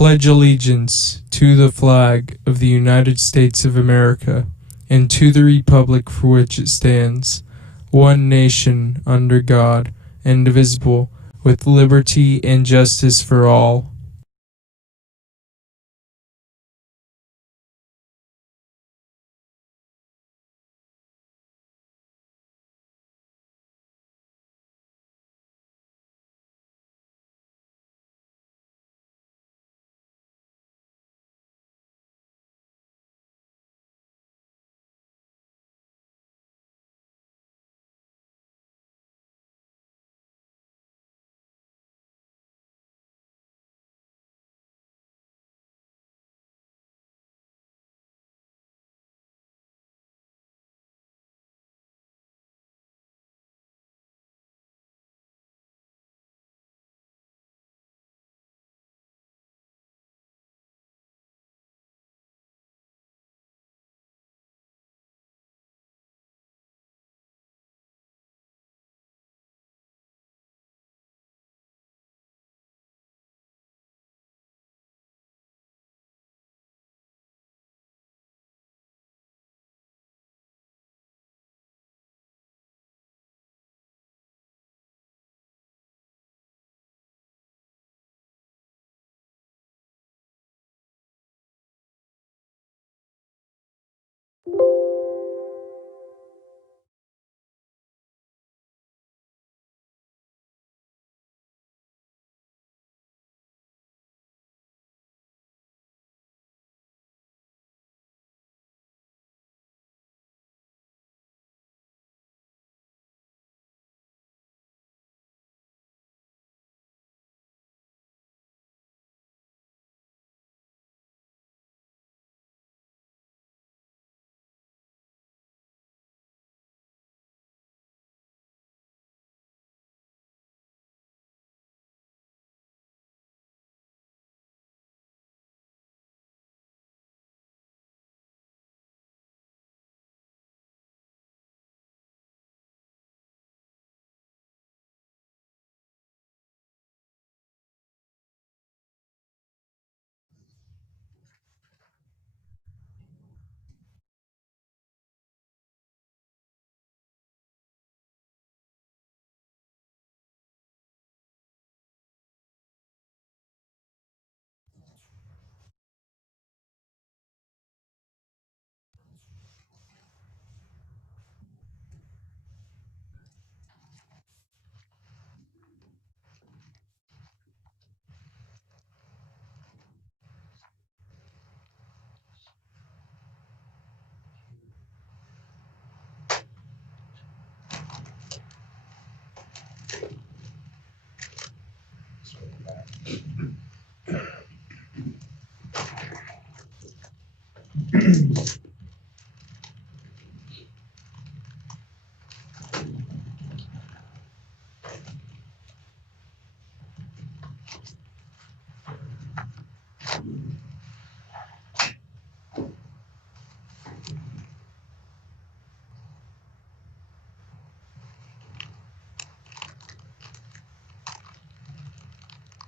pledge allegiance to the flag of the United States of America and to the republic for which it stands, one nation under God, indivisible, with liberty and justice for all.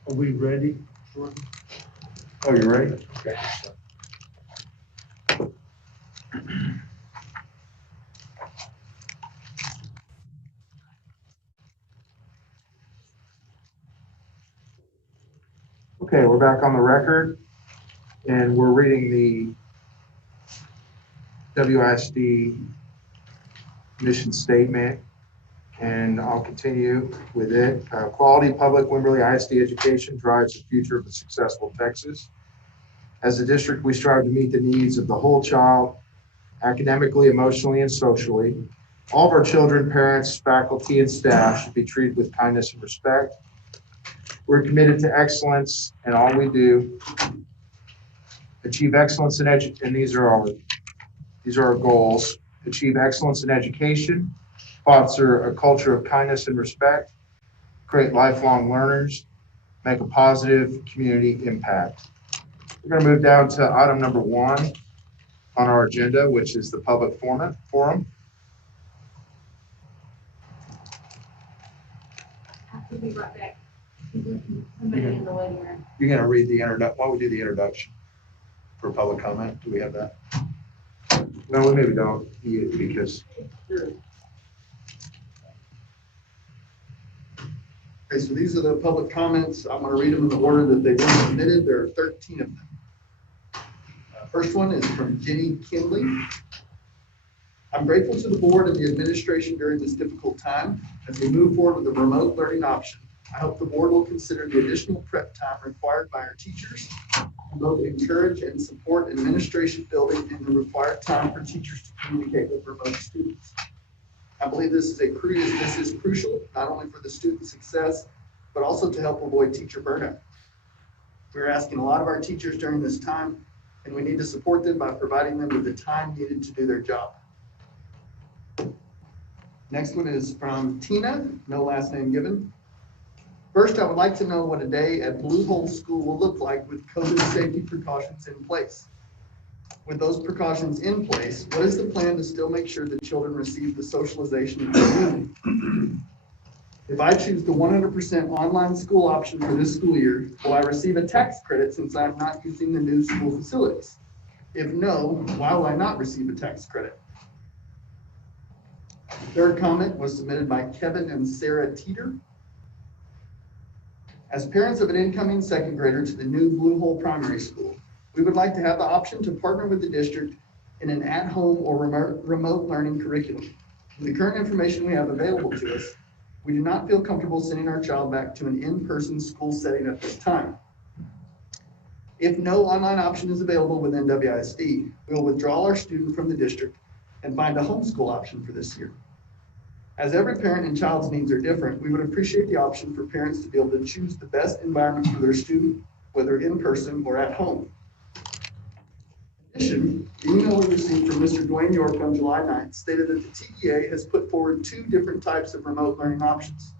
Are we ready, Jordan? Oh, you're ready? Okay. Okay, we're back on the record, and we're reading the WISD mission statement, and I'll continue with it. Quality public Wimberley ISD education drives the future of a successful Texas. As a district, we strive to meet the needs of the whole child, academically, emotionally, and socially. All of our children, parents, faculty, and staff should be treated with kindness and respect. We're committed to excellence in all we do. Achieve excellence in and these are our goals. Achieve excellence in education, foster a culture of kindness and respect, create lifelong learners, make a positive community impact. We're going to move down to item number 1 on our agenda, which is the public forum. I'll be right back. You're going to read the introduction. Why don't we do the introduction for public comment? Do we have that? No, we maybe don't, because. Okay, so these are the public comments. I'm going to read them in the order that they've been submitted. There are 13 of them. First one is from Jenny Kinley. I'm grateful to the board and the administration during this difficult time. As we move forward with the remote learning option, I hope the board will consider the additional prep time required by our teachers to both encourage and support administration building and the required time for teachers to communicate with remote students. I believe this is crucial, not only for the student success, but also to help avoid teacher burnout. We're asking a lot of our teachers during this time, and we need to support them by providing them with the time needed to do their job. Next one is from Tina, no last name given. First, I would like to know what a day at Blue Hole School will look like with COVID safety precautions in place. With those precautions in place, what is the plan to still make sure that children receive the socialization and community? If I choose the 100% online school option for this school year, will I receive a tax credit since I'm not using the new school facilities? If no, why will I not receive a tax credit? Third comment was submitted by Kevin and Sarah Teeter. As parents of an incoming second grader to the new Blue Hole Primary School, we would like to have the option to partner with the district in an at-home or remote learning curriculum. With the current information we have available to us, we do not feel comfortable sending our child back to an in-person school setting at this time. If no online option is available within WISD, we will withdraw our student from the district and find a homeschool option for this year. As every parent and child's needs are different, we would appreciate the option for parents to be able to choose the best environment for their student, whether in person or at home. In addition, the email we received from Mr. Dwayne York on July 9th stated that the TEA has put forward two different types of remote learning options,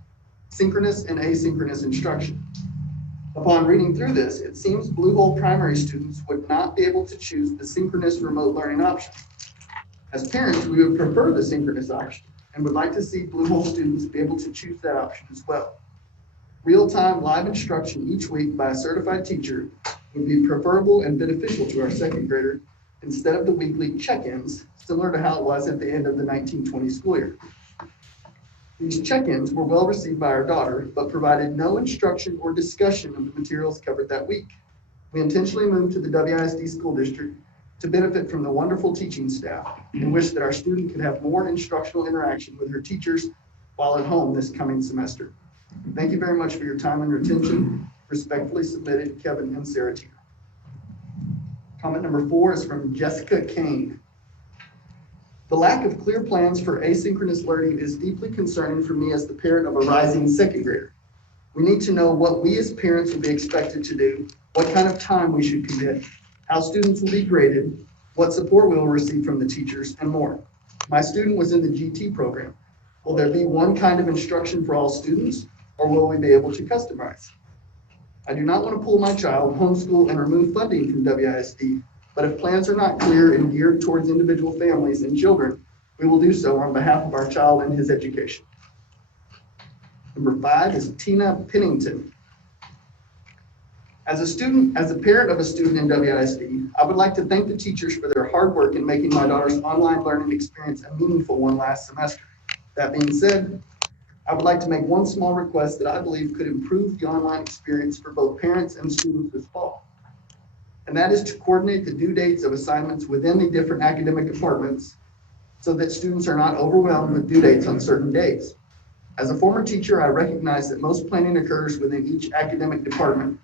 synchronous and asynchronous instruction. Upon reading through this, it seems Blue Hole primary students would not be able to choose the synchronous remote learning option. As parents, we would prefer the synchronous option and would like to see Blue Hole students be able to choose that option as well. Real-time live instruction each week by a certified teacher would be preferable and beneficial to our second grader instead of the weekly check-ins, similar to how it was at the end of the 1920 school year. These check-ins were well received by our daughter, but provided no instruction or discussion of the materials covered that week. We intentionally moved to the WISD school district to benefit from the wonderful teaching staff and wish that our student could have more instructional interaction with her teachers while at home this coming semester. Thank you very much for your time and attention. Respectfully submitted, Kevin and Sarah Teeter. Comment number 4 is from Jessica Kane. The lack of clear plans for asynchronous learning is deeply concerning for me as the parent of a rising second grader. We need to know what we as parents will be expected to do, what kind of time we should commit, how students will be graded, what support we will receive from the teachers, and more. My student was in the GT program. Will there be one kind of instruction for all students, or will we be able to customize? I do not want to pull my child, homeschool, and remove funding from WISD, but if plans are not clear and geared towards individual families and children, we will do so on behalf of our child and his education. Number 5 is Tina Pennington. As a parent of a student in WISD, I would like to thank the teachers for their hard work in making my daughter's online learning experience a meaningful one last semester. That being said, I would like to make one small request that I believe could improve the online experience for both parents and students this fall. And that is to coordinate the due dates of assignments within the different academic departments so that students are not overwhelmed with due dates on certain days. As a former teacher, I recognize that most planning occurs within each academic department,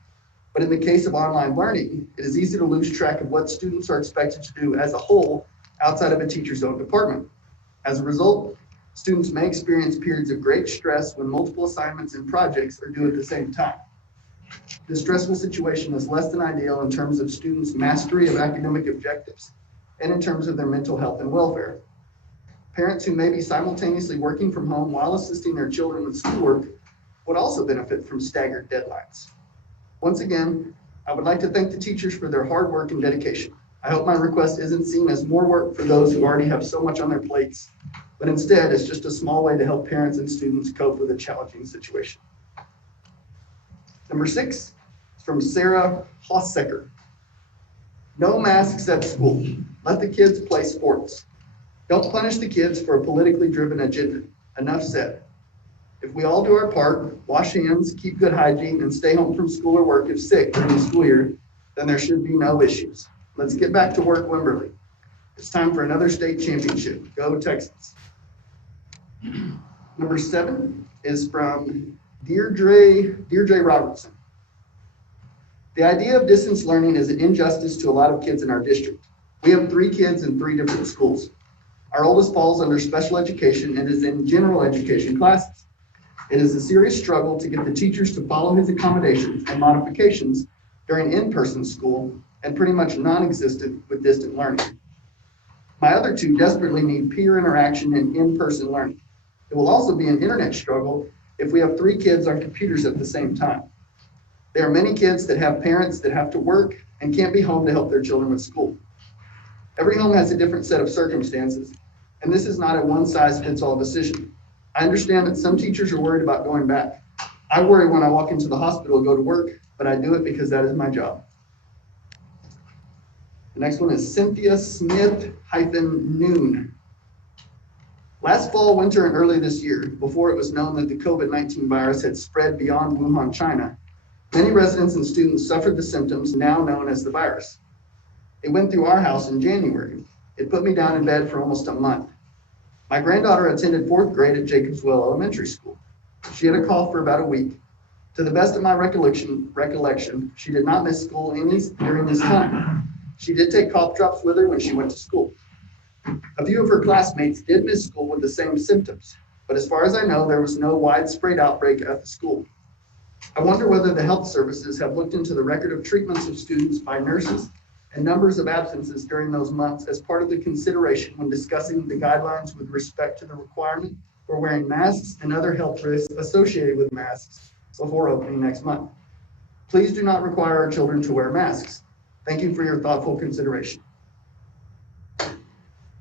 but in the case of online learning, it is easy to lose track of what students are expected to do as a whole outside of a teacher's own department. As a result, students may experience periods of great stress when multiple assignments and projects are due at the same time. This stressful situation is less than ideal in terms of students' mastery of academic objectives and in terms of their mental health and welfare. Parents who may be simultaneously working from home while assisting their children with schoolwork would also benefit from staggered deadlines. Once again, I would like to thank the teachers for their hard work and dedication. I hope my request isn't seen as more work for those who already have so much on their plates, but instead it's just a small way to help parents and students cope with a challenging situation. Number 6 is from Sarah Hossecker. No masks at school. Let the kids play sports. Don't punish the kids for a politically driven agenda. Enough said. If we all do our part, wash hands, keep good hygiene, and stay home from school or work if sick during the school year, then there should be no issues. Let's get back to work, Wimberley. It's time for another state championship. Go Texans. Number 7 is from Deirdre Robertson. The idea of distance learning is an injustice to a lot of kids in our district. We have 3 kids in 3 different schools. Our oldest falls under special education and is in general education classes. It is a serious struggle to get the teachers to follow his accommodations and modifications during in-person school and pretty much non-existent with distant learning. My other 2 desperately need peer interaction and in-person learning. It will also be an internet struggle if we have 3 kids on computers at the same time. There are many kids that have parents that have to work and can't be home to help their children with school. Every home has a different set of circumstances, and this is not a one-size-fits-all decision. I understand that some teachers are worried about going back. I worry when I walk into the hospital to go to work, but I do it because that is my job. The next one is Cynthia Smith-Noon. Last fall, winter, and early this year, before it was known that the COVID-19 virus had spread beyond Wuhan, China, many residents and students suffered the symptoms now known as the virus. It went through our house in January. It put me down in bed for almost a month. My granddaughter attended 4th grade at Jacobswell Elementary School. She had a cough for about a week. To the best of my recollection, she did not miss school during this time. She did take cough drops with her when she went to school. A few of her classmates did miss school with the same symptoms, but as far as I know, there was no widespread outbreak at the school. I wonder whether the health services have looked into the record of treatments of students by nurses and numbers of absences during those months as part of the consideration when discussing the guidelines with respect to the requirement for wearing masks and other health risks associated with masks before opening next month. Please do not require our children to wear masks. Thank you for your thoughtful consideration.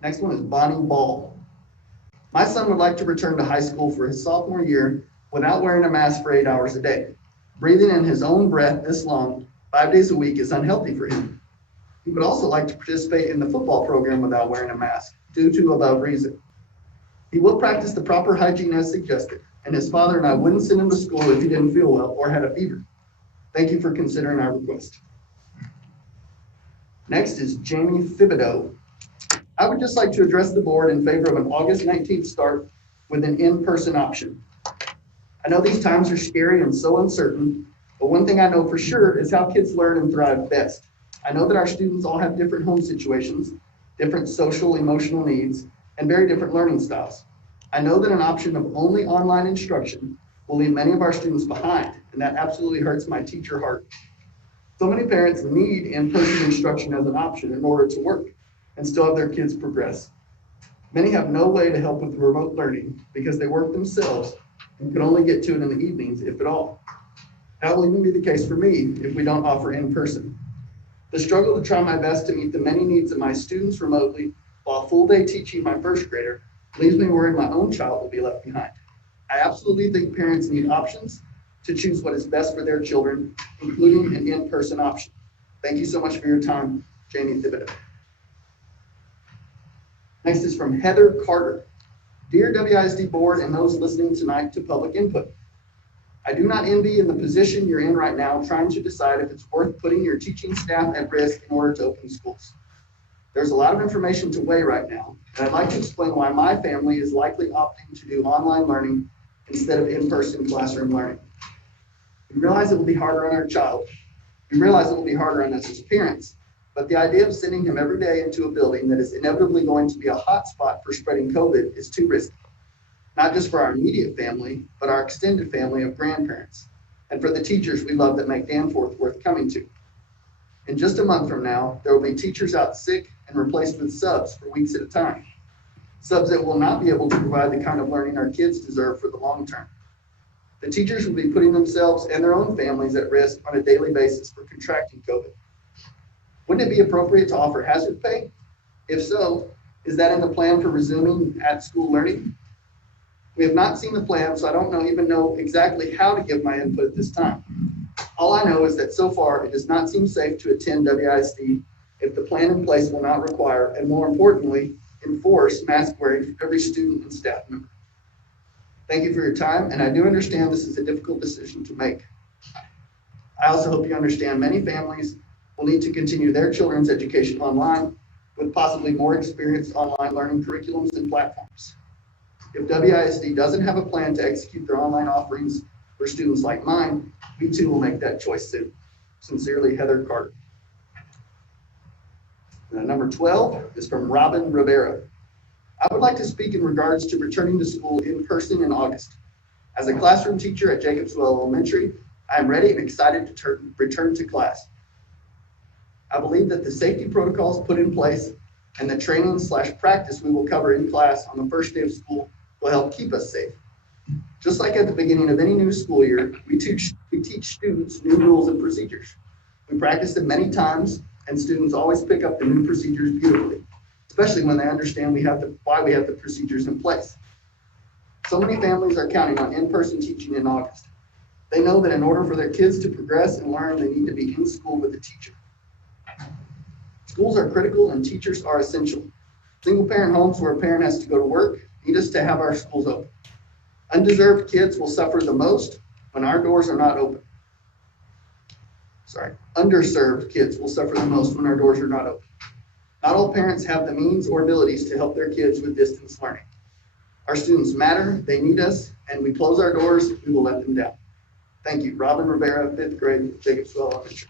Next one is Bonnie Ball. My son would like to return to high school for his sophomore year without wearing a mask for 8 hours a day. Breathing in his own breath this long, 5 days a week, is unhealthy for him. He would also like to participate in the football program without wearing a mask, due to above reason. He will practice the proper hygiene as suggested, and his father and I wouldn't send him to school if he didn't feel well or had a fever. Thank you for considering our request. Next is Jamie Thibodeau. I would just like to address the board in favor of an August 19th start with an in-person option. I know these times are scary and so uncertain, but one thing I know for sure is how kids learn and thrive best. I know that our students all have different home situations, different social, emotional needs, and very different learning styles. I know that an option of only online instruction will leave many of our students behind, and that absolutely hurts my teacher heart. So many parents need in-person instruction as an option in order to work and still have their kids progress. Many have no way to help with remote learning because they work themselves and can only get to it in the evenings, if at all. That will even be the case for me if we don't offer in-person. The struggle to try my best to meet the many needs of my students remotely while full day teaching my 1st grader leaves me worried my own child will be left behind. I absolutely think parents need options to choose what is best for their children, including an in-person option. Thank you so much for your time, Jamie Thibodeau. Next is from Heather Carter. Dear WISD board and those listening tonight to public input. I do not envy in the position you're in right now trying to decide if it's worth putting your teaching staff at risk in order to open schools. There's a lot of information to weigh right now, and I'd like to explain why my family is likely opting to do online learning instead of in-person classroom learning. We realize it will be harder on our child. We realize it will be harder on us as parents, but the idea of sending him every day into a building that is inevitably going to be a hotspot for spreading COVID is too risky. Not just for our immediate family, but our extended family of grandparents, and for the teachers we love that make Danforth worth coming to. In just a month from now, there will be teachers out sick and replaced with subs for weeks at a time. Subs that will not be able to provide the kind of learning our kids deserve for the long term. The teachers will be putting themselves and their own families at risk on a daily basis for contracting COVID. Wouldn't it be appropriate to offer hazard pay? If so, is that in the plan for resuming at-school learning? We have not seen the plan, so I don't even know exactly how to give my input at this time. All I know is that so far it does not seem safe to attend WISD if the plan in place will not require, and more importantly, enforce mask wearing for every student and staff member. Thank you for your time, and I do understand this is a difficult decision to make. I also hope you understand many families will need to continue their children's education online with possibly more experienced online learning curriculums and platforms. If WISD doesn't have a plan to execute their online offerings for students like mine, we too will make that choice soon. Sincerely, Heather Carter. Number 12 is from Robin Rivera. I would like to speak in regards to returning to school in person in August. As a classroom teacher at Jacobswell Elementary, I am ready and excited to return to class. I believe that the safety protocols put in place and the training/practice we will cover in class on the first day of school will help keep us safe. Just like at the beginning of any new school year, we teach students new rules and procedures. We practice them many times, and students always pick up the new procedures beautifully, especially when they understand why we have the procedures in place. So many families are counting on in-person teaching in August. They know that in order for their kids to progress and learn, they need to be in school with a teacher. Schools are critical and teachers are essential. Single-parent homes where a parent has to go to work need us to have our schools open. Undeserved kids will suffer the most when our doors are not open. Underserved kids will suffer the most when our doors are not open. Not all parents have the means or abilities to help their kids with distance learning. Our students matter, they need us, and we close our doors, we will let them down. Thank you. Robin Rivera, 5th grade, Jacobswell Elementary.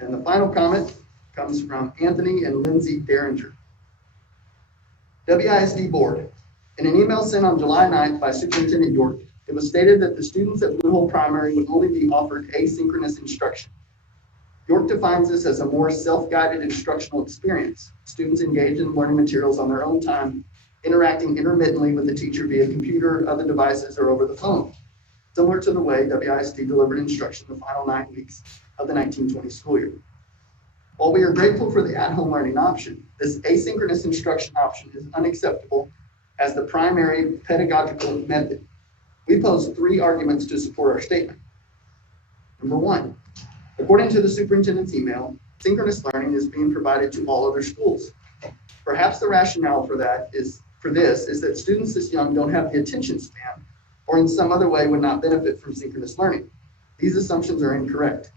And the final comment comes from Anthony and Lindsay Derringer. WISD Board. In an email sent on July 9th by Superintendent York, it was stated that the students at Blue Hole Primary would only be offered asynchronous instruction. York defines this as a more self-guided instructional experience. Students engage in learning materials on their own time, interacting intermittently with the teacher via computer, other devices, or over the phone, similar to the way WISD delivered instruction the final 9 weeks of the 1920 school year. While we are grateful for the at-home learning option, this asynchronous instruction option is unacceptable as the primary pedagogical method. We pose 3 arguments to support our statement. Number 1, according to the superintendent's email, synchronous learning is being provided to all other schools. Perhaps the rationale for this is that students this young don't have the attention span or in some other way would not benefit from synchronous learning. These assumptions are incorrect.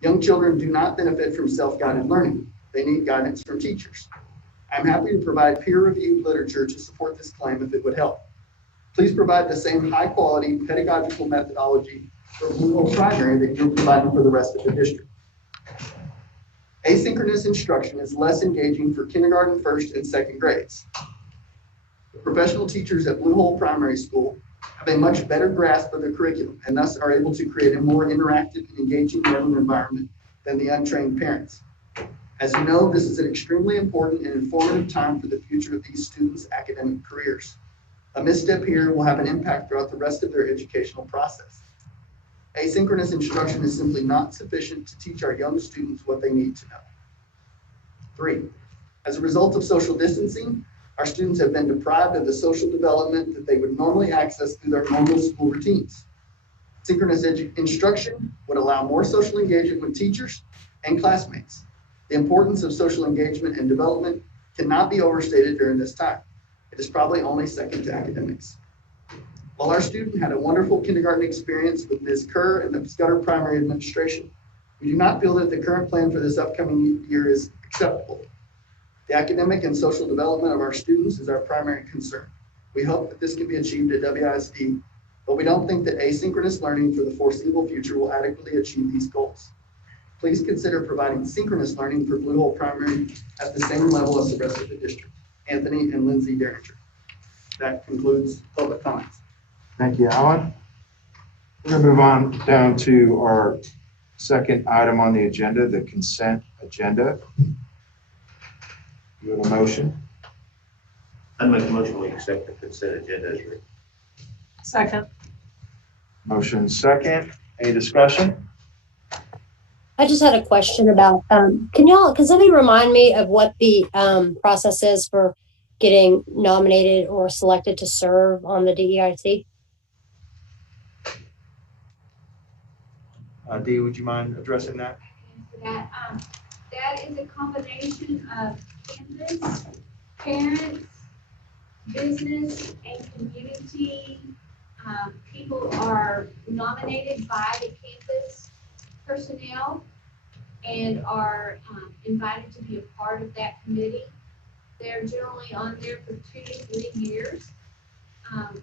Young children do not benefit from self-guided learning. They need guidance from teachers. I'm happy to provide peer-reviewed literature to support this claim if it would help. Please provide the same high-quality pedagogical methodology for Blue Hole Primary that you're providing for the rest of the district. Asynchronous instruction is less engaging for kindergarten, 1st, and 2nd grades. The professional teachers at Blue Hole Primary School have a much better grasp of the curriculum and thus are able to create a more interactive and engaging learning environment than the untrained parents. As you know, this is an extremely important and informative time for the future of these students' academic careers. A misstep here will have an impact throughout the rest of their educational process. Asynchronous instruction is simply not sufficient to teach our young students what they need to know. 3, as a result of social distancing, our students have been deprived of the social development that they would normally access through their normal school routines. Synchronous instruction would allow more social engagement with teachers and classmates. The importance of social engagement and development cannot be overstated during this time. It is probably only second to academics. While our student had a wonderful kindergarten experience with Ms. Kerr and the Scudder Primary Administration, we do not feel that the current plan for this upcoming year is acceptable. The academic and social development of our students is our primary concern. We hope that this can be achieved at WISD, but we don't think that asynchronous learning for the foreseeable future will adequately achieve these goals. Please consider providing synchronous learning for Blue Hole Primary at the same level as the rest of the district. Anthony and Lindsay Derringer. That concludes public comments. Thank you, Alan. We're going to move on down to our second item on the agenda, the consent agenda. You have a motion? I make a motion we accept the consent agenda as written. Second. Motion second. Any discussion? I just had a question about, can somebody remind me of what the process is for getting nominated or selected to serve on the DEIC? Dee, would you mind addressing that? Answer that. That is a combination of campus, parents, business, and community. People are nominated by the campus personnel and are invited to be a part of that committee. They're generally on there for 2 to 3 years,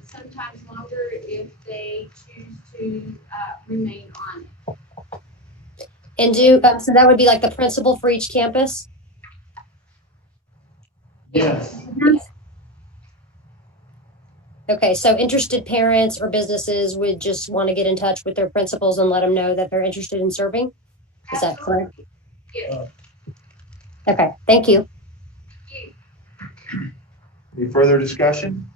sometimes longer if they choose to remain on it. And so that would be like the principal for each campus? Yes. Okay, so interested parents or businesses would just want to get in touch with their principals and let them know that they're interested in serving? Is that correct? Yes. Okay, thank you. Any further discussion?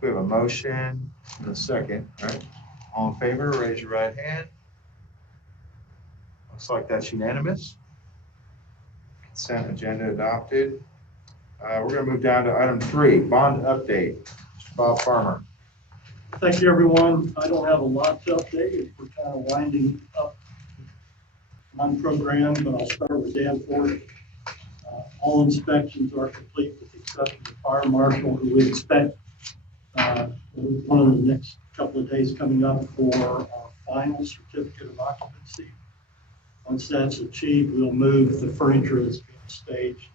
We have a motion and a second, right? All in favor, raise your right hand. Looks like that's unanimous. Consent agenda adopted. We're going to move down to item 3, bond update. Mr. Bob Farmer. Thank you, everyone. I don't have a lot to update. We're kind of winding up one program, but I'll start with Danforth. All inspections are complete with the exception of the fire marshal, who we expect one of the next couple of days coming up for our final certificate of occupancy. Once that's achieved, we'll move the furniture that's being staged,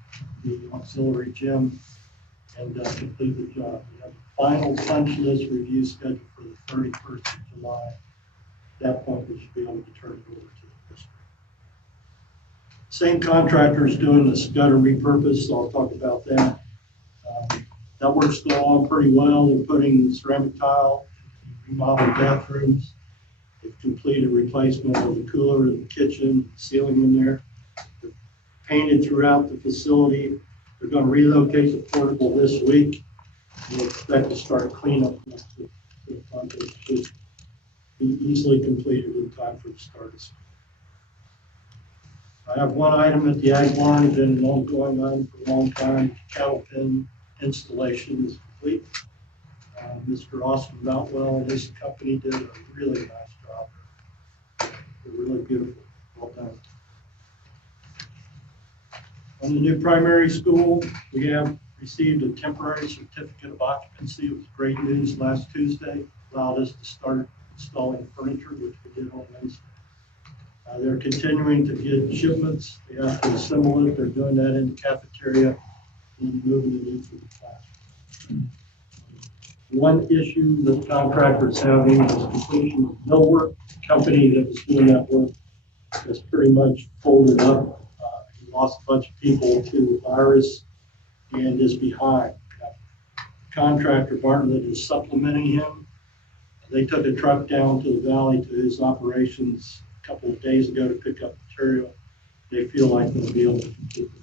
the auxiliary gym, and complete the job. We have a final punch list review scheduled for the 31st of July. At that point, we should be able to turn it over to the district. Same contractor is doing the gutter repurpose, so I'll talk about that. That work's going on pretty well. They're putting ceramic tile, remodeled bathrooms. They've completed replacement of the cooler in the kitchen, ceiling in there. They're painted throughout the facility. They're going to relocate the portable this week. We expect to start cleanup next week. The project should be easily completed in time for the start of school. I have one item at the ag barn, it's been an ongoing item for a long time. Cattle pen installation is complete. Mr. Austin Boutwell and his company did a really nice job. They're really beautiful. Well done. On the new primary school, we have received a temporary certificate of occupancy. It was great news last Tuesday. Allowed us to start installing furniture, which we did on Wednesday. They're continuing to get shipments. They have to assemble it. They're doing that in the cafeteria and moving it into the classroom. One issue that the contractor is having is completion of millwork. The company that was doing that work has pretty much folded up. He lost a bunch of people to the virus and is behind. The contractor, Bartlett, is supplementing him. They took a truck down to the valley to his operations a couple of days ago to pick up material. They feel like they'll be able to complete it.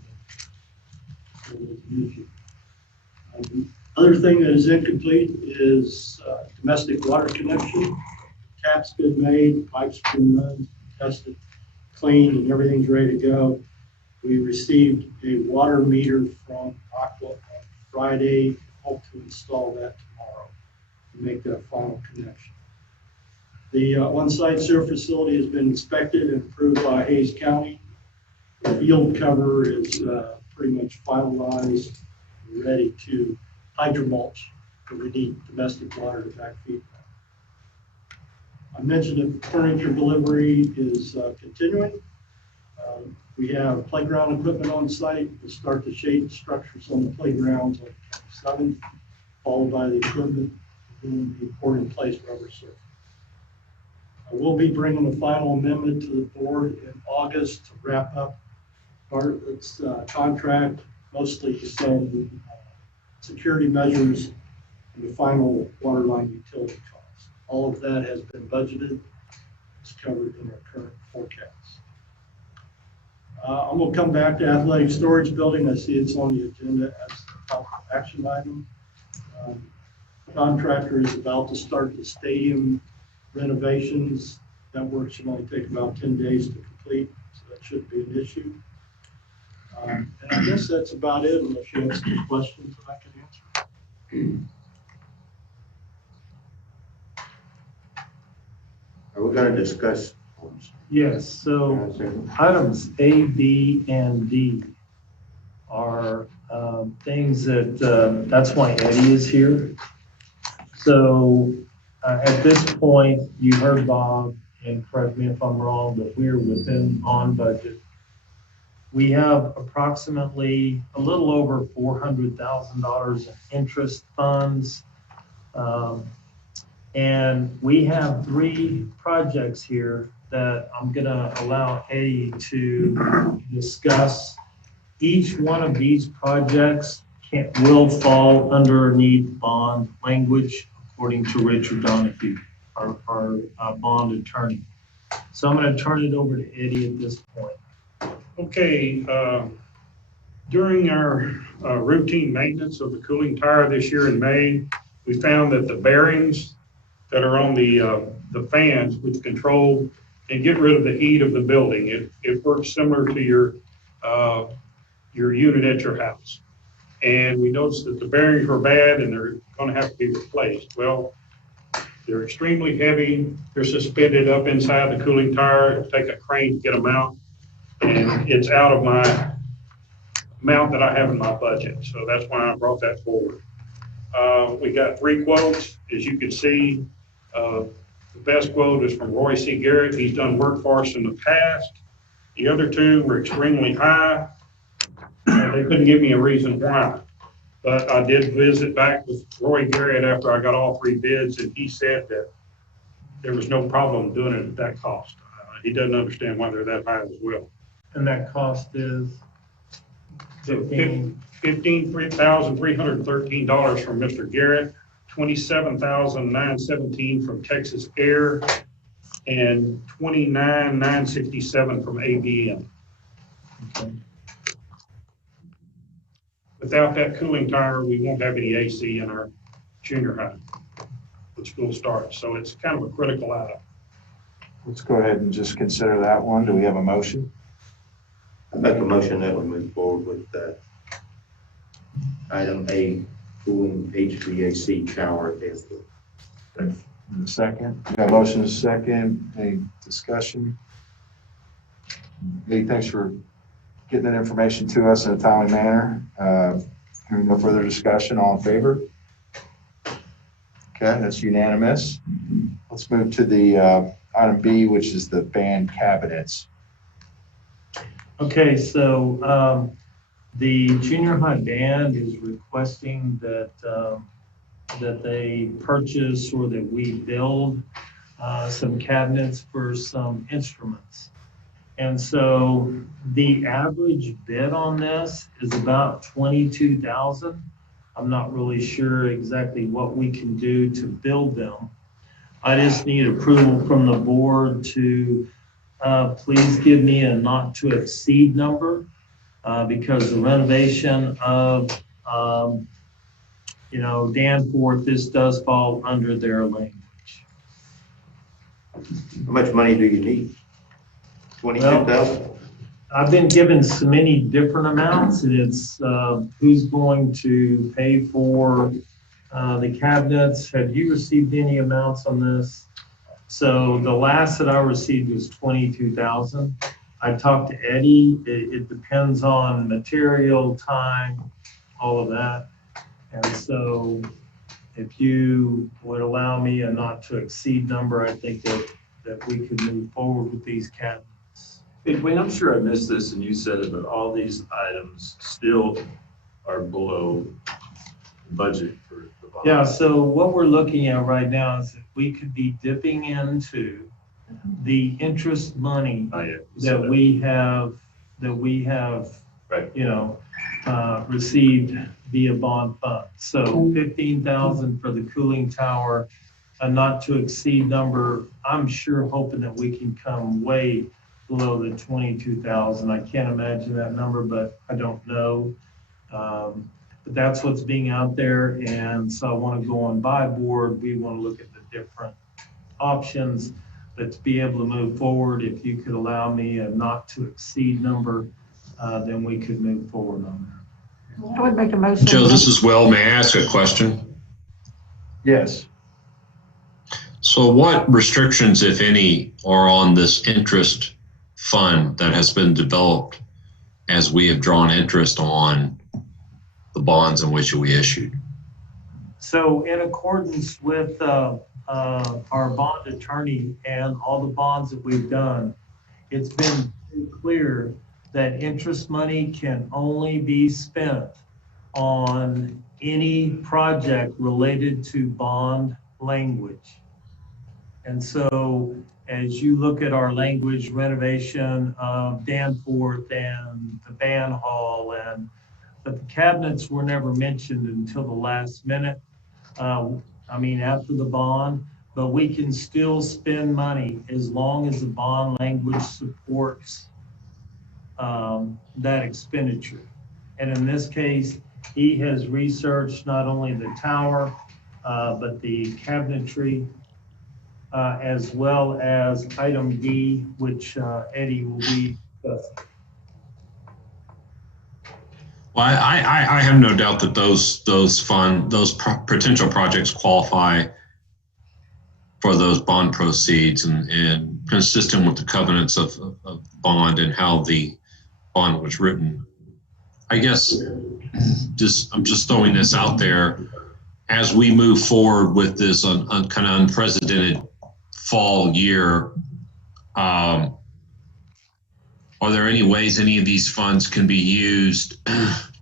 Other thing that is incomplete is domestic water connection. Tap's been made, pipes been run, tested, cleaned, and everything's ready to go. We received a water meter from Aqua on Friday. Hope to install that tomorrow and make that final connection. The on-site sewer facility has been inspected and approved by Hayes County. The field cover is pretty much finalized, ready to hydromulch, but we need domestic water to backfeed that. I mentioned that furniture delivery is continuing. We have playground equipment on site. We'll start the shade structures on the playgrounds on the 27th, followed by the equipment and the poured-in-place rubber surface. I will be bringing a final amendment to the board in August to wrap up Bartlett's contract, mostly some security measures and the final water line utility costs. All of that has been budgeted. It's covered in our current forecast. I'm going to come back to athletic storage building. I see it's on the agenda as a top action item. Contractor is about to start the stadium renovations. That work should only take about 10 days to complete, so that shouldn't be an issue. And I guess that's about it, unless you have some questions that I can answer. Are we gonna discuss? Yes, so items A, B, and D are things that, that's why Eddie is here. So at this point, you heard Bob, and correct me if I'm wrong, but we're within on budget. We have approximately a little over $400,000 in interest funds. And we have 3 projects here that I'm gonna allow Eddie to discuss. Each one of these projects will fall underneath bond language, according to Richard Donahue, our bond attorney. So I'm gonna turn it over to Eddie at this point. Okay, during our routine maintenance of the cooling tower this year in May, we found that the bearings that are on the fans which control and get rid of the heat of the building, it works similar to your unit at your house. And we noticed that the bearings were bad and they're gonna have to be replaced. Well, they're extremely heavy. They're suspended up inside the cooling tower. It'll take a crane to get them out. And it's out of my amount that I have in my budget. So that's why I brought that forward. We got 3 quotes. As you can see, the best quote is from Roy C. Garrett. He's done work for us in the past. The other 2 were extremely high. They couldn't give me a reason why. But I did visit back with Roy Garrett after I got all 3 bids, and he said that there was no problem doing it at that cost. He doesn't understand why they're that high as well. And that cost is $15,313 from Mr. Garrett, $27,917 from Texas Air, and $29,967 from ABM. Okay. Without that cooling tower, we won't have any AC in our junior high when school starts. So it's kind of a critical item. Let's go ahead and just consider that one. Do we have a motion? I make a motion that we move forward with item A, cooling HVAC shower as the. In a second. We got a motion and a second. Any discussion? Lee, thanks for getting that information to us in a timely manner. Hearing no further discussion, all in favor? Okay, that's unanimous. Let's move to the item B, which is the band cabinets. Okay, so the junior high band is requesting that that they purchase or that we build some cabinets for some instruments. And so the average bid on this is about $22,000. I'm not really sure exactly what we can do to build them. I just need approval from the board to please give me a not to exceed number because the renovation of, Danforth, this does fall under their language. How much money do you need? 22,000? I've been given so many different amounts, and it's who's going to pay for the cabinets. Have you received any amounts on this? So the last that I received was $22,000. I talked to Eddie. It depends on material, time, all of that. And so if you would allow me a not to exceed number, I think that we could move forward with these cabinets. Wayne, I'm sure I missed this and you said it, but all these items still are below the budget for the bond. Yeah, so what we're looking at right now is that we could be dipping into the interest money that we have Right. received via bond fund. So $15,000 for the cooling tower, a not to exceed number. I'm sure hoping that we can come way below the $22,000. I can't imagine that number, but I don't know. But that's what's being out there. And so I want to go on by board. We want to look at the different options, but to be able to move forward, if you could allow me a not to exceed number, then we could move forward on that. I would make a motion. Joe, this is Will. May I ask a question? Yes. So what restrictions, if any, are on this interest fund that has been developed as we have drawn interest on the bonds in which we issued? So in accordance with our bond attorney and all the bonds that we've done, it's been clear that interest money can only be spent on any project related to bond language. And so as you look at our language renovation of Danforth and the band hall, but the cabinets were never mentioned until the last minute. After the bond, but we can still spend money as long as the bond language supports that expenditure. And in this case, he has researched not only the tower, but the cabinetry, as well as item D, which Eddie will be discussing. Well, I have no doubt that those potential projects qualify for those bond proceeds and consistent with the covenants of bond and how the bond was written. I guess I'm just throwing this out there as we move forward with this kind of unprecedented fall year. Are there any ways any of these funds can be used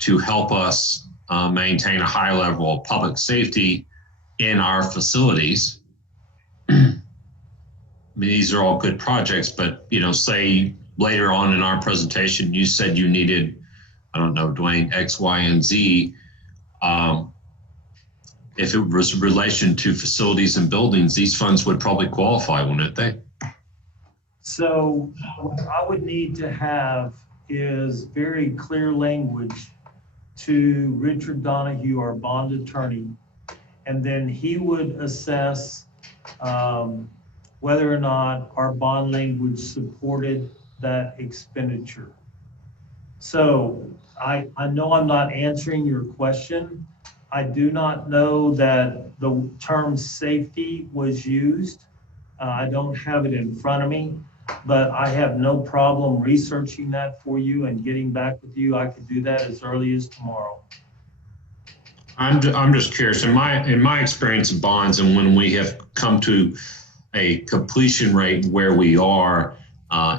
to help us maintain a high level of public safety in our facilities? These are all good projects, but say later on in our presentation, you said you needed, I don't know, Dwayne, X, Y, and Z. If it was in relation to facilities and buildings, these funds would probably qualify, wouldn't they? So what I would need to have is very clear language to Richard Donahue, our bond attorney, and then he would assess whether or not our bond language supported that expenditure. So I know I'm not answering your question. I do not know that the term safety was used. I don't have it in front of me, but I have no problem researching that for you and getting back with you. I could do that as early as tomorrow. I'm just curious. In my experience of bonds, and when we have come to a completion rate where we are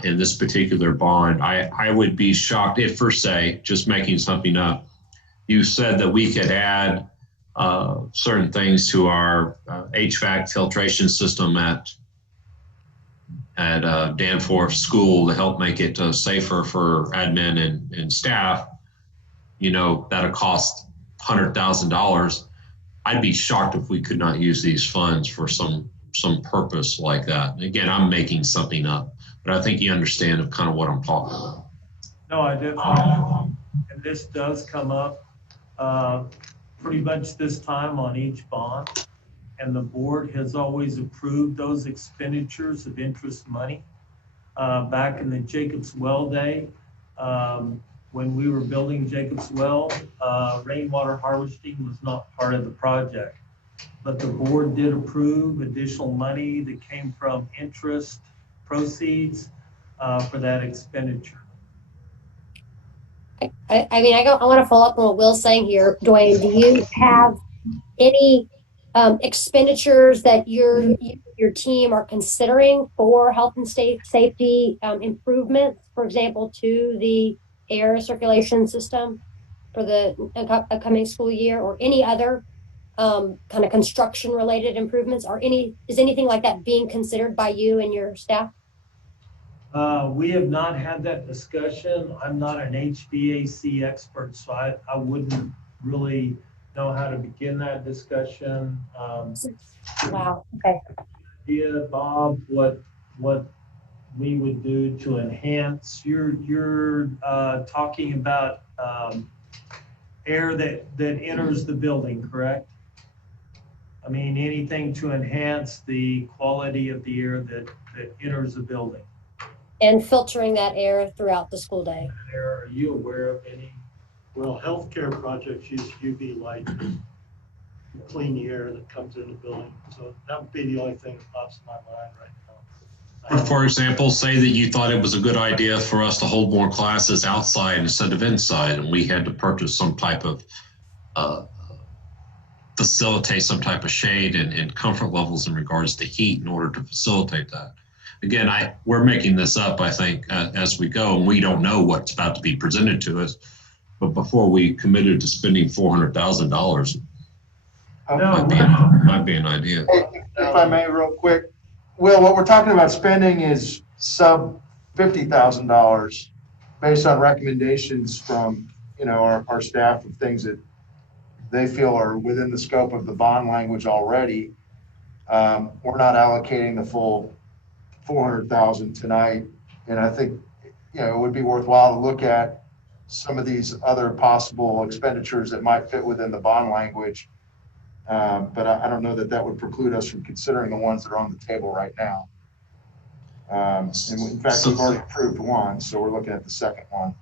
in this particular bond, I would be shocked if, for say, just making something up, you said that we could add certain things to our HVAC filtration system at Danforth School to help make it safer for admin and staff. That'll cost $100,000. I'd be shocked if we could not use these funds for some purpose like that. Again, I'm making something up, but I think you understand kind of what I'm talking about. No, I definitely, and this does come up pretty much this time on each bond. And the board has always approved those expenditures of interest money. Back in the Jacobs Well day, when we were building Jacobs Well, rainwater harvesting was not part of the project. But the board did approve additional money that came from interest proceeds for that expenditure. I want to follow up on what Will's saying here. Dwayne, do you have any expenditures that your team are considering for health and safety improvements, for example, to the air circulation system for the upcoming school year, or any other kind of construction related improvements? Is anything like that being considered by you and your staff? We have not had that discussion. I'm not an HVAC expert, so I wouldn't really know how to begin that discussion. Wow. Okay. Yeah, Bob, what we would do to enhance. You're talking about air that enters the building, correct? I mean, anything to enhance the quality of the air that enters the building. And filtering that air throughout the school day. Are you aware of any? Well, healthcare projects use UV light. clean the air that comes in the building. So that would be the only thing that pops in my mind right now. For example, say that you thought it was a good idea for us to hold more classes outside instead of inside, and we had to purchase some type of facilitate some type of shade and comfort levels in regards to heat in order to facilitate that. Again, we're making this up, I think, as we go, and we don't know what's about to be presented to us. But before we committed to spending $400,000, might be an idea. If I may, real quick, Will, what we're talking about spending is sub $50,000 based on recommendations from, our staff of things that they feel are within the scope of the bond language already. We're not allocating the full 400,000 tonight. And I think, it would be worthwhile to look at some of these other possible expenditures that might fit within the bond language. But I don't know that would preclude us from considering the ones that are on the table right now. And in fact, we've already approved one, so we're looking at the second one.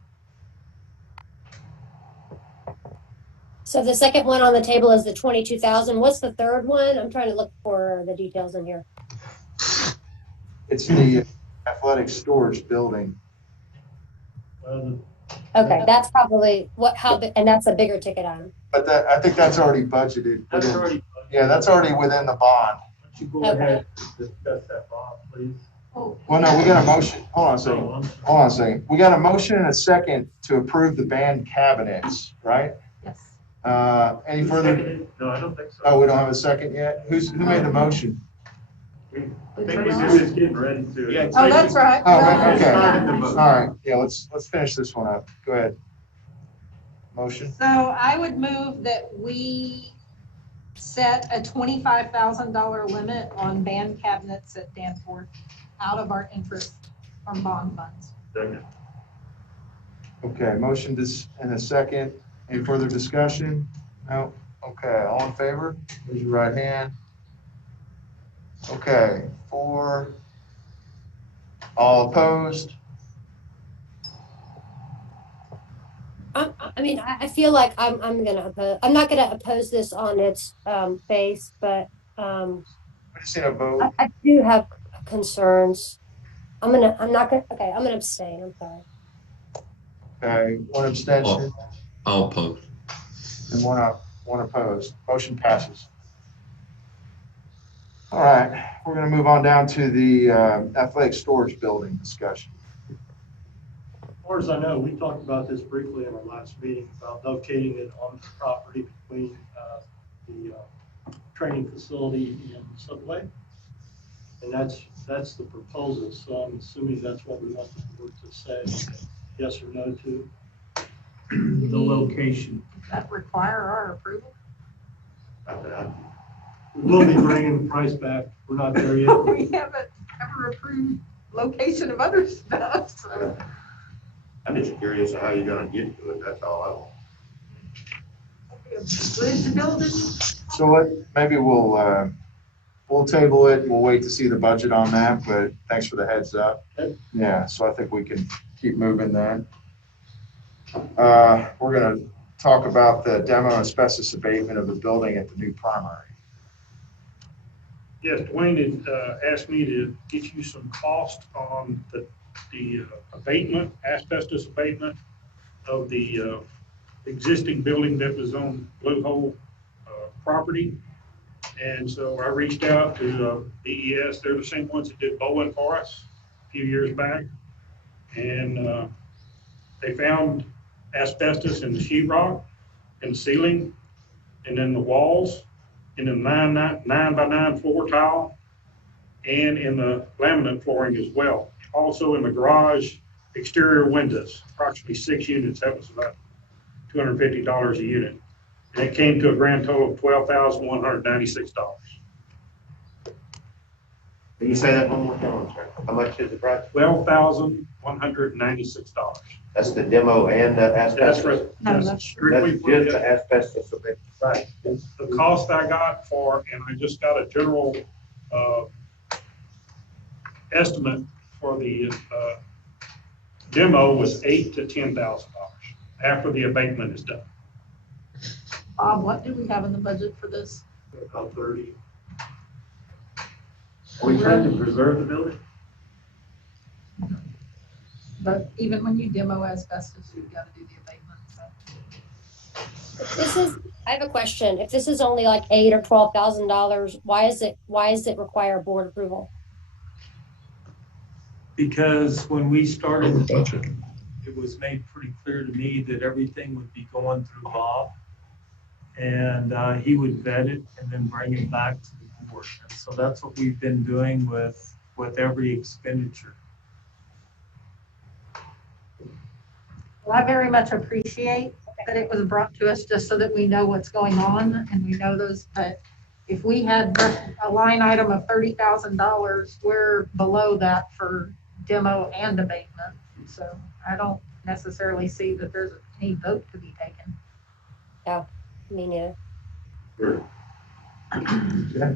So the second one on the table is the 22,000. What's the third one? I'm trying to look for the details in here. It's the athletic storage building. Okay, that's probably and that's a bigger ticket item. But I think that's already budgeted. That's already. Yeah, that's already within the bond. Why don't you go ahead and discuss that, Bob, please? Well, no, we got a motion. Hold on a second. We got a motion and a second to approve the band cabinets, right? Yes. Any further? No, I don't think so. Oh, we don't have a second yet? Who made the motion? I think we're just getting ready to. Yeah. Oh, that's right. Oh, okay. Started the All vote. right. Yeah, let's finish this one up. Go ahead. Motion. So I would move that we set a $25,000 limit on band cabinets at Danforth out of our interest from bond funds. Second. Okay, motion and a second. Any further discussion? No? Okay, all in favor? Raise your right hand. Okay, 4. All opposed? I mean, I feel like I'm not gonna oppose this on its face, but We just need a vote. I do have concerns. I'm gonna abstain. I'm sorry. Okay, 1 abstention I'll oppose. and 1 opposed. Motion passes. All right, we're gonna move on down to the athletic storage building discussion. As far as I know, we talked about this briefly in our last meeting about locating it on the property between the training facility and Subway. And that's the proposal. So I'm assuming that's what we want the board to say yes or no to. The location. Does that require our approval? We'll be bringing the price back. We're not there yet. We haven't ever approved location of other stuff, so. I'm just curious how you're gonna get to it, that's all Bridge building? So maybe we'll table it and we'll wait to see the budget on that, but thanks for the heads up. Yeah, so I think we can keep moving then. We're gonna talk about the demo asbestos abatement of the building at the new primary. Yes, Dwayne had asked me to get you some cost on the abatement, asbestos abatement of the existing building that was on Blue Hole property. And so I reached out to BES. They're the same ones that did bowling for us a few years back. And they found asbestos in the sheetrock and the ceiling and in the walls, in the 9x9 floor tile, and in the laminate flooring as well. Also in the garage exterior windows, approximately 6 units. That was about $250 a unit. And it came to a grand total of $12,196. Can you say that one more time, sir? How much is the price? $12,196. That's the demo and the That's asbestos? right. No, That's that's- strictly That's for just the the asbestos abatement. right. The cost I got for, and I just got a general estimate for the demo was $8,000 to $10,000 after the abatement is done. Bob, what do we have in the budget for this? About 30. Are we trying to preserve the building? But even when you demo asbestos, you've got to do the abatement, so. I have a question. If this is only like $8,000 or $12,000, why is it require board approval? Because when we started the budget, it was made pretty clear to me that everything would be going through Bob. And he would vet it and then bring it back to the board. And so that's what we've been doing with every expenditure. Well, I very much appreciate that it was brought to us just so that we know what's going on and we know those, but if we had a line item of $30,000, we're below that for demo and abatement. So I don't necessarily see that there's any vote to be taken. Yeah, me neither. Sure. Okay.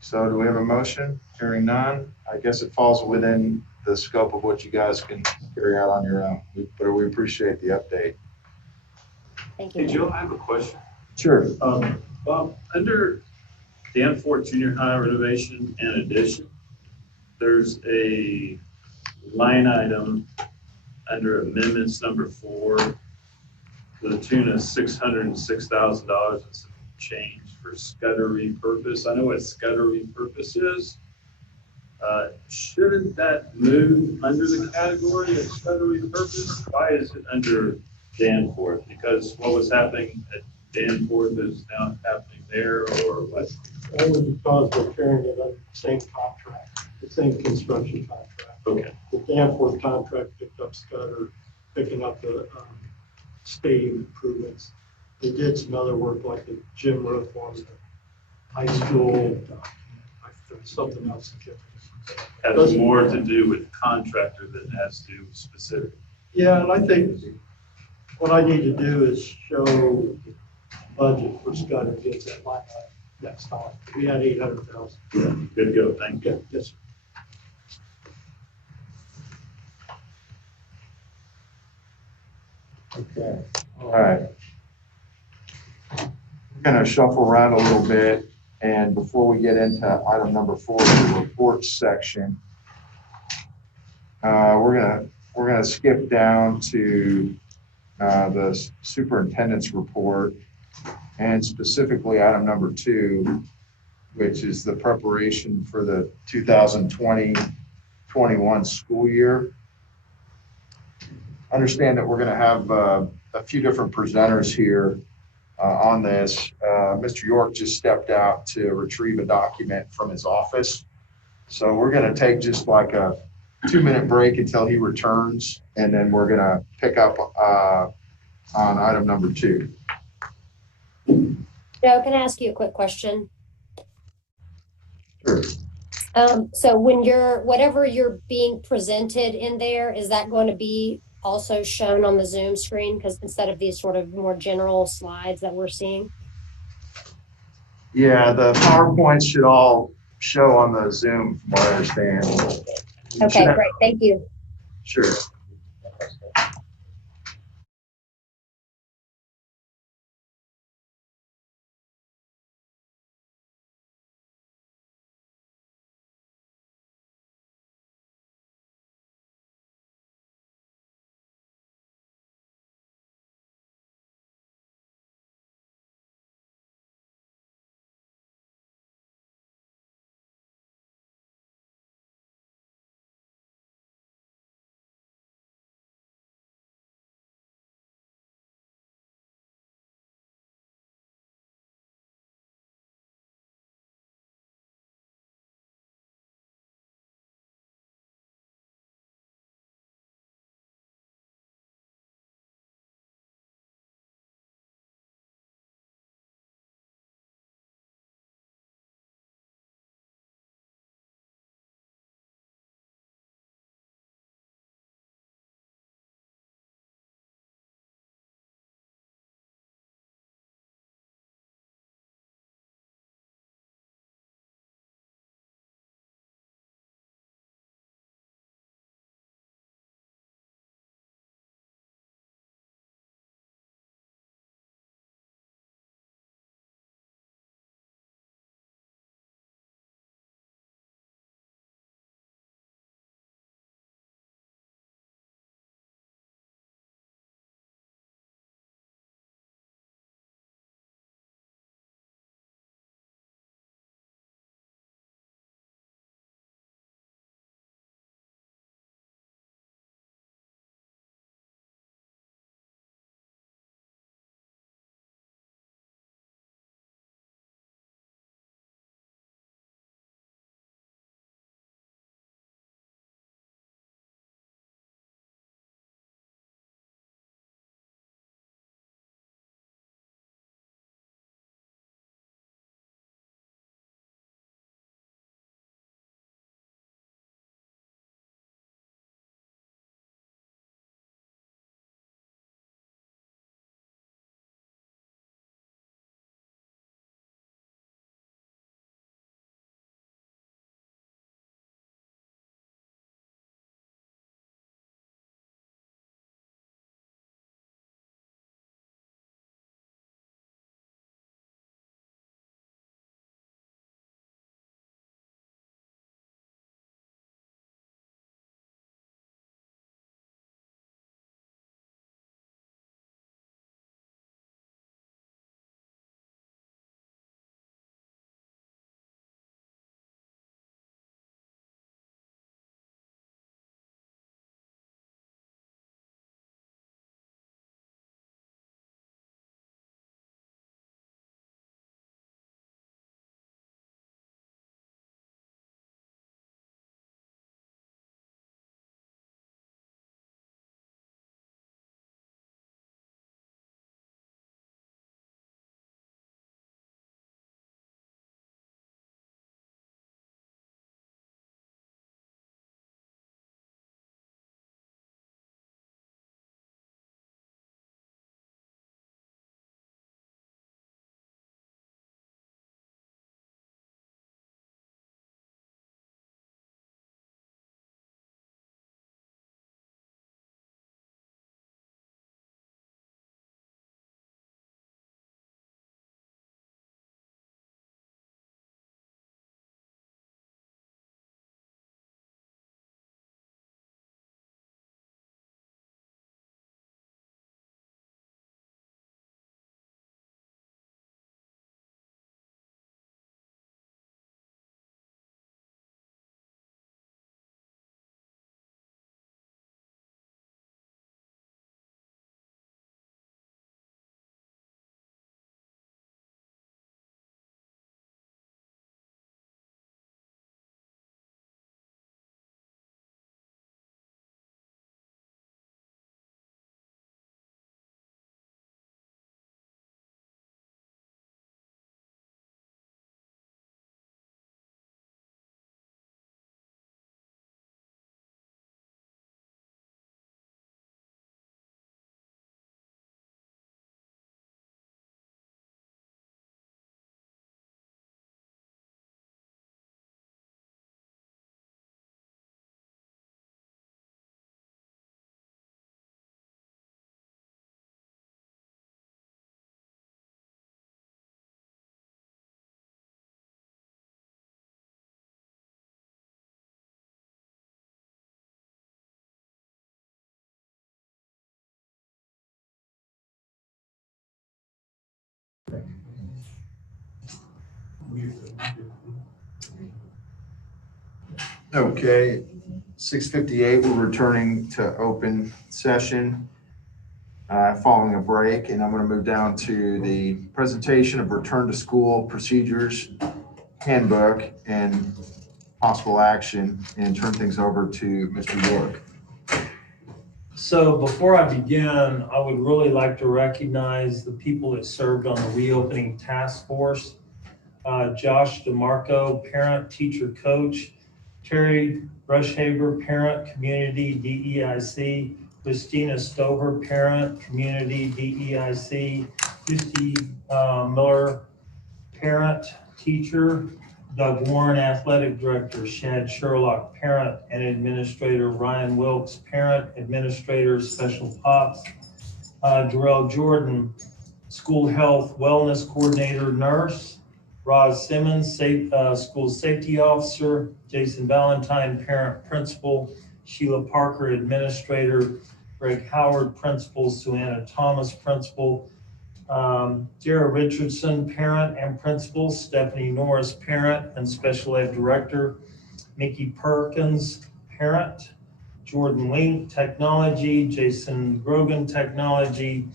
So do we have a motion? Hearing none, I guess it falls within the scope of what you guys can carry out on your own, but we appreciate the update. Thank Hey, you. Joe, I have a question. Sure. Bob, under Danforth Junior High renovation and addition, there's a line item under amendments number 4 to the tune of $606,000 and some change for scudder repurpose. I know what scudder repurpose is. Shouldn't that move under the category of scudder repurpose? Why is it under Danforth? Because what was happening at Danforth is now happening there, or what? Only because we're carrying it under the same contract, the same construction contract. Okay. The Danforth contract picked up Scudder, picking up the stadium improvements. They did some other work like the gym roof on the high school, something else. Has more to do with contractor than it has to do with specific. Yeah, and I think what I need to do is show budget for Scudder gets that line item next time. We had 800,000. Yeah, good go, thank you. Yes, sir. Okay, all right. We're going to shuffle around a little bit, and before we get into item number 4, the reports section, we're gonna skip down to the superintendent's report, and specifically item number 2, which is the preparation for the 2020-21 school year. Understand that we're going to have a few different presenters here on this. Mr. York just stepped out to retrieve a document from his office. So we're going to take just like a 2-minute break until he returns, and then we're going to pick up on item number 2. Joe, can I ask you a quick question? Sure. So when whatever you're being presented in there, is that going to be also shown on the Zoom screen? Because instead of these sort of more general slides that we're seeing? Yeah, the PowerPoints should all show on the Zoom, from what I understand. Okay, great. Thank you. Sure. Okay, 6:58, we're returning to open session following a break, and I'm going to move down to the presentation of return to school procedures handbook and possible action, and turn things over to Mr. York. So before I begin, I would really like to recognize the people that served on the reopening task force. Josh DeMarco, parent, teacher, coach. Terry Rushhaver, parent, community, DEIC. Christina Stover, parent, community, DEIC. Christy Miller, parent, teacher. Doug Warren, athletic director. Shad Sherlock, parent and administrator. Ryan Wilkes, parent, administrator, special pops. Darrell Jordan, school health wellness coordinator, nurse. Roz Simmons, school safety officer. Jason Valentine, parent, principal. Sheila Parker, administrator. Greg Howard, principal. Suanna Thomas, principal. Dara Richardson, parent and principal. Stephanie Norris, parent and special ed director. Mickey Perkins, parent. Jordan Link, technology. Jason Grogan, technology.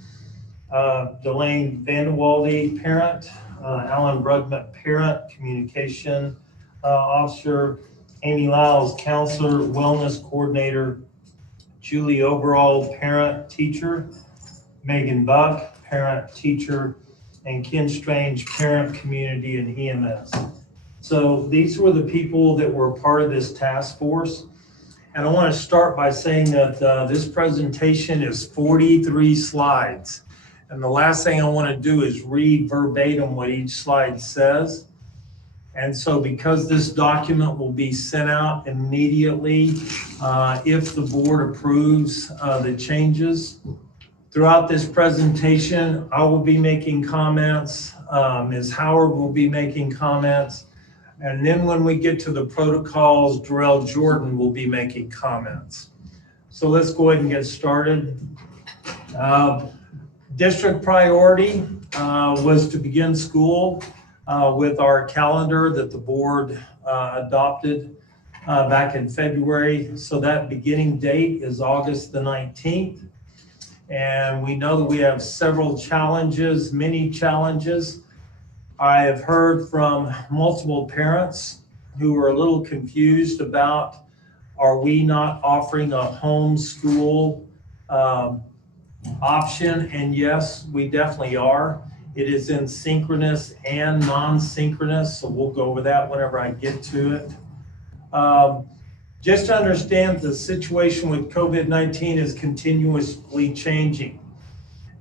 Delane Vanderwalde, parent. Alan Brugman, parent, communication officer. Amy Lyles, counselor, wellness coordinator. Julie Overall, parent, teacher. Megan Buck, parent, teacher. And Ken Strange, parent, community, and EMS. So these were the people that were part of this task force. And I want to start by saying that this presentation is 43 slides. And the last thing I want to do is read verbatim what each slide says. And so because this document will be sent out immediately if the board approves the changes. Throughout this presentation, I will be making comments. Ms. Howard will be making comments. And then when we get to the protocols, Darrell Jordan will be making comments. So let's go ahead and get started. District priority was to begin school with our calendar that the board adopted back in February. So that beginning date is August the 19th. And we know that we have several challenges, many challenges. I have heard from multiple parents who are a little confused about, are we not offering a homeschool option? And yes, we definitely are. It is in synchronous and non-synchronous, so we'll go over that whenever I get to it. Just to understand, the situation with COVID-19 is continuously changing,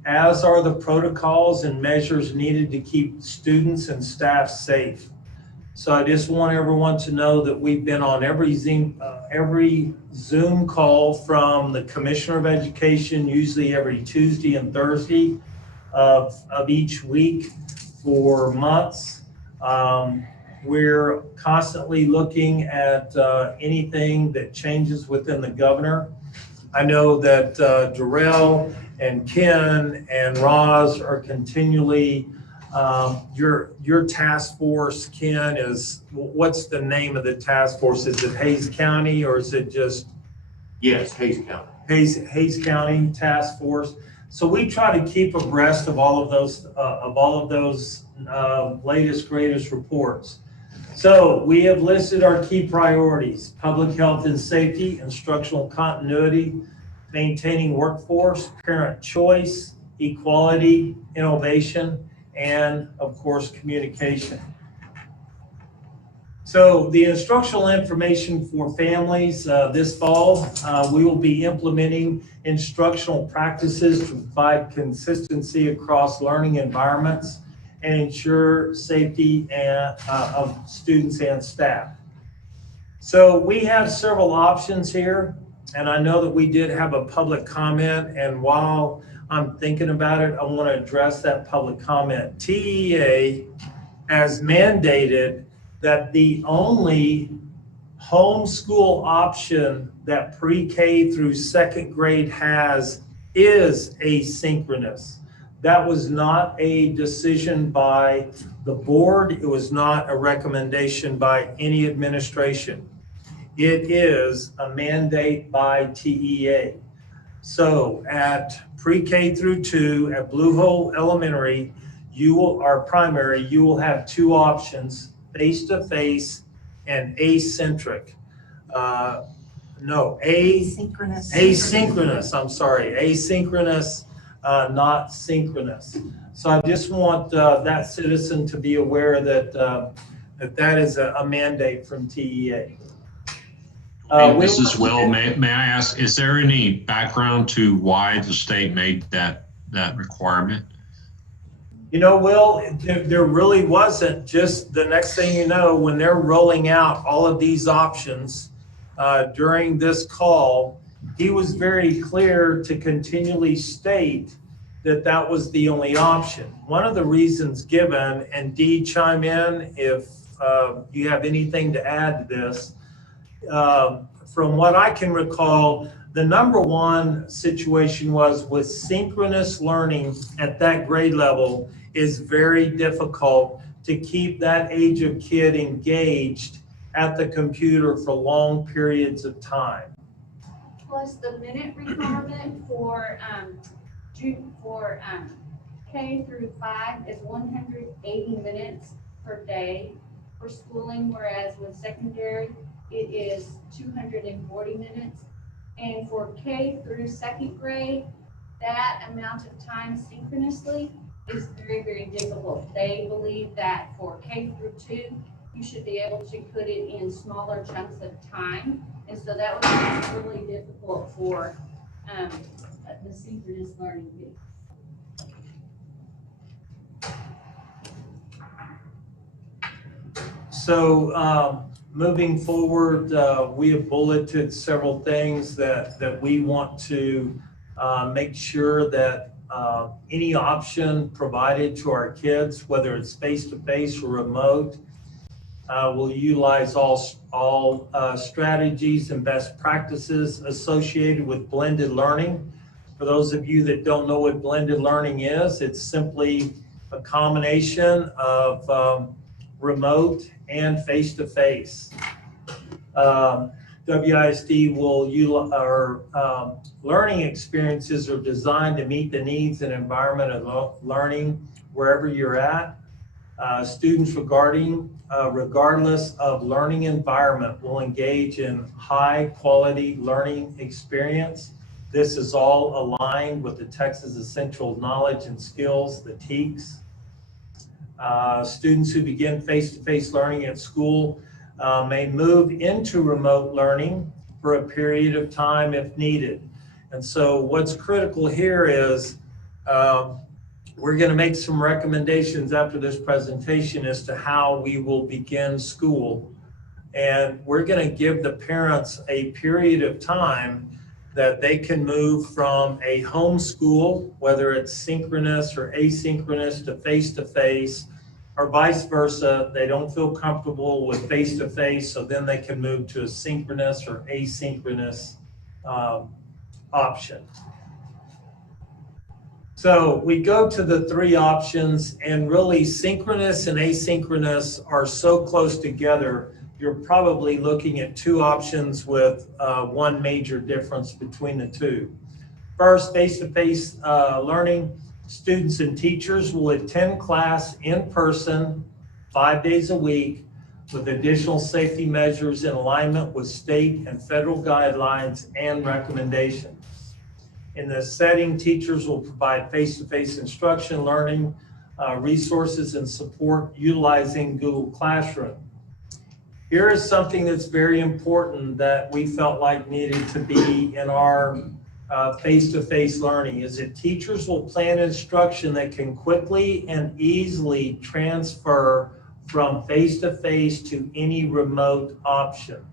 as are the protocols and measures needed to keep students and staff safe. So I just want everyone to know that we've been on every Zoom call from the Commissioner of Education, usually every Tuesday and Thursday of each week for months. We're constantly looking at anything that changes within the governor. I know that Darrell and Ken and Roz are continually, your task force, Ken, is, what's the name of the task force? Is it Hayes County or is it just? Yes, Hayes County. Hayes County Task Force. So we try to keep abreast of all of those latest, greatest reports. So we have listed our key priorities: public health and safety, instructional continuity, maintaining workforce, parent choice, equality, innovation, and of course, communication. So the instructional information for families this fall, we will be implementing instructional practices to provide consistency across learning environments and ensure safety of students and staff. So we have several options here, and I know that we did have a public comment, and while I'm thinking about it, I want to address that public comment. TEA has mandated that the only homeschool option that pre-K through second grade has is asynchronous. That was not a decision by the board. It was not a recommendation by any administration. It is a mandate by TEA. So at pre-K through 2 at Blue Hole Elementary, you will have two options, face-to-face and asynchronous. Asynchronous, I'm sorry, asynchronous, not synchronous. So I just want that citizen to be aware that that is a mandate from TEA. This is Will. May I ask, is there any background to why the state made that requirement? You know, Will, there really wasn't. Just the next thing you know, when they're rolling out all of these options during this call, he was very clear to continually state that that was the only option. One of the reasons given, and Dee, chime in if you have anything to add to this, from what I can recall, the number one situation was with synchronous learning at that grade level is very difficult to keep that age of kid engaged at the computer for long periods of time. Plus the minute requirement for K through 5 is 180 minutes per day for schooling, whereas with secondary, it is 240 minutes. And for K through 2nd grade, that amount of time synchronously is very, very difficult. They believe that for K through 2, you should be able to put it in smaller chunks of time. And so that would be really difficult for the synchronous learning piece. So moving forward, we have bulleted several things that we want to make sure that any option provided to our kids, whether it's face-to-face or remote, will utilize all strategies and best practices associated with blended learning. For those of you that don't know what blended learning is, it's simply a combination of remote and face-to-face. WISD will learning experiences are designed to meet the needs and environment of learning wherever you're at. Students regardless of learning environment will engage in high quality learning experience. This is all aligned with the Texas Essential Knowledge and Skills, the TEKS. Students who begin face-to-face learning at school may move into remote learning for a period of time if needed. And so what's critical here is we're going to make some recommendations after this presentation as to how we will begin school. And we're going to give the parents a period of time that they can move from a home school, whether it's synchronous or asynchronous, to face-to-face, or vice versa. They don't feel comfortable with face-to-face, so then they can move to a synchronous or asynchronous option. So we go to the three options, and really synchronous and asynchronous are so close together, you're probably looking at two options with one major difference between the two. First, face-to-face learning. Students and teachers will attend class in person 5 days a week with additional safety measures in alignment with state and federal guidelines and recommendations. In this setting, teachers will provide face-to-face instruction, learning, resources, and support utilizing Google Classroom. Here is something that's very important that we felt like needed to be in our face-to-face learning, is that teachers will plan instruction that can quickly and easily transfer from face-to-face to any remote option.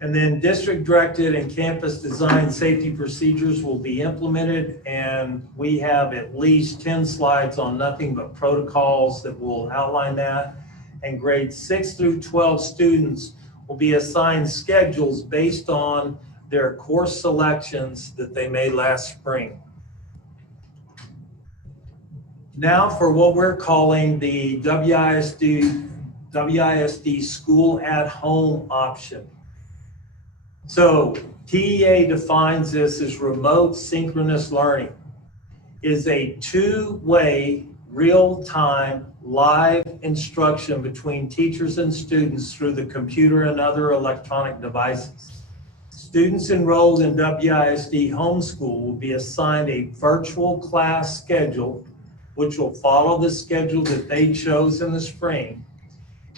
And then district-directed and campus-designed safety procedures will be implemented, and we have at least 10 slides on nothing but protocols that will outline that. And grades 6 through 12 students will be assigned schedules based on their course selections that they made last spring. Now for what we're calling the WISD school at home option. So TEA defines this as remote synchronous learning. Is a two-way, real-time, live instruction between teachers and students through the computer and other electronic devices. Students enrolled in WISD homeschool will be assigned a virtual class schedule, which will follow the schedule that they chose in the spring,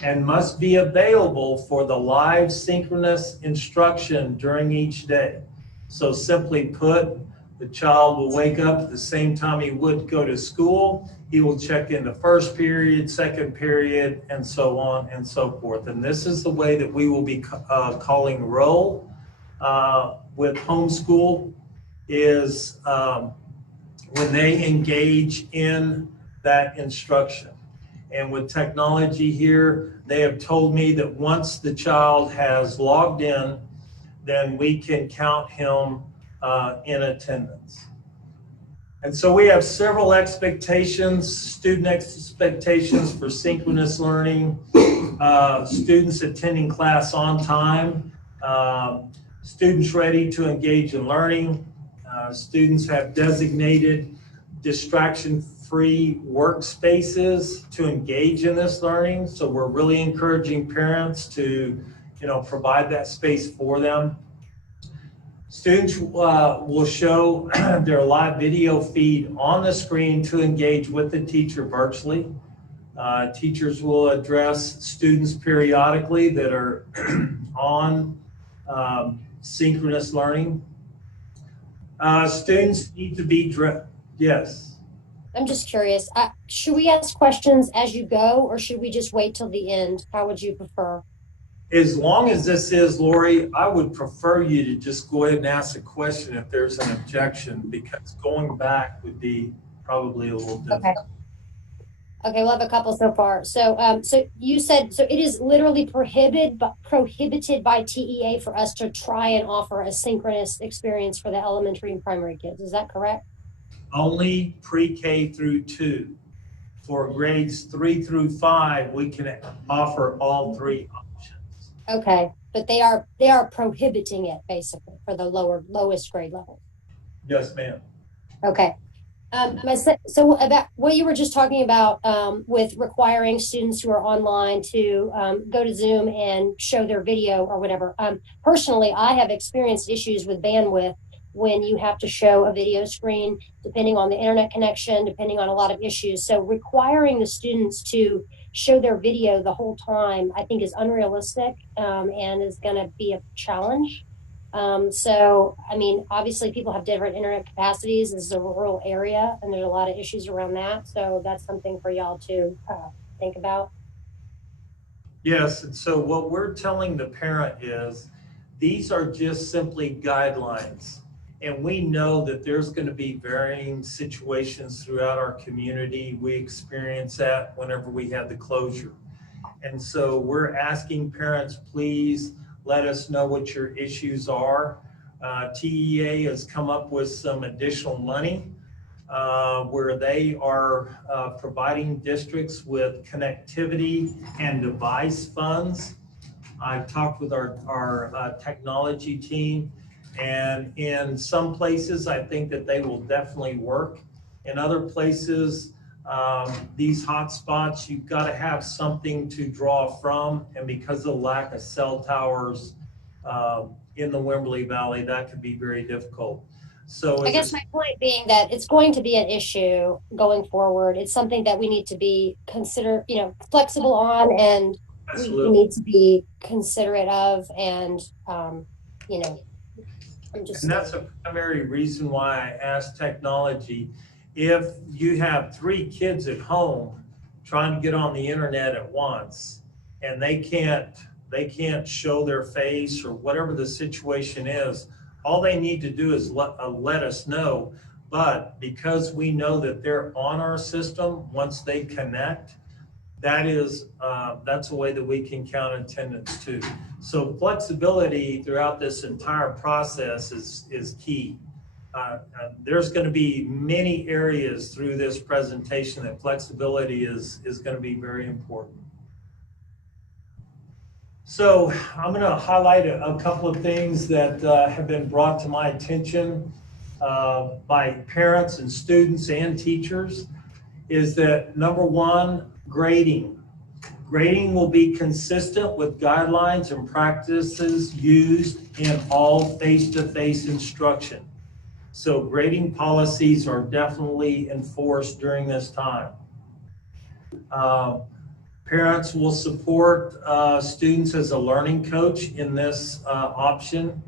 and must be available for the live synchronous instruction during each day. So simply put, the child will wake up at the same time he would go to school. He will check in the first period, second period, and so on and so forth. And this is the way that we will be calling roll with homeschool is when they engage in that instruction. And with technology here, they have told me that once the child has logged in, then we can count him in attendance. And so we have several expectations, student expectations for synchronous learning, students attending class on time, students ready to engage in learning, students have designated distraction-free workspaces to engage in this learning. So we're really encouraging parents to, provide that space for them. Students will show their live video feed on the screen to engage with the teacher virtually. Teachers will address students periodically that are on synchronous learning. Students need to be yes. I'm just curious. Should we ask questions as you go, or should we just wait till the end? How would you prefer? As long as this is, Lori, I would prefer you to just go ahead and ask a question if there's an objection, because going back would be probably a little difficult. Okay. Okay, we'll have a couple so far. So, so you said, so it is literally prohibited by TEA for us to try and offer a synchronous experience for the elementary and primary kids. Is that correct? Only pre-K through 2. For grades 3 through 5, we can offer all three options. Okay, but they are prohibiting it basically for the lowest grade level. Yes, ma'am. Okay. So about what you were just talking about with requiring students who are online to go to Zoom and show their video or whatever. Personally, I have experienced issues with bandwidth when you have to show a video screen, depending on the internet connection, depending on a lot of issues. So requiring the students to show their video the whole time, I think is unrealistic and is going to be a challenge. So, I mean, obviously people have different internet capacities. This is a rural area and there's a lot of issues around that. So that's something for y'all to think about. Yes, and so what we're telling the parent is these are just simply guidelines. And we know that there's going to be varying situations throughout our community. We experience that whenever we have the closure. And so we're asking parents, please let us know what your issues are. TEA has come up with some additional money where they are providing districts with connectivity and device funds. I've talked with our technology team, and in some places, I think that they will definitely work. In other places, these hotspots, you've got to have something to draw from, and because of the lack of cell towers in the Wimberley Valley, that could be very difficult. So I guess my point being that it's going to be an issue going forward. It's something that we need to be flexible on, and we need to be considerate of, and And that's a primary reason why I asked technology. If you have 3 kids at home trying to get on the internet at once, and they can't show their face or whatever the situation is, all they need to do is let us know. But because we know that they're on our system, once they connect, that's a way that we can count attendance too. So flexibility throughout this entire process is key. There's going to be many areas through this presentation that flexibility is going to be very important. So I'm going to highlight a couple of things that have been brought to my attention by parents and students and teachers. Is that number one, grading. Grading will be consistent with guidelines and practices used in all face-to-face instruction. So grading policies are definitely enforced during this time. Parents will support students as a learning coach in this option.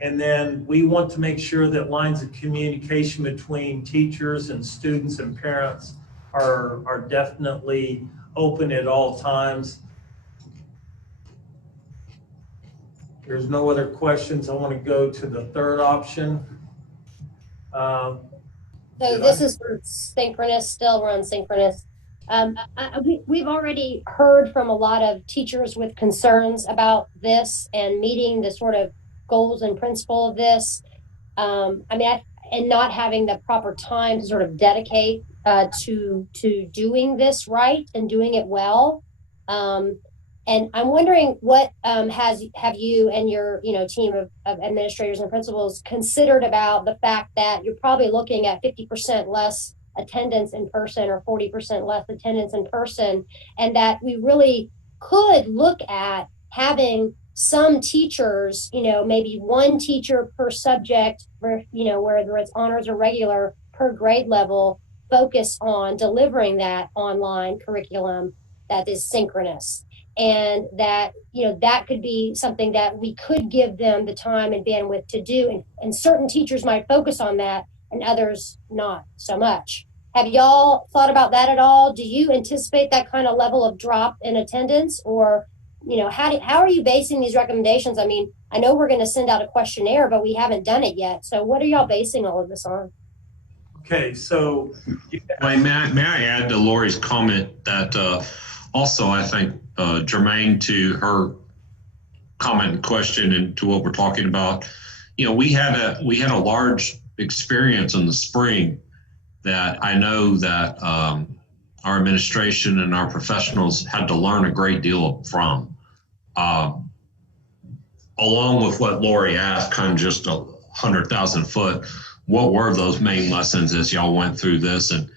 And then we want to make sure that lines of communication between teachers and students and parents are definitely open at all times. There's no other questions. I want to go to the third option. So this is for synchronous, still we're on synchronous. We've already heard from a lot of teachers with concerns about this and meeting the sort of goals and principle of this. And not having the proper time to sort of dedicate to doing this right and doing it well. And I'm wondering what have you and your team of administrators and principals considered about the fact that you're probably looking at 50% less attendance in person or 40% less attendance in person, and that we really could look at having some teachers, maybe one teacher per subject, whether it's honors or regular, per grade level, focus on delivering that online curriculum that is synchronous. And that, that could be something that we could give them the time and bandwidth to do. And certain teachers might focus on that and others not so much. Have y'all thought about that at all? Do you anticipate that kind of level of drop in attendance, or how are you basing these recommendations? I mean, I know we're going to send out a questionnaire, but we haven't done it yet. So what are y'all basing all of this on? Okay, so may I add to Lori's comment that also I think germane to her comment and question and to what we're talking about, we had a large experience in the spring that I know that our administration and our professionals had to learn a great deal from. Along with what Lori asked, kind of just 100,000 foot, what were those main lessons as y'all went through this, and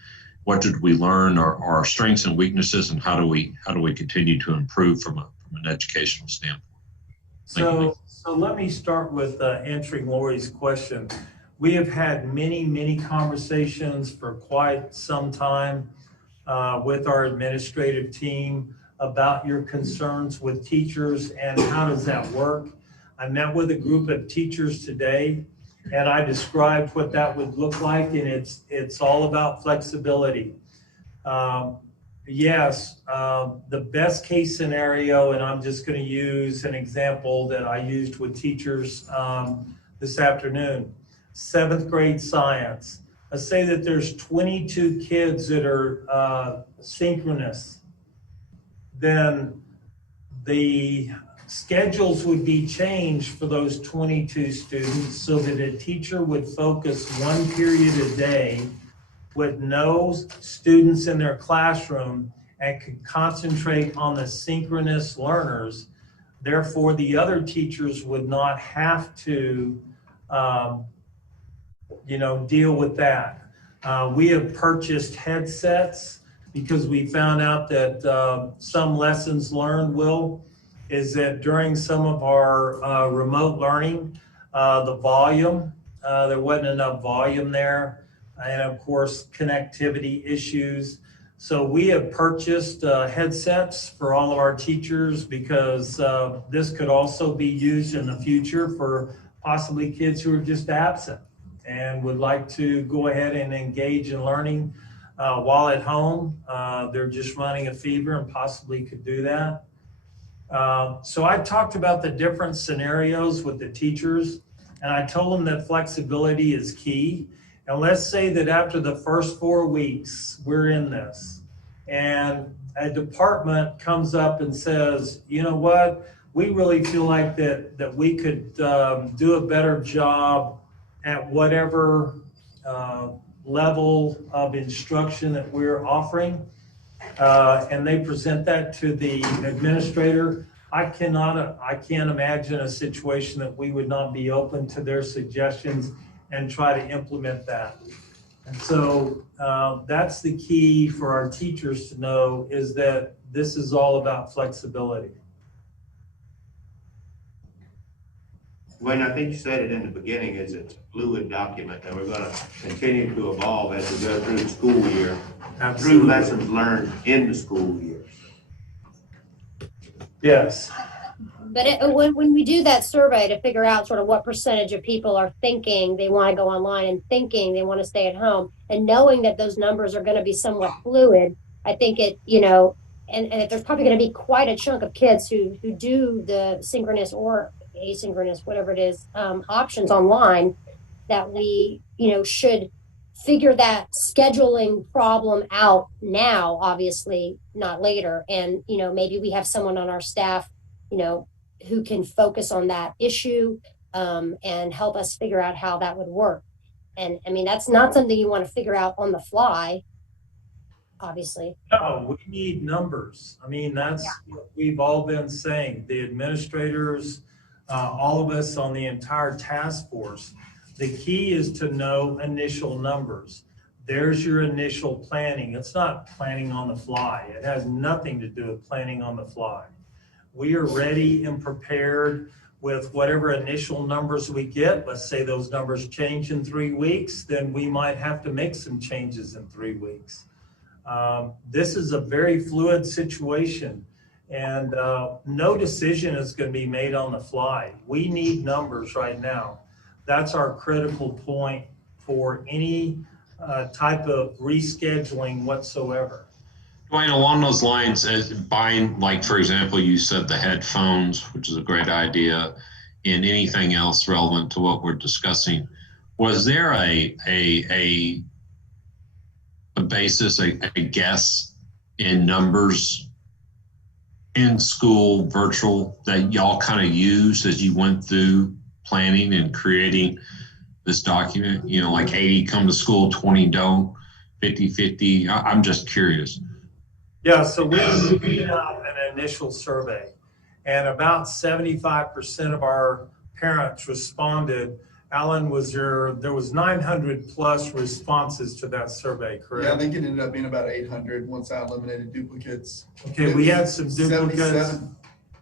what did we learn, our strengths and weaknesses, and how do we continue to improve from an educational standpoint? So let me start with answering Lori's question. We have had many conversations for quite some time with our administrative team about your concerns with teachers and how does that work. I met with a group of teachers today and I described what that would look like, and it's all about flexibility. Yes, the best case scenario, and I'm just going to use an example that I used with teachers this afternoon. 7th grade science. Let's say that there's 22 kids that are synchronous. Then the schedules would be changed for those 22 students so that a teacher would focus one period a day with no students in their classroom and could concentrate on the synchronous learners. Therefore, the other teachers would not have to deal with that. We have purchased headsets because we found out that some lessons learned is that during some of our remote learning, the volume, there wasn't enough volume there, and of course connectivity issues. So we have purchased headsets for all of our teachers because this could also be used in the future for possibly kids who are just absent and would like to go ahead and engage in learning while at home. They're just running a fever and possibly could do that. So I talked about the different scenarios with the teachers, and I told them that flexibility is key. And let's say that after the first 4 weeks, we're in this, and a department comes up and says, you know what, we really feel like that we could do a better job at whatever level of instruction that we're offering, and they present that to the administrator. I can't imagine a situation that we would not be open to their suggestions and try to implement that. And so that's the key for our teachers to know, is that this is all about flexibility. Wayne, I think you said it in the beginning, is it's a fluid document, and we're gonna continue to evolve as we go through the school year, Absolutely. through lessons learned in the school year. Yes. But when we do that survey to figure out sort of what percentage of people are thinking they want to go online and thinking they want to stay at home, and knowing that those numbers are going to be somewhat fluid, I think it, and if there's probably going to be quite a chunk of kids who do the synchronous or asynchronous, whatever it is, options online, that we, should figure that scheduling problem out now, obviously not later. And, maybe we have someone on our staff, who can focus on that issue and help us figure out how that would work. And I mean, that's not something you want to figure out on the fly, obviously. No, we need numbers. I mean, that's what we've all been saying. The administrators, all of us on the entire task force. The key is to know initial numbers. There's your initial planning. It's not planning on the fly. It has nothing to do with planning on the fly. We are ready and prepared with whatever initial numbers we get. Let's say those numbers change in 3 weeks, then we might have to make some changes in 3 weeks. This is a very fluid situation, and no decision is going to be made on the fly. We need numbers right now. That's our critical point for any type of rescheduling whatsoever. Dwayne, along those lines, buying, like, for example, you said the headphones, which is a great idea, and anything else relevant to what we're discussing. Was there a basis, a guess in numbers in school virtual that y'all kind of used as you went through planning and creating this document? Like 80 come to school, 20 don't, 50-50. I'm just curious. Yeah, so we did an initial survey, and about 75% of our parents responded. Alan, there was 900 plus responses to that survey, correct? Yeah, I think it ended up being about 800 once I eliminated duplicates. Okay, we had some duplicates. 77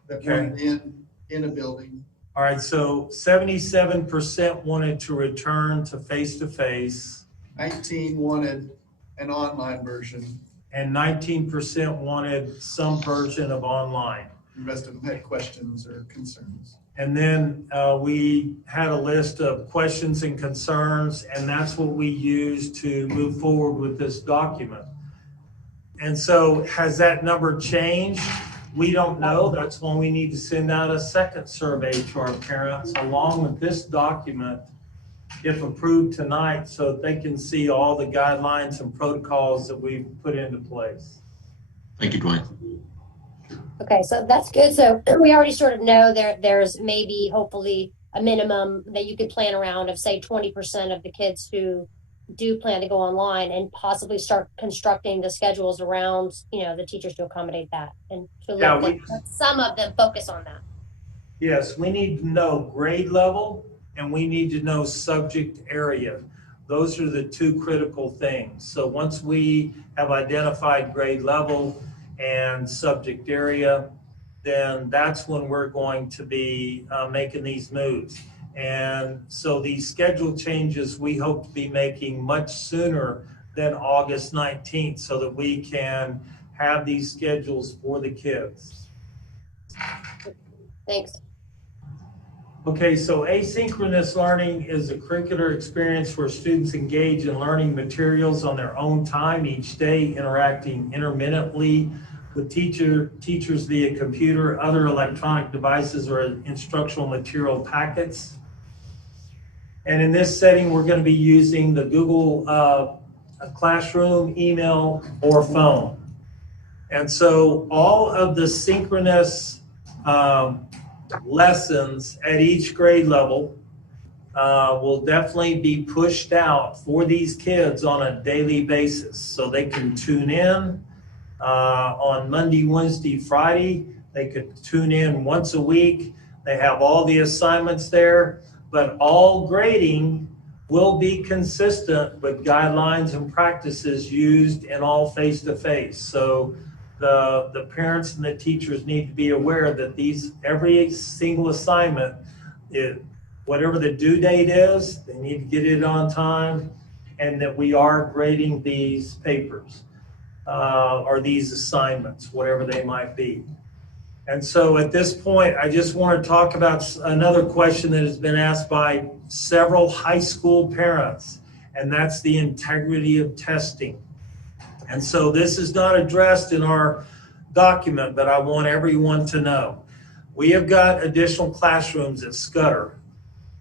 that went in a building. All right, so 77% wanted to return to face-to-face. 19 wanted an online version. And 19% wanted some version of online. The rest of them had questions or concerns. And then we had a list of questions and concerns, and that's what we used to move forward with this document. And so has that number changed? We don't know. That's when we need to send out a second survey to our parents along with this document, if approved tonight, so that they can see all the guidelines and protocols that we've put into place. Thank you, Dwayne. Okay, so that's good. So we already sort of know there's maybe hopefully a minimum that you could plan around of, say, 20% of the kids who do plan to go online, and possibly start constructing the schedules around, the teachers to accommodate that, and to let some of them focus on that. Yes, we need to know grade level, and we need to know subject area. Those are the two critical things. So once we have identified grade level and subject area, then that's when we're going to be making these moves. And so these schedule changes we hope to be making much sooner than August 19th, so that we can have these schedules for the kids. Thanks. Okay, so asynchronous learning is a curricular experience where students engage in learning materials on their own time each day, interacting intermittently with teachers via computer, other electronic devices, or instructional material packets. And in this setting, we're going to be using the Google Classroom, email, or phone. And so all of the synchronous lessons at each grade level will definitely be pushed out for these kids on a daily basis. So they can tune in on Monday, Wednesday, Friday. They could tune in once a week. They have all the assignments there, but all grading will be consistent with guidelines and practices used in all face-to-face. So the parents and the teachers need to be aware that every single assignment, whatever the due date is, they need to get it on time, and that we are grading these papers or these assignments, whatever they might be. And so at this point, I just want to talk about another question that has been asked by several high school parents, and that's the integrity of testing. And so this is not addressed in our document, but I want everyone to know. We have got additional classrooms at Scudder.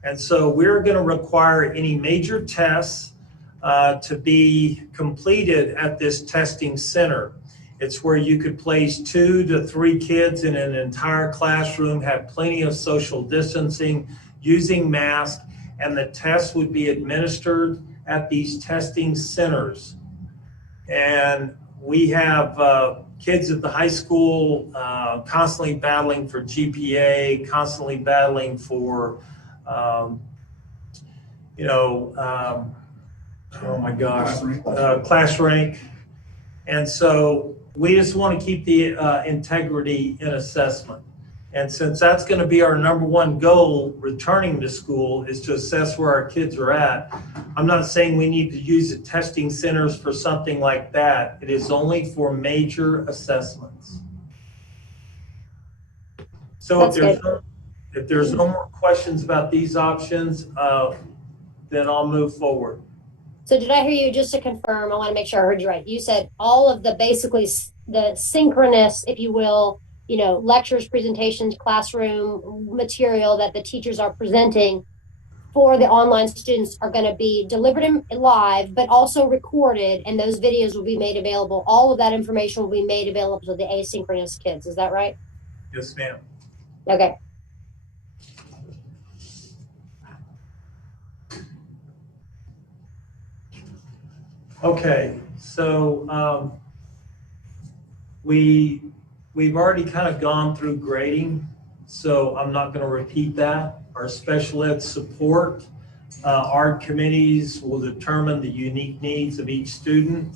And so we're going to require any major tests to be completed at this testing center. It's where you could place 2 to 3 kids in an entire classroom, have plenty of social distancing, using masks, and the tests would be administered at these testing centers. And we have kids at the high school constantly battling for GPA, constantly battling for, oh my gosh, class rank. And so we just want to keep the integrity in assessment. And since that's going to be our #1 goal, returning to school, is to assess where our kids are at. I'm not saying we need to use the testing centers for something like that. It is only for major assessments. So if there's no more questions about these options, then I'll move forward. So did I hear you, just to confirm, I want to make sure I heard you right. You said all of the basically the synchronous, if you will, lectures, presentations, classroom material that the teachers are presenting for the online students are going to be delivered live, but also recorded, and those videos will be made available. All of that information will be made available to the asynchronous kids. Is that right? Yes, ma'am. Okay. Okay, so we've already kind of gone through grading, so I'm not going to repeat that. Our special ed support, our committees will determine the unique needs of each student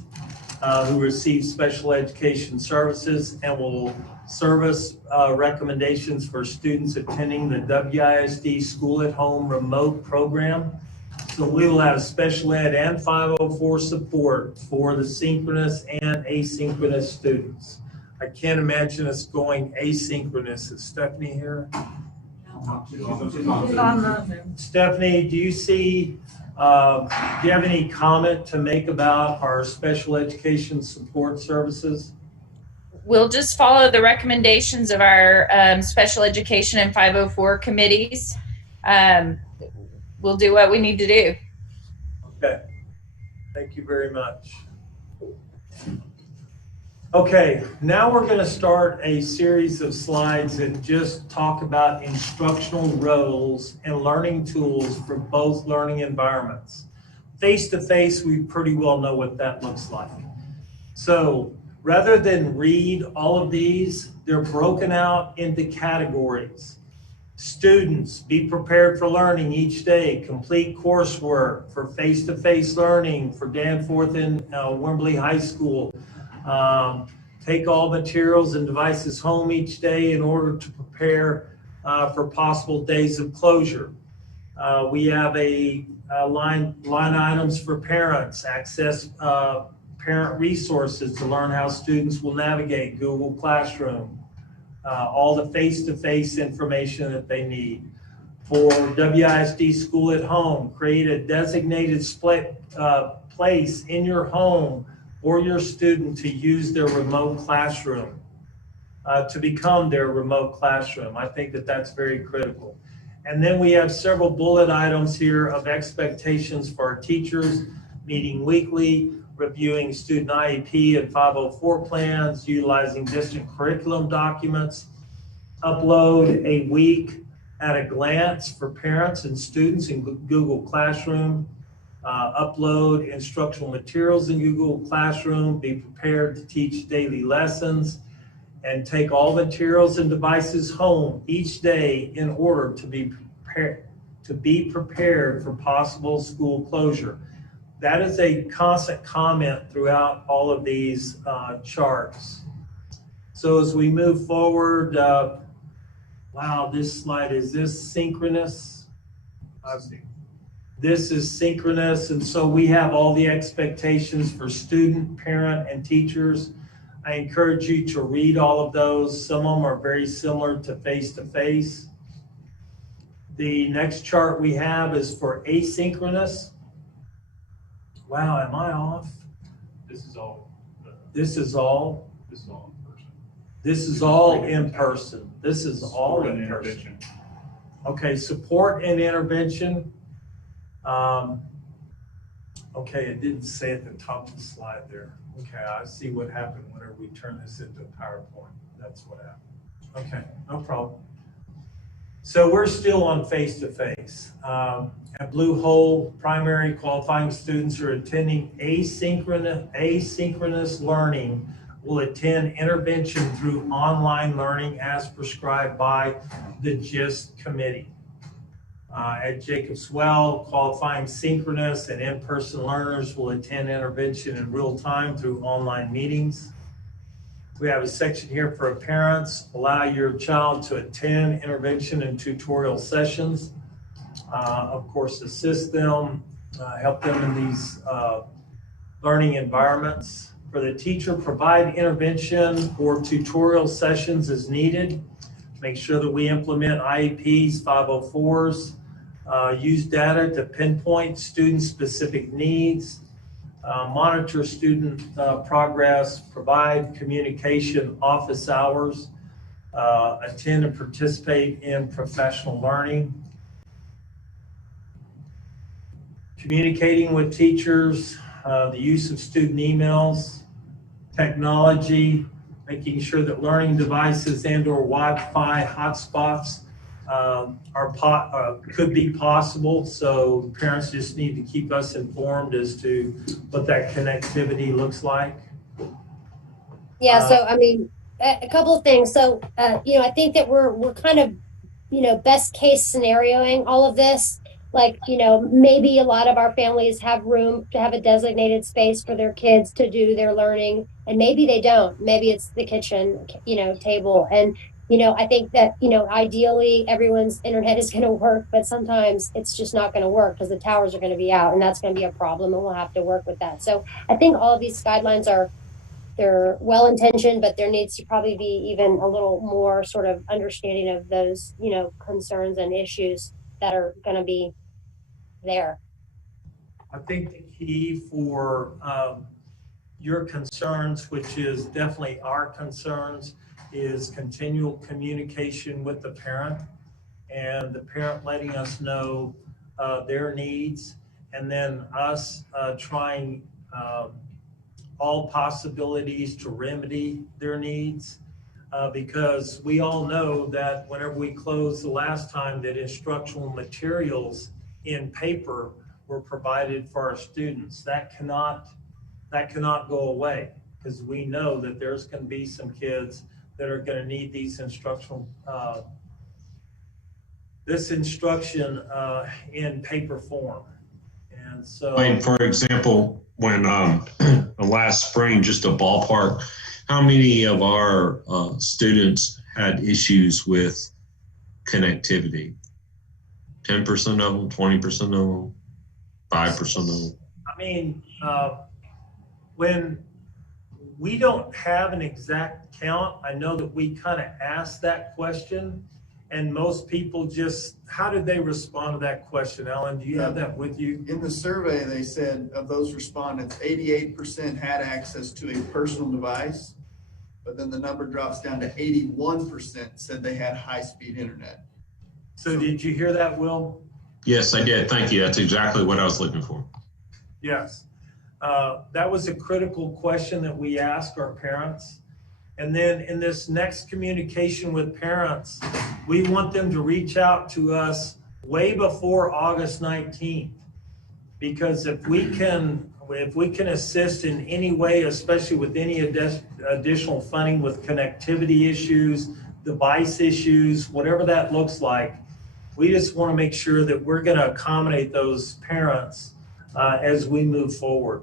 who receives special education services, and will service recommendations for students attending the WISD School at Home remote program. So we will have special ed and 504 support for the synchronous and asynchronous students. I can't imagine us going asynchronous. Is Stephanie here? Stephanie, do you have any comment to make about our special education support services? We'll just follow the recommendations of our special education and 504 committees. We'll do what we need to do. Okay, thank you very much. Okay, now we're going to start a series of slides that just talk about instructional roles and learning tools for both learning environments. Face-to-face, we pretty well know what that looks like. So rather than read all of these, they're broken out into categories. Students, be prepared for learning each day, complete coursework for face-to-face learning for Danforth and Wimberley High School. Take all materials and devices home each day in order to prepare for possible days of closure. We have a line items for parents, access parent resources to learn how students will navigate Google Classroom. All the face-to-face information that they need. For WISD School at Home, create a designated place in your home for your student to use their remote classroom, to become their remote classroom. I think that that's very critical. And then we have several bullet items here of expectations for our teachers, meeting weekly, reviewing student IEP and 504 plans, utilizing district curriculum documents, upload a week at a glance for parents and students in Google Classroom, upload instructional materials in Google Classroom, be prepared to teach daily lessons, and take all materials and devices home each day in order to be prepared for possible school closure. That is a constant comment throughout all of these charts. So as we move forward, wow, this slide, is this synchronous? This is synchronous, and so we have all the expectations for student, parent, and teachers. I encourage you to read all of those. Some of them are very similar to face-to-face. The next chart we have is for asynchronous. Wow, am I off? This is all. This is all. This is all in person. This is all in person. This is all Support and in person. intervention. Okay, support and intervention. Okay, it didn't say at the top of the slide there. Okay, I see what happened whenever we turn this into a PowerPoint. That's what happened. Okay, no problem. So we're still on face-to-face. At Blue Hole, primary qualifying students who are attending asynchronous learning will attend intervention through online learning as prescribed by the GIST committee. At Jacobs Well, qualifying synchronous and in-person learners will attend intervention in real time through online meetings. We have a section here for parents. Allow your child to attend intervention and tutorial sessions. Of course, assist them, help them in these learning environments. For the teacher, provide intervention or tutorial sessions as needed. Make sure that we implement IEPs, 504s, use data to pinpoint student-specific needs, monitor student progress, provide communication office hours, attend and participate in professional learning, communicating with teachers, the use of student emails, technology, making sure that learning devices and/or Wi-Fi hotspots could be possible. So parents just need to keep us informed as to what that connectivity looks like. Yeah, so I mean, a couple of things. So I think that we're kind of, best case scenarioing all of this. Like, maybe a lot of our families have room to have a designated space for their kids to do their learning, and maybe they don't. Maybe it's the kitchen, table. And, I think that, ideally everyone's internet is going to work, but sometimes it's just not going to work because the towers are going to be out, and that's going to be a problem, and we'll have to work with that. So I think all of these guidelines they're well-intentioned, but there needs to probably be even a little more sort of understanding of those, concerns and issues that are going to be there. I think the key for your concerns, which is definitely our concerns, is continual communication with the parent, and the parent letting us know their needs, and then us trying all possibilities to remedy their needs. Because we all know that whenever we closed the last time, that instructional materials in paper were provided for our students. That cannot go away, because we know that there's going to be some kids that are going to need these instructional this instruction in paper form. And so, for example, when last spring, just a ballpark, how many of our students had issues with connectivity? 10% of them, 20% of them, 5% of them? I mean, when we don't have an exact count, I know that we kind of asked that question, and most people just, how did they respond to that question? Ellen, do you have that with you? In the survey, they said of those respondents, 88% had access to a personal device, but then the number drops down to 81% said they had high-speed internet. So did you hear that, Will? Yes, I did. Thank you. That's exactly what I was looking for. Yes. That was a critical question that we asked our parents. And then in this next communication with parents, we want them to reach out to us way before August 19th. Because if we can assist in any way, especially with any additional funding with connectivity issues, device issues, whatever that looks like, we just want to make sure that we're going to accommodate those parents as we move forward.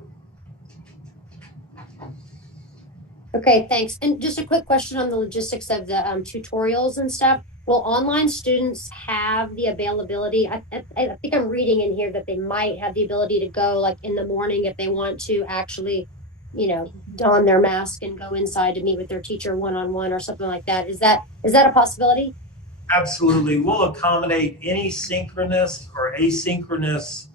Okay, thanks. And just a quick question on the logistics of the tutorials and stuff. Will online students have the availability? I think I'm reading in here that they might have the ability to go like in the morning if they want to actually, don their mask and go inside to meet with their teacher one-on-one or something like that. Is that a possibility? Absolutely. We'll accommodate any synchronous or asynchronous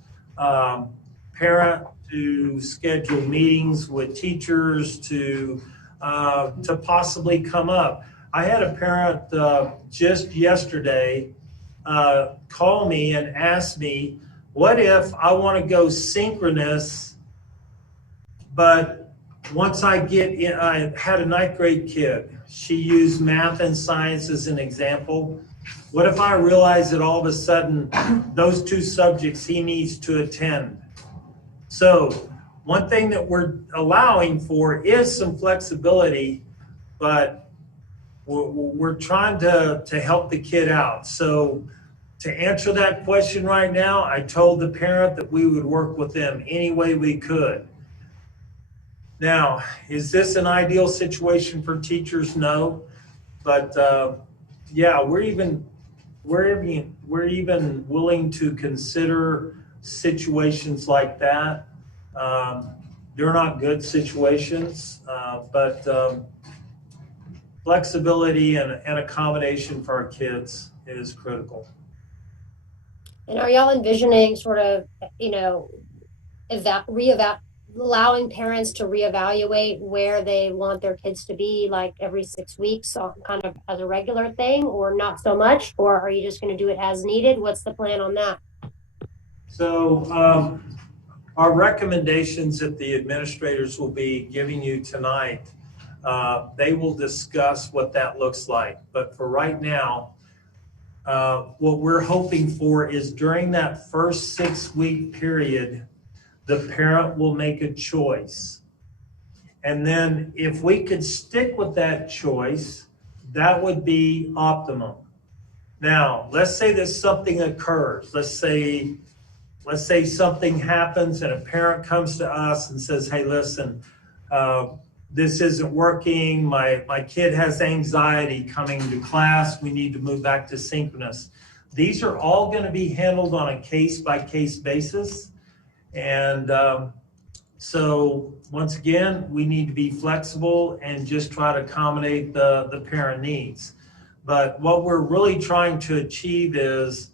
parent to schedule meetings with teachers to possibly come up. I had a parent just yesterday call me and ask me, what if I want to go synchronous, but once I get in, I had a 9th grade kid. She used math and science as an example. What if I realize that all of a sudden those 2 subjects he needs to attend? So one thing that we're allowing for is some flexibility, but we're trying to help the kid out. So to answer that question right now, I told the parent that we would work with them any way we could. Now, is this an ideal situation for teachers? No, but yeah, we're even willing to consider situations like that. They're not good situations, but flexibility and accommodation for our kids is critical. And are y'all envisioning sort of, allowing parents to reevaluate where they want their kids to be like every 6 weeks, so kind of as a regular thing, or not so much? Or are you just going to do it as needed? What's the plan on that? So our recommendations that the administrators will be giving you tonight, they will discuss what that looks like. But for right now, what we're hoping for is during that first 6-week period, the parent will make a choice. And then if we could stick with that choice, that would be optimum. Now, let's say that something occurs. Let's say something happens and a parent comes to us and says, hey, listen, this isn't working. My kid has anxiety coming to class. We need to move back to synchronous. These are all going to be handled on a case-by-case basis. And so once again, we need to be flexible and just try to accommodate the parent needs. But what we're really trying to achieve is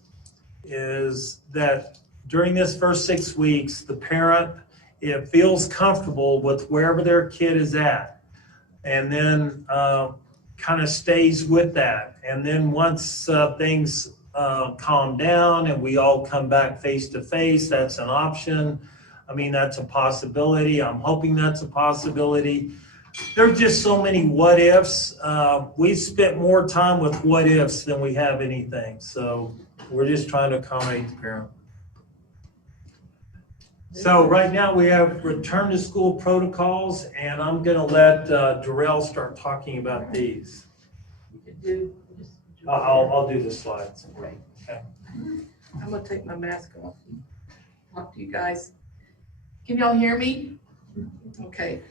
that during this first 6 weeks, the parent, it feels comfortable with wherever their kid is at, and then kind of stays with that. And then once things calm down and we all come back face to face, that's an option. I mean, that's a possibility. I'm hoping that's a possibility. There's just so many what ifs. We've spent more time with what ifs than we have anything. So we're just trying to accommodate the parent. So right now we have return to school protocols, and I'm going to let Darrell start talking about these. I'll do the slides. Okay. I'm going to take my mask off and talk to you guys. Can y'all hear me? Okay.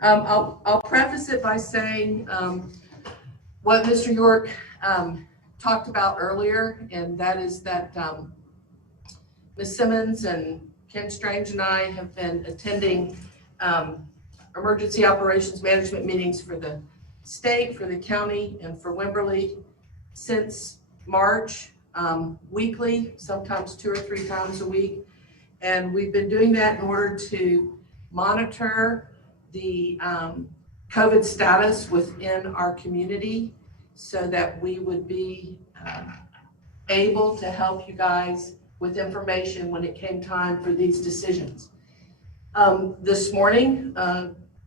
I'll preface it by saying what Mr. York talked about earlier, and that is that Ms. Simmons and Ken Strange and I have been attending emergency operations management meetings for the state, for the county, and for Wimberley since March, weekly, sometimes 2 or 3 times a week. And we've been doing that in order to monitor the COVID status within our community so that we would be able to help you guys with information when it came time for these decisions. This morning,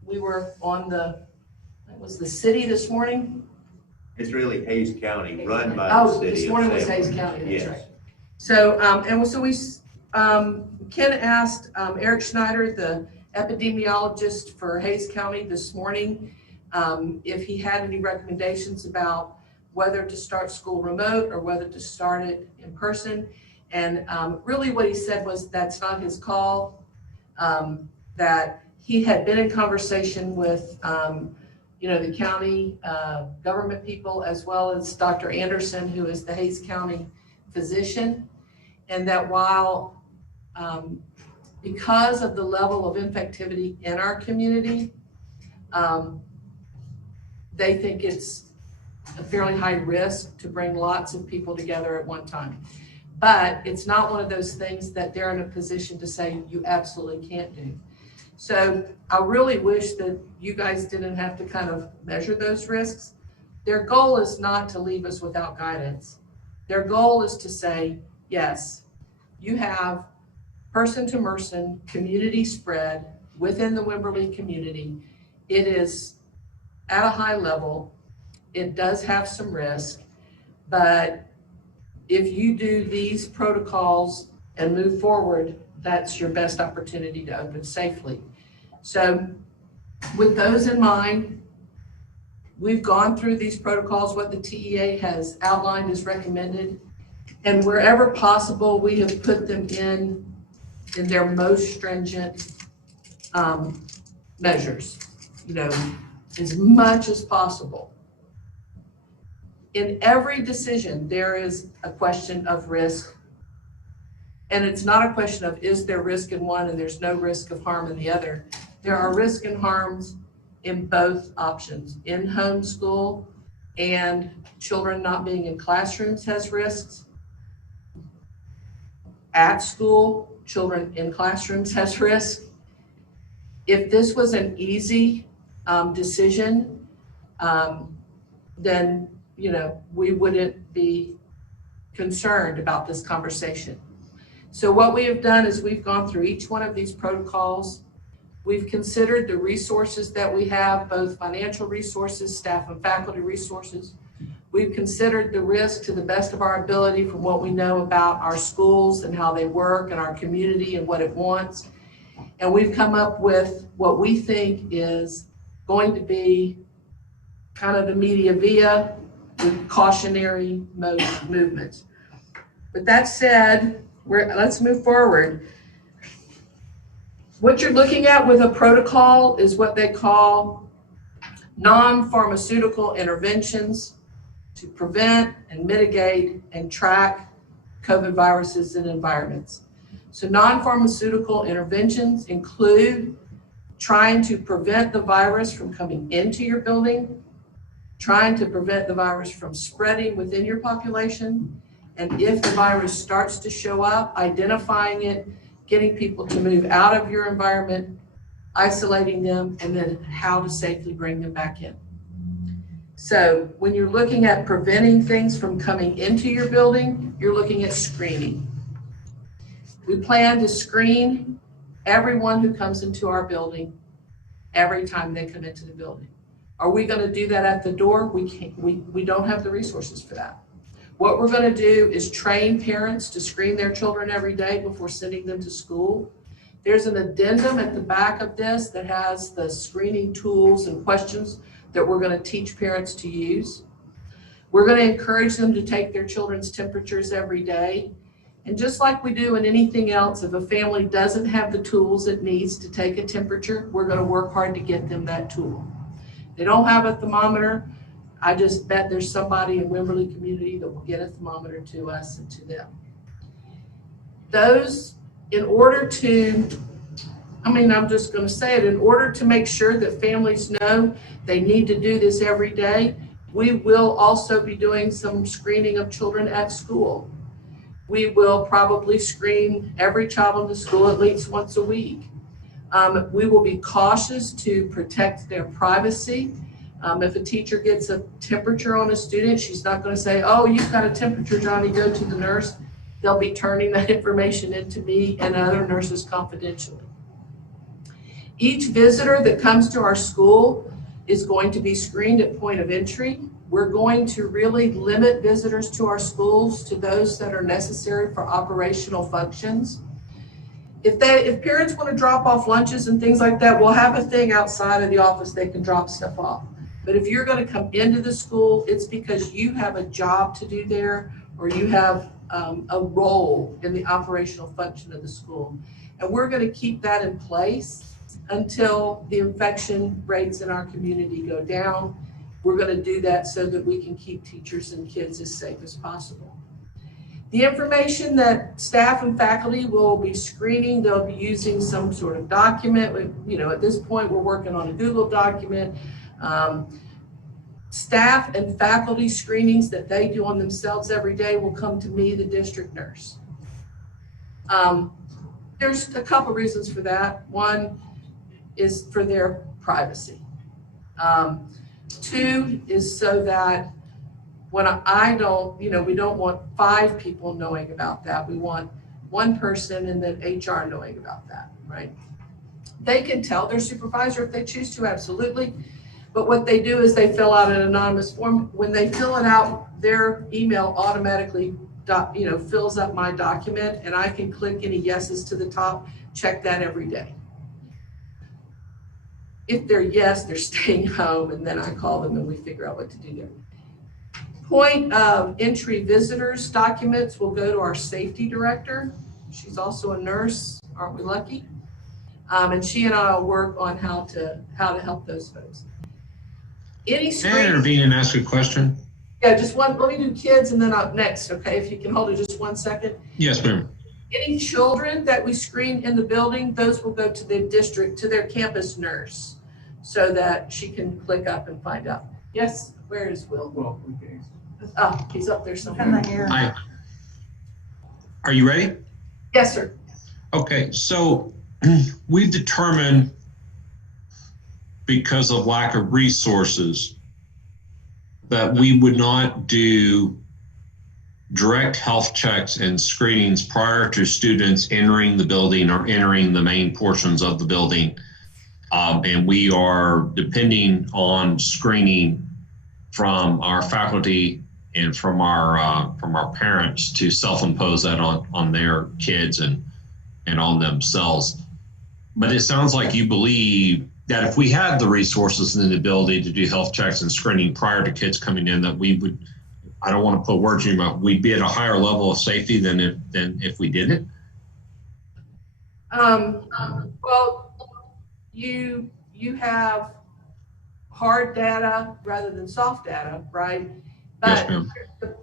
we were on the was the city this morning? It's really Hayes County, run by the Oh, city of this morning was Salem. Hayes County, that's Yes. right. So, Ken asked Eric Schneider, the epidemiologist for Hayes County this morning, if he had any recommendations about whether to start school remote or whether to start it in person. And really what he said was that's not his call, that he had been in conversation with the county government people, as well as Dr. Anderson, who is the Hayes County physician, and that while because of the level of infectivity in our community, they think it's a fairly high risk to bring lots of people together at one time. But it's not one of those things that they're in a position to say you absolutely can't do. So I really wish that you guys didn't have to kind of measure those risks. Their goal is not to leave us without guidance. Their goal is to say, yes, you have person to person community spread within the Wimberley community. It is at a high level. It does have some risk, but if you do these protocols and move forward, that's your best opportunity to open safely. So with those in mind, we've gone through these protocols, what the TEA has outlined is recommended, and wherever possible, we have put them in their most stringent measures, as much as possible. In every decision, there is a question of risk. And it's not a question of, is there risk in one and there's no risk of harm in the other? There are risk and harms in both options. In homeschool and children not being in classrooms has risks. At school, children in classrooms has risk. If this was an easy decision, then we wouldn't be concerned about this conversation. So what we have done is we've gone through each one of these protocols. We've considered the resources that we have, both financial resources, staff and faculty resources. We've considered the risk to the best of our ability from what we know about our schools and how they work and our community and what it wants. And we've come up with what we think is going to be kind of the media via with cautionary movements. With that said, let's move forward. What you're looking at with a protocol is what they call non-pharmaceutical interventions to prevent and mitigate and track COVID viruses in environments. So non-pharmaceutical interventions include trying to prevent the virus from coming into your building, trying to prevent the virus from spreading within your population, and if the virus starts to show up, identifying it, getting people to move out of your environment, isolating them, and then how to safely bring them back in. So when you're looking at preventing things from coming into your building, you're looking at screening. We plan to screen everyone who comes into our building every time they come into the building. Are we going to do that at the door? We can't. We don't have the resources for that. What we're going to do is train parents to screen their children every day before sending them to school. There's an addendum at the back of this that has the screening tools and questions that we're going to teach parents to use. We're going to encourage them to take their children's temperatures every day. And just like we do in anything else, if a family doesn't have the tools it needs to take a temperature, we're going to work hard to get them that tool. They don't have a thermometer. I just bet there's somebody in Wimberley community that will get a thermometer to us and to them. Those, in order to, I'm just going to say it, in order to make sure that families know they need to do this every day, we will also be doing some screening of children at school. We will probably screen every child in the school at least once a week. We will be cautious to protect their privacy. If a teacher gets a temperature on a student, she's not going to say, oh, you've got a temperature, Johnny, go to the nurse. They'll be turning that information into me and other nurses confidentially. Each visitor that comes to our school is going to be screened at point of entry. We're going to really limit visitors to our schools to those that are necessary for operational functions. If parents want to drop off lunches and things like that, we'll have a thing outside of the office they can drop stuff off. But if you're going to come into the school, it's because you have a job to do there, or you have a role in the operational function of the school. And we're going to keep that in place until the infection rates in our community go down. We're going to do that so that we can keep teachers and kids as safe as possible. The information that staff and faculty will be screening, they'll be using some sort of document. At this point, we're working on a Google document. Staff and faculty screenings that they do on themselves every day will come to me, the district nurse. There's a couple reasons for that. One is for their privacy. Two is so that when we don't want 5 people knowing about that. We want one person and then HR knowing about that, right? They can tell their supervisor if they choose to, absolutely. But what they do is they fill out an anonymous form. When they fill it out, their email automatically fills up my document, and I can click any yeses to the top, check that every day. If they're yes, they're staying home, and then I call them and we figure out what to do there. Point of entry visitors documents will go to our safety director. She's also a nurse, aren't we lucky? And she and I will work on how to help those folks. May I intervene and ask a question? Yeah, just one. Let me do kids and then up next, okay? If you can hold it just 1 second. Yes, ma'am. Any children that we screen in the building, those will go to the district, to their campus nurse, so that she can click up and find out. Yes, where is Will? Well, okay. Oh, he's up there somewhere. Hi. Are you ready? Yes, sir. Okay, so we've determined, because of lack of resources, that we would not do direct health checks and screenings prior to students entering the building or entering the main portions of the building. And we are depending on screening from our faculty and from our parents to self-impose that on their kids and on themselves. But it sounds like you believe that if we had the resources and the ability to do health checks and screening prior to kids coming in, that we would, I don't want to put words in your mouth, we'd be at a higher level of safety than if we didn't? Well, you have hard data rather than soft data, right? But yes,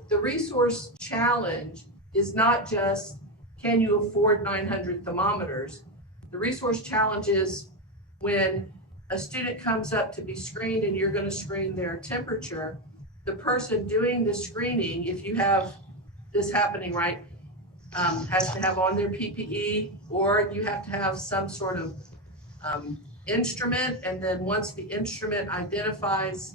the resource challenge is not just, can you afford 900 thermometers? The resource challenge is when a student comes up to be screened and you're going to screen their temperature, the person doing the screening, if you have this happening, right, has to have on their PPE, or you have to have some sort of instrument, and then once the instrument identifies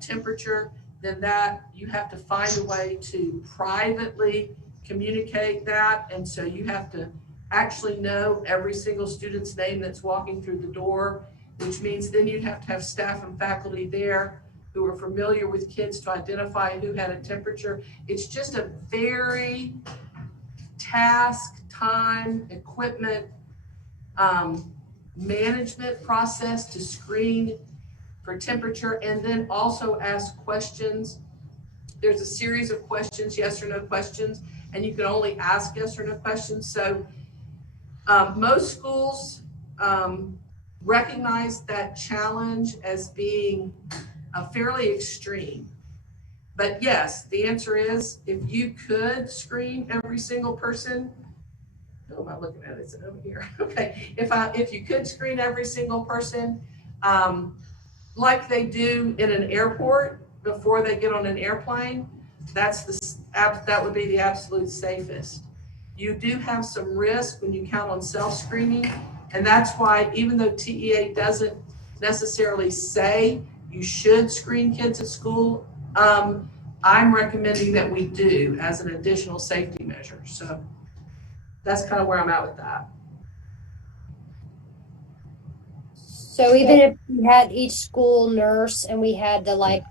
temperature, then that you have to find a way to privately communicate that. And so you have to actually know every single student's name that's walking through the door, which means then you'd have to have staff and faculty there who are familiar with kids to identify who had a temperature. It's just a very task, time, equipment, management process to screen for temperature, and then also ask questions. There's a series of questions, yes or no questions, and you can only ask yes or no questions. So most schools recognize that challenge as being fairly extreme. But yes, the answer is, if you could screen every single person, who am I looking at? It's over here. Okay, if you could screen every single person, like they do in an airport before they get on an airplane, that would be the absolute safest. You do have some risk when you count on self-screening, and that's why, even though TEA doesn't necessarily say you should screen kids at school, I'm recommending that we do as an additional safety measure. So that's kind of where I'm at with that. So even if we had each school nurse and we had the like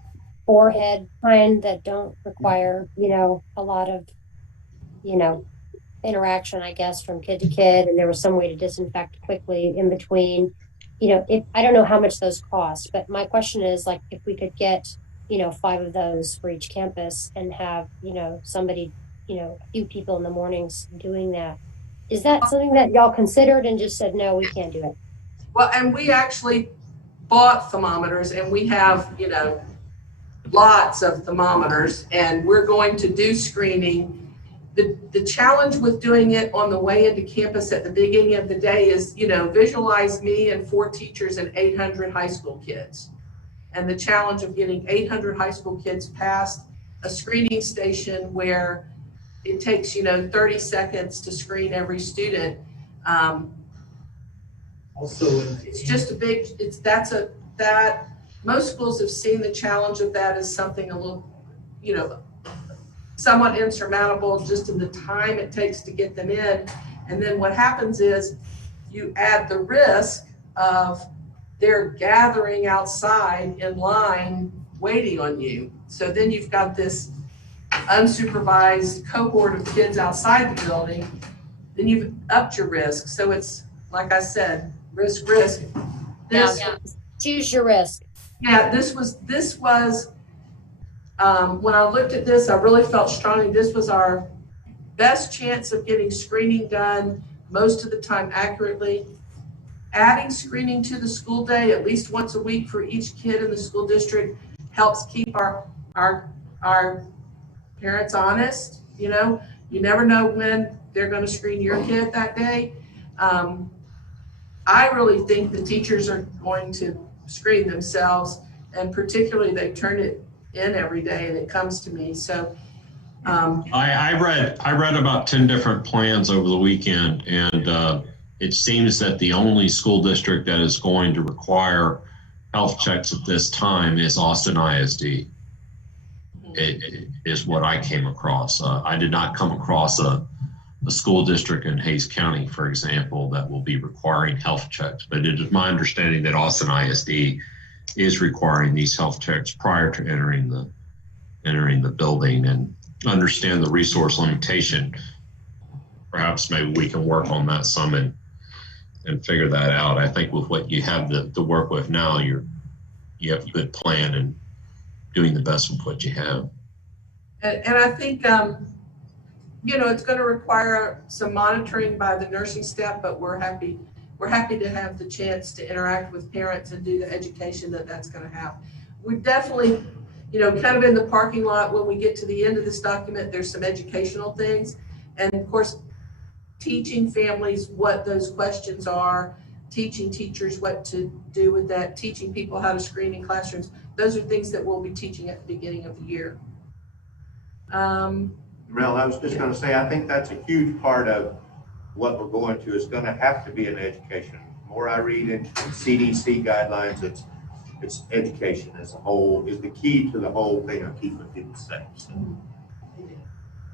forehead kind that don't require, a lot of, you know, interaction, I guess, from kid to kid, and there was some way to disinfect quickly in between. If I don't know how much those cost, but my question is like if we could get, 5 of those for each campus and have, somebody, a few people in the mornings doing that. Is that something that y'all considered and just said, no, we can't do it? Well, and we actually bought thermometers, and we have, lots of thermometers, and we're going to do screening. The challenge with doing it on the way into campus at the beginning of the day is, visualize me and 4 teachers and 800 high school kids. And the challenge of getting 800 high school kids past a screening station where it takes, 30 seconds to screen every student. Also, it's just a big, most schools have seen the challenge of that as something a little, somewhat insurmountable just in the time it takes to get them in. And then what happens is you add the risk of they're gathering outside in line waiting on you. So then you've got this unsupervised cohort of kids outside the building, then you've upped your risk. So it's, like I said, risk. Choose your risk. Yeah, this was when I looked at this, I really felt strongly this was our best chance of getting screening done most of the time accurately. Adding screening to the school day at least once a week for each kid in the school district helps keep our parents honest. You never know when they're going to screen your kid that day. I really think the teachers are going to screen themselves, and particularly they turn it in every day and it comes to me. So I read about 10 different plans over the weekend, and it seems that the only school district that is going to require health checks at this time is Austin ISD. It is what I came across. I did not come across a school district in Hays County, for example, that will be requiring health checks. But it is my understanding that Austin ISD is requiring these health checks prior to entering the building, and understand the resource limitation. Perhaps maybe we can work on that some and figure that out. I think with what you have to work with now, you have a good plan and doing the best with what you have. And I think, it's going to require some monitoring by the nursing staff, but we're happy to have the chance to interact with parents and do the education that's going to have. We definitely, kind of in the parking lot, when we get to the end of this document, there's some educational things. And of course, teaching families what those questions are, teaching teachers what to do with that, teaching people how to screen in classrooms. Those are things that we'll be teaching at the beginning of the year. Rel, I was just going to say, I think that's a huge part of what we're going to. It's going to have to be an education. The more I read into CDC guidelines, it's education as a whole is the key to the whole thing of keeping people safe. So.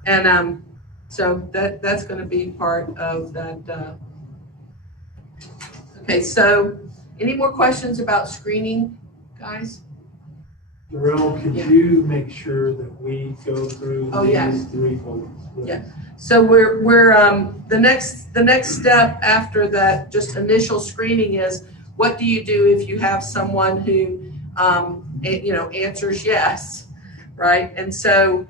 And so that's going to be part of that. Okay, so any more questions about screening, guys? Darrell, could you make sure that we go through these 3 points? Yeah. So we're the next step after that just initial screening is what do you do if you have someone who answers yes, right? And so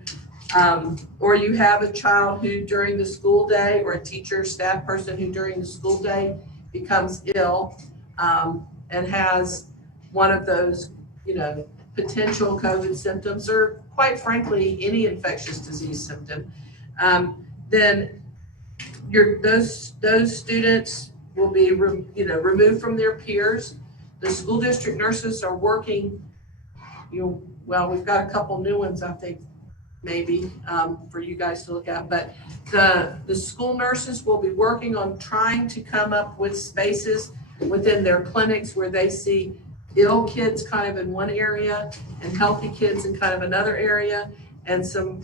or you have a child who during the school day, or a teacher, staff person who during the school day becomes ill and has one of those potential COVID symptoms, or quite frankly any infectious disease symptom, then those students will be removed from their peers. The school district nurses are working, well, we've got a couple new ones, I think, maybe for you guys to look at, but the school nurses will be working on trying to come up with spaces within their clinics where they see ill kids kind of in one area and healthy kids in kind of another area, and some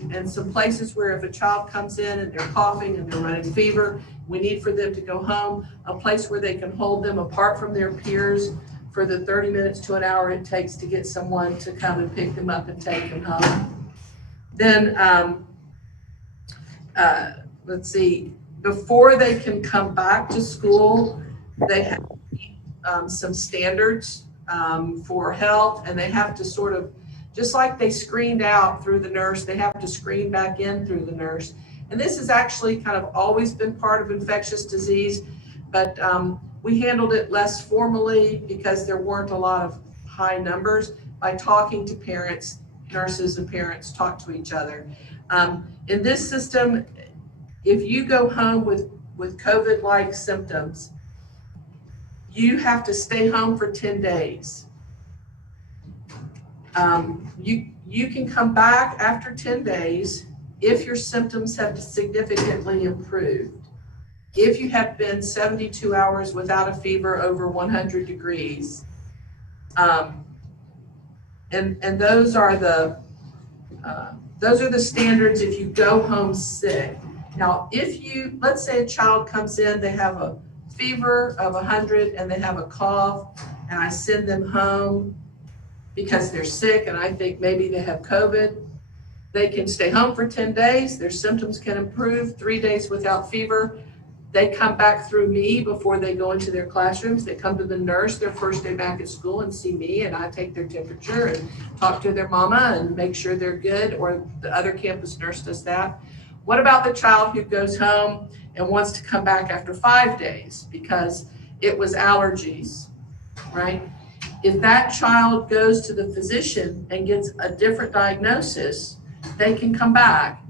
places where if a child comes in and they're coughing and they're running fever, we need for them to go home, a place where they can hold them apart from their peers for the 30 minutes to an hour it takes to get someone to come and pick them up and take them home. Then, let's see, before they can come back to school, they have some standards for health, and they have to sort of, just like they screened out through the nurse, they have to screen back in through the nurse. And this has actually kind of always been part of infectious disease, but we handled it less formally because there weren't a lot of high numbers. By talking to parents, nurses and parents talk to each other. In this system, if you go home with COVID-like symptoms, you have to stay home for 10 days. You can come back after 10 days if your symptoms have significantly improved. If you have been 72 hours without a fever over 100 degrees, and those are the standards if you go home sick. Now, if you, let's say a child comes in, they have a fever of 100 and they have a cough, and I send them home because they're sick and I think maybe they have COVID, they can stay home for 10 days, their symptoms can improve, 3 days without fever. They come back through me before they go into their classrooms. They come to the nurse their first day back at school and see me, and I take their temperature and talk to their mama and make sure they're good, or the other campus nurse does that. What about the child who goes home and wants to come back after 5 days because it was allergies, right? If that child goes to the physician and gets a different diagnosis, they can come back.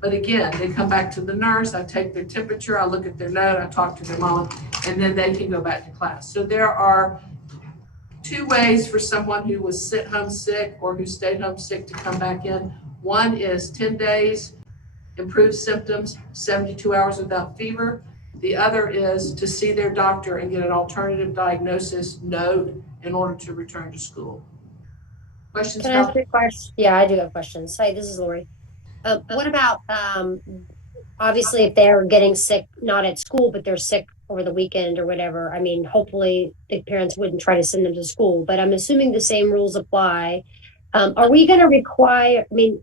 But again, they come back to the nurse, I take their temperature, I look at their note, I talk to their mom, and then they can go back to class. So there are 2 ways for someone who was sent home sick or who stayed home sick to come back in. One is 10 days, improved symptoms, 72 hours without fever. The other is to see their doctor and get an alternative diagnosis note in order to return to school. Questions? Can I ask you a question? Yeah, I do have questions. Hi, this is Lori. What about, obviously, if they're getting sick, not at school, but they're sick over the weekend or whatever? I mean, hopefully the parents wouldn't try to send them to school, but I'm assuming the same rules apply. Are we going to require, I mean,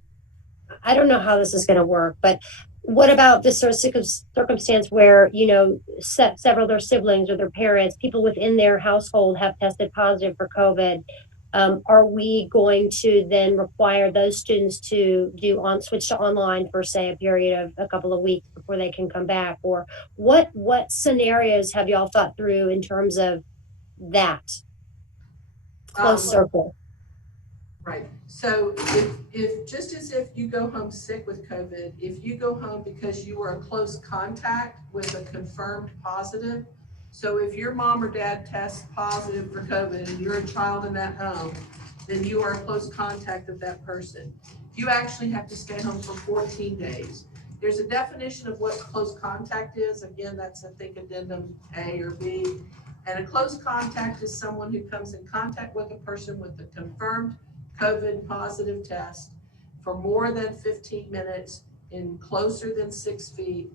I don't know how this is going to work, but what about this sort of circumstance where, you know, several of their siblings or their parents, people within their household have tested positive for COVID? Are we going to then require those students to switch to online for, say, a period of a couple of weeks before they can come back? Or what scenarios have y'all thought through in terms of that close circle? Right. So if just as if you go home sick with COVID, if you go home because you were a close contact with a confirmed positive, so if your mom or dad tests positive for COVID and you're a child in that home, then you are a close contact of that person. You actually have to stay home for 14 days. There's a definition of what close contact is. Again, that's, I think, addendum A or B. And a close contact is someone who comes in contact with a person with a confirmed COVID positive test for more than 15 minutes in closer than 6 feet,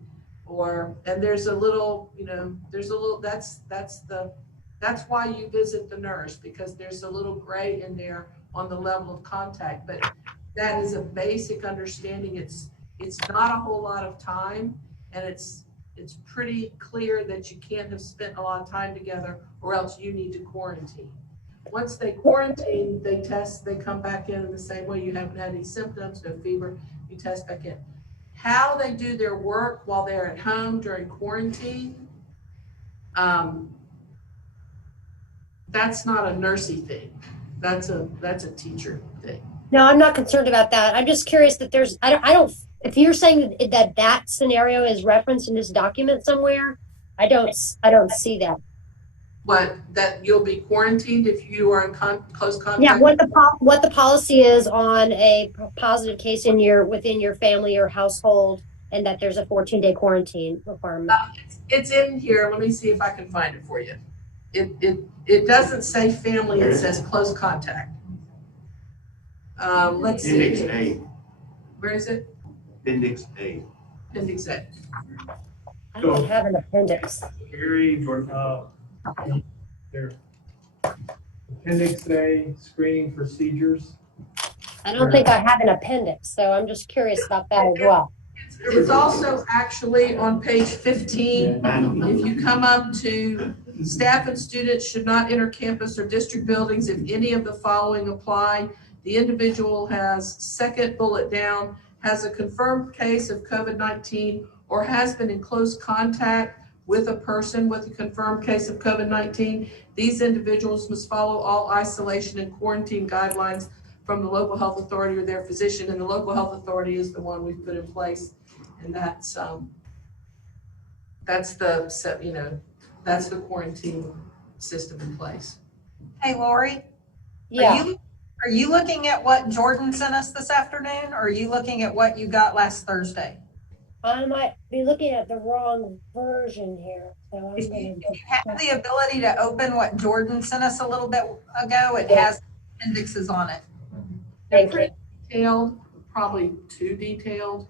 and there's a little, you know, that's why you visit the nurse, because there's a little gray in there on the level of contact, but that is a basic understanding. It's not a whole lot of time, and it's pretty clear that you can't have spent a lot of time together or else you need to quarantine. Once they quarantine, they test, they come back in the same way. You haven't had any symptoms, no fever, you test back in. How they do their work while they're at home during quarantine, that's not a nursey thing. That's a teacher thing. No, I'm not concerned about that. I'm just curious that there's, I don't, if you're saying that scenario is referenced in this document somewhere, I don't see that. What, that you'll be quarantined if you are in close contact? Yeah, what the policy is on a positive case within your family or household, and that there's a 14-day quarantine requirement. It's in here. Let me see if I can find it for you. It doesn't say family. It says close contact. Let's see. Appendix A. Where is it? Appendix A. Appendix A. I don't have an appendix. Gary, there. Appendix A, screening procedures. I don't think I have an appendix, so I'm just curious about that as well. It's also actually on page 15. If you come up to staff and students should not enter campus or district buildings if any of the following apply. The individual has, second bullet down, has a confirmed case of COVID-19 or has been in close contact with a person with a confirmed case of COVID-19. These individuals must follow all isolation and quarantine guidelines from the local health authority or their physician, and the local health authority is the one we've put in place. And that's the, you know, that's the quarantine system in place. Hey, Lori? Yeah. Are you looking at what Jordan sent us this afternoon, or are you looking at what you got last Thursday? I might be looking at the wrong version here. So I'm If gonna you have the ability to open what Jordan sent us a little bit ago, it has indexes on it. They're pretty detailed, probably too detailed.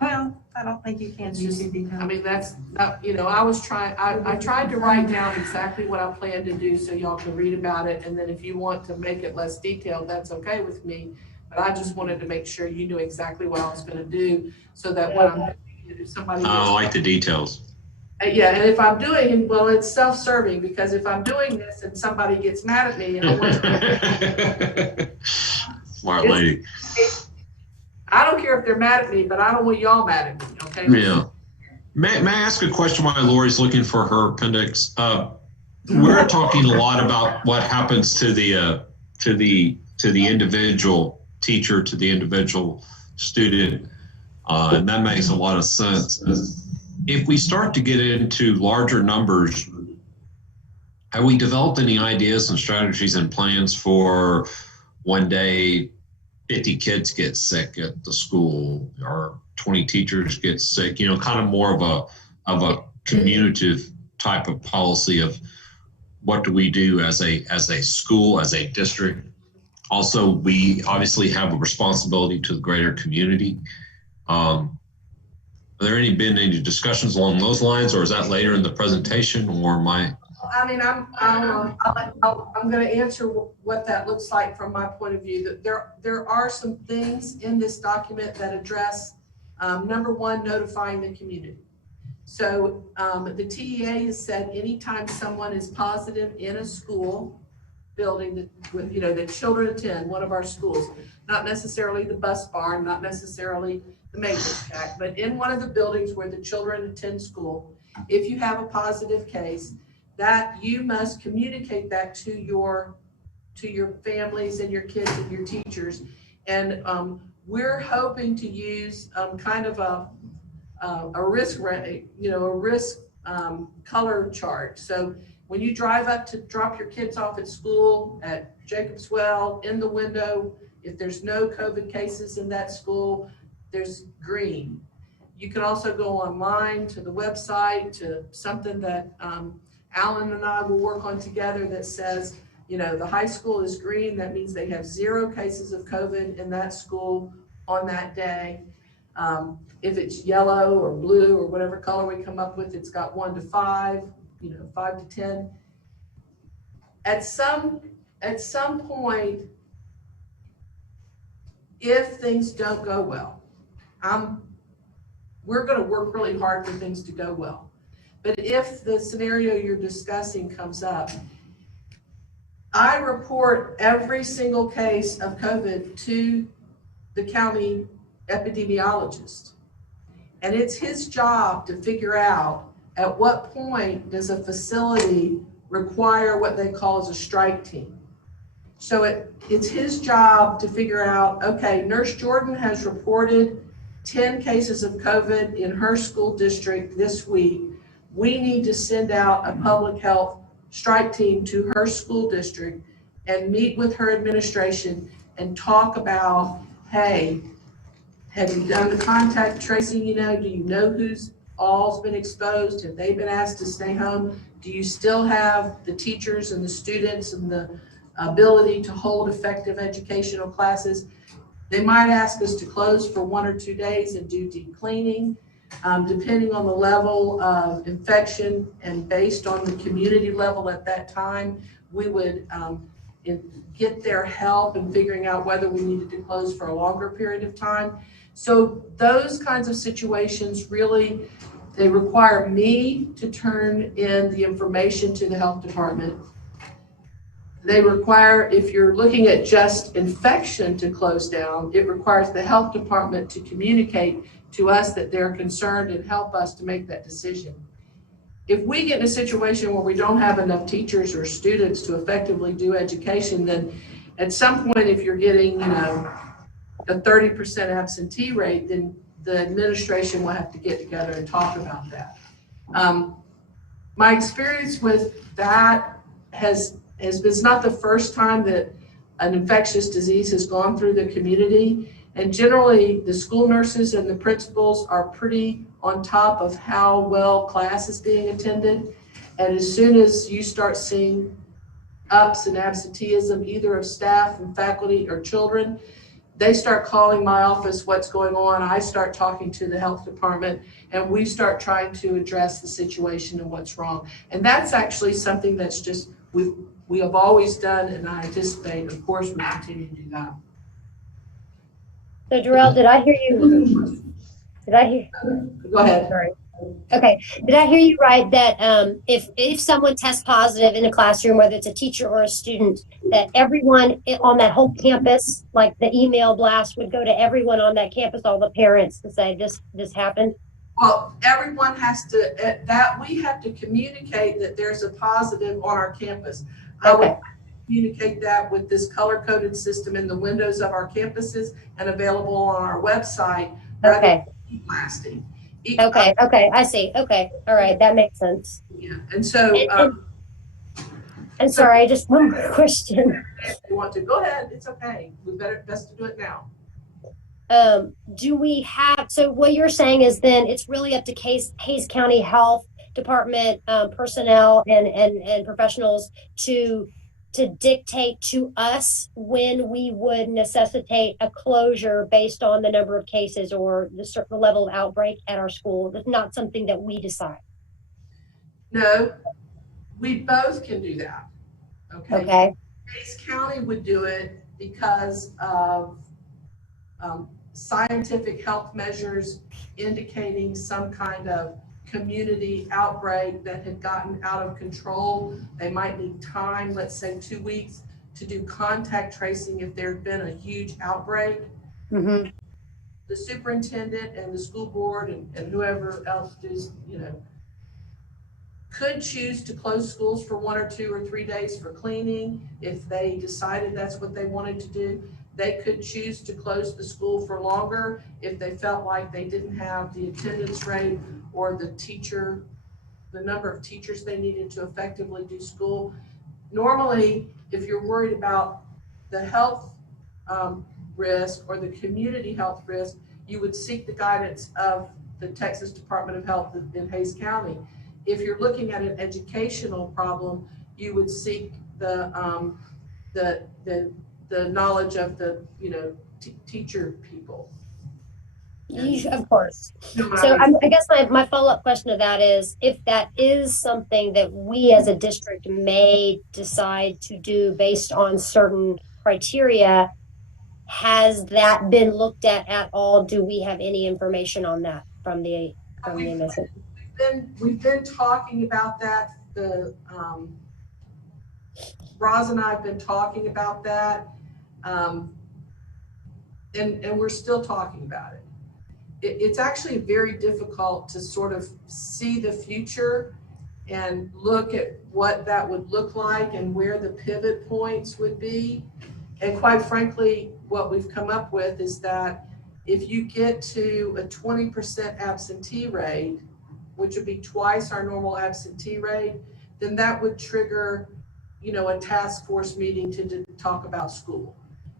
Well, I don't think you can do too detailed. I mean, that's not, you know, I tried to write down exactly what I plan to do so y'all can read about it. And then if you want to make it less detailed, that's okay with me. But I just wanted to make sure you knew exactly what I was going to do so that when I'm, if somebody. I like the details. Yeah, and if I'm doing, well, it's self-serving because if I'm doing this and somebody gets mad at me, I want to. Smart lady. I don't care if they're mad at me, but I don't want y'all mad at me, okay? Yeah. May I ask a question while Lori's looking for her appendix? We're talking a lot about what happens to the individual teacher, to the individual student, and that makes a lot of sense. If we start to get into larger numbers, have we developed any ideas and strategies and plans for one day 50 kids get sick at the school or 20 teachers get sick, you know, kind of more of a communicative type of policy of what do we do as a school, as a district. Also, we obviously have a responsibility to the greater community. Have there been any discussions along those lines, or is that later in the presentation, or my? I mean, I'm going to answer what that looks like from my point of view. That there are some things in this document that address number one, notifying the community. So the TEA has said anytime someone is positive in a school building that children attend one of our schools, not necessarily the bus barn, not necessarily the maintenance shack, but in one of the buildings where the children attend school, if you have a positive case, that you must communicate that to your families and your kids and your teachers. And we're hoping to use kind of a risk, color chart. So when you drive up to drop your kids off at school at Jacobs Well, in the window, if there's no COVID cases in that school, there's green. You can also go online to the website, to something that Alan and I will work on together that says, you know, the high school is green. That means they have 0 cases of COVID in that school on that day. If it's yellow or blue or whatever color we come up with, it's got 1 to 5, 5 to 10. At some point, if things don't go well, we're going to work really hard for things to go well. But if the scenario you're discussing comes up, I report every single case of COVID to the county epidemiologist. And it's his job to figure out at what point does a facility require what they call as a strike team. So it's his job to figure out, okay, Nurse Jordan has reported 10 cases of COVID in her school district this week. We need to send out a public health strike team to her school district and meet with her administration and talk about, hey, have you done the contact tracing? Do you know who's all's been exposed? Have they been asked to stay home? Do you still have the teachers and the students and the ability to hold effective educational classes? They might ask us to close for 1 or 2 days and do deep cleaning. Depending on the level of infection and based on the community level at that time, we would get their help in figuring out whether we needed to close for a longer period of time. So those kinds of situations really, they require me to turn in the information to the health department. They require, if you're looking at just infection to close down, it requires the health department to communicate to us that they're concerned and help us to make that decision. If we get in a situation where we don't have enough teachers or students to effectively do education, then at some point, if you're getting, a 30% absentee rate, then the administration will have to get together and talk about that. My experience with that has it's not the first time that an infectious disease has gone through the community. And generally, the school nurses and the principals are pretty on top of how well class is being attended. And as soon as you start seeing ups in absenteeism, either of staff and faculty or children, they start calling my office, what's going on? I start talking to the health department, and we start trying to address the situation and what's wrong. And that's actually something that's just, we have always done, and I anticipate, of course, we continue to do that. So Darrell, did I hear you? Did I hear? Go ahead. Sorry. Okay. Did I hear you right that if someone tests positive in a classroom, whether it's a teacher or a student, that everyone on that whole campus, like the email blast would go to everyone on that campus, all the parents, to say this happened? Well, everyone has to, we have to communicate that there's a positive on our campus. I would communicate that with this color-coded system in the windows of our campuses and available on our website. Okay. Blasting. Okay. I see. Okay. All right. That makes sense. Yeah. And so, I'm sorry, I just one more question. If you want to go ahead, it's okay. Best to do it now. Do we have, so what you're saying is then it's really up to Hays County Health Department personnel and professionals to dictate to us when we would necessitate a closure based on the number of cases or the certain level of outbreak at our school. It's not something that we decide. No, we both can do that. Okay. Hays County would do it because of scientific health measures indicating some kind of community outbreak that had gotten out of control. They might need time, let's say 2 weeks, to do contact tracing if there had been a huge outbreak. Mm-hmm. The superintendent and the school board and whoever else is, could choose to close schools for 1 or 2 or 3 days for cleaning if they decided that's what they wanted to do. They could choose to close the school for longer if they felt like they didn't have the attendance rate or the number of teachers they needed to effectively do school. Normally, if you're worried about the health risk or the community health risk, you would seek the guidance of the Texas Department of Health in Hays County. If you're looking at an educational problem, you would seek the knowledge of the teacher people. Of course. So I guess my follow-up question to that is, if that is something that we as a district may decide to do based on certain criteria, has that been looked at all? Do we have any information on that from the mission? We've been talking about that. Roz and I have been talking about that, and we're still talking about it. It's actually very difficult to sort of see the future and look at what that would look like and where the pivot points would be. And quite frankly, what we've come up with is that if you get to a 20% absentee rate, which would be twice our normal absentee rate, then that would trigger, a task force meeting to talk about school.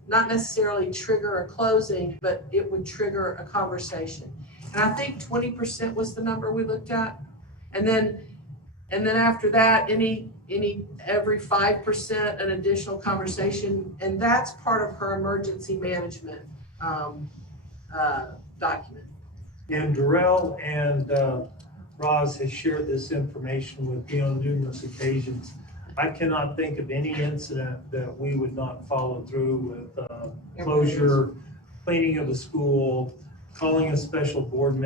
Not necessarily trigger a closing, but it would trigger a conversation. And I think 20% was the number we looked at. And then after that, every 5% an additional conversation, and that's part of her emergency management document. And Darrell and Roz has shared this information with me on numerous occasions. I cannot think of any incident that we would not follow through with closure, cleaning of the school, calling a special board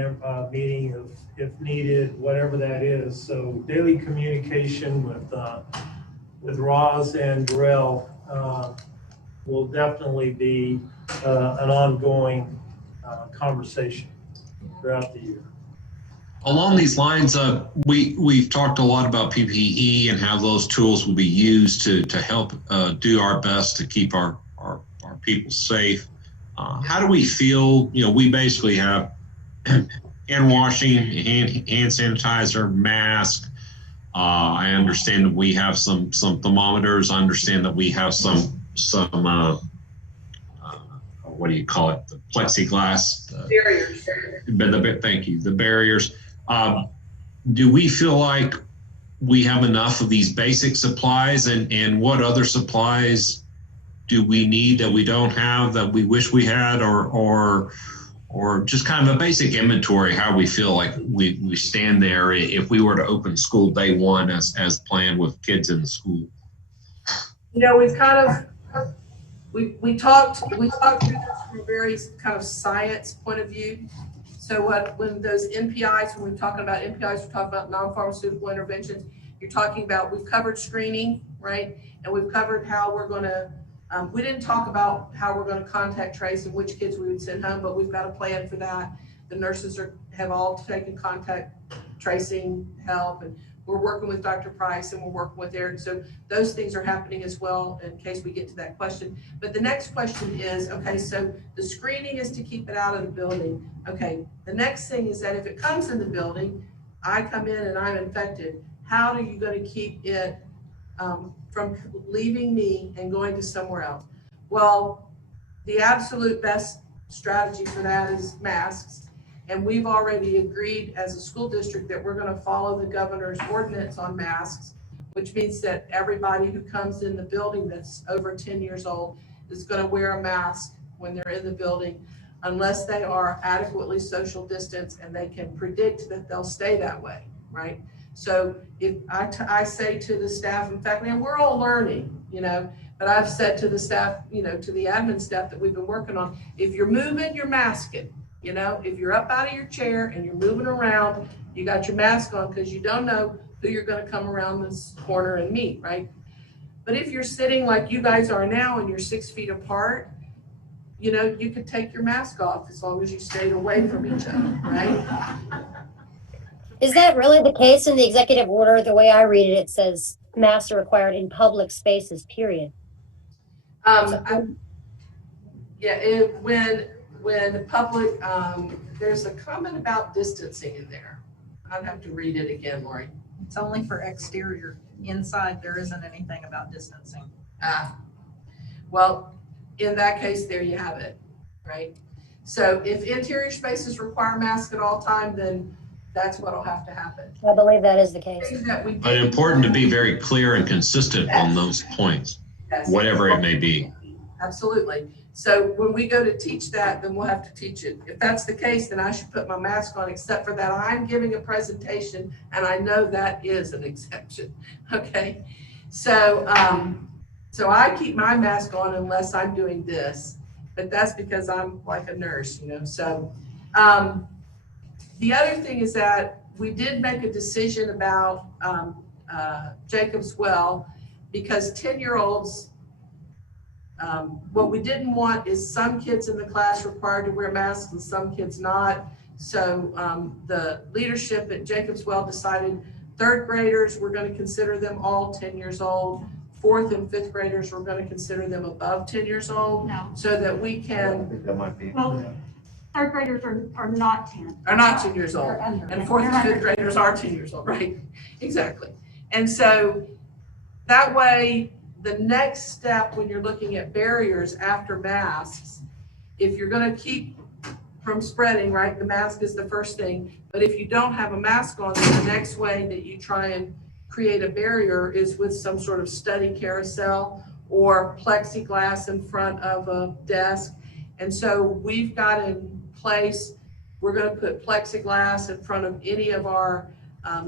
meeting if needed, whatever that is. So daily communication with Roz and Darrell will definitely be an ongoing conversation throughout the year. Along these lines, we've talked a lot about PPE and how those tools will be used to help do our best to keep our people safe. How do we feel? You know, we basically have hand washing, hand sanitizer, mask. I understand that we have some thermometers. I understand that we have some what do you call it? The plexiglass barriers. Thank you. The barriers. Do we feel like we have enough of these basic supplies, and what other supplies do we need that we don't have that we wish we had, or just kind of a basic inventory, how we feel like we stand there if we were to open school day one as planned with kids in the school? You know, we've kind of, we talked through this from a very kind of science point of view. So when those NPIs, when we're talking about NPIs, we're talking about non-pharmaceutical interventions. You're talking about, we've covered screening, right? And we've covered how we're going to, we didn't talk about how we're going to contact trace and which kids we would send home, but we've got a plan for that. The nurses have all taken contact tracing help, and we're working with Dr. Price and we're working with Eric. So those things are happening as well in case we get to that question. But the next question is, okay, so the screening is to keep it out of the building. Okay, the next thing is that if it comes in the building, I come in and I'm infected, how are you going to keep it from leaving me and going to somewhere else? Well, the absolute best strategy for that is masks. And we've already agreed as a school district that we're going to follow the governor's ordinance on masks, which means that everybody who comes in the building that's over 10 years old is going to wear a mask when they're in the building, unless they are adequately social distanced and they can predict that they'll stay that way, right? So if I say to the staff, in fact, man, we're all learning, you know, but I've said to the staff, you know, to the admin staff that we've been working on, if you're moving, you're masking. You know, if you're up out of your chair and you're moving around, you got your mask on because you don't know who you're going to come around this corner and meet, right? But if you're sitting like you guys are now and you're 6 feet apart, you know, you could take your mask off as long as you stayed away from each other, right? Is that really the case in the executive order? The way I read it, it says masks are required in public spaces, period. When public, there's a comment about distancing in there. I'd have to read it again, Lori. It's only for exterior. Inside, there isn't anything about distancing. Well, in that case, there you have it, right? So if interior spaces require masks at all time, then that's what'll have to happen. I believe that is the case. But important to be very clear and consistent on those points, whatever it may be. Absolutely. So when we go to teach that, then we'll have to teach it. If that's the case, then I should put my mask on, except for that I'm giving a presentation and I know that is an exception, okay? So, so I keep my mask on unless I'm doing this, but that's because I'm like a nurse, you know? So the other thing is that we did make a decision about Jacob's Well, because 10-year-olds, what we didn't want is some kids in the class required to wear masks and some kids not. So the leadership at Jacob's Well decided 3rd graders, we're going to consider them all 10 years old. 4th and 5th graders, we're going to consider them above 10 years old. No. So that we can. That might be. Well, 3rd graders are not 10. Are not 10 years old. They're under. And 4th and 5th graders are 10 years old, right? Exactly. And so that way, the next step when you're looking at barriers after masks, if you're going to keep from spreading, right, the mask is the first thing. But if you don't have a mask on, then the next way that you try and create a barrier is with some sort of study carousel or plexiglass in front of a desk. And so we've got in place, we're going to put plexiglass in front of any of our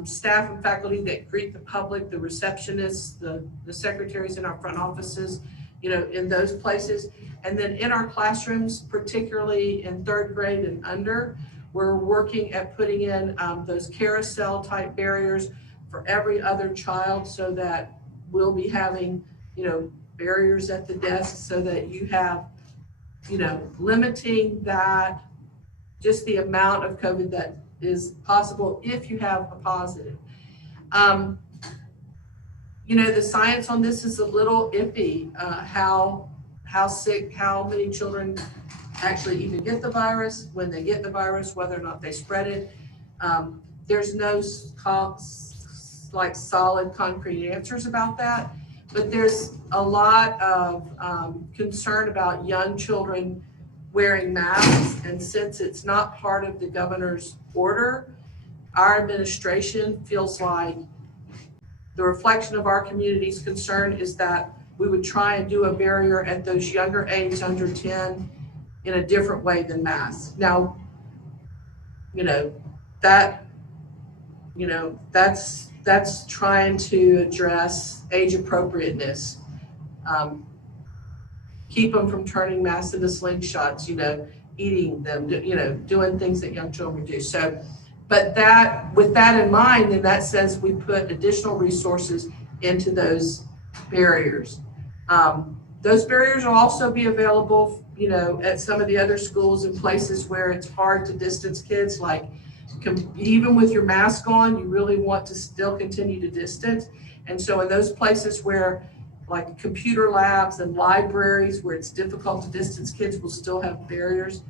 staff and faculty that greet the public, the receptionists, the secretaries in our front offices, in those places. And then in our classrooms, particularly in 3rd grade and under, we're working at putting in those carousel type barriers for every other child, so that we'll be having, barriers at the desk, so that you have, limiting that, just the amount of COVID that is possible if you have a positive. The science on this is a little iffy, how sick, how many children actually even get the virus, when they get the virus, whether or not they spread it. There's no solid concrete answers about that, but there's a lot of concern about young children wearing masks. And since it's not part of the governor's order, our administration feels like the reflection of our community's concern is that we would try and do a barrier at those younger age, under 10, in a different way than masks. Now, that's trying to address age appropriateness. Keep them from turning masks into slingshots, eating them, doing things that young children do. So, but with that in mind, then that says we put additional resources into those barriers. Those barriers will also be available, at some of the other schools and places where it's hard to distance kids, like even with your mask on, you really want to still continue to distance. And so in those places where, like computer labs and libraries, where it's difficult to distance kids, will still have barriers.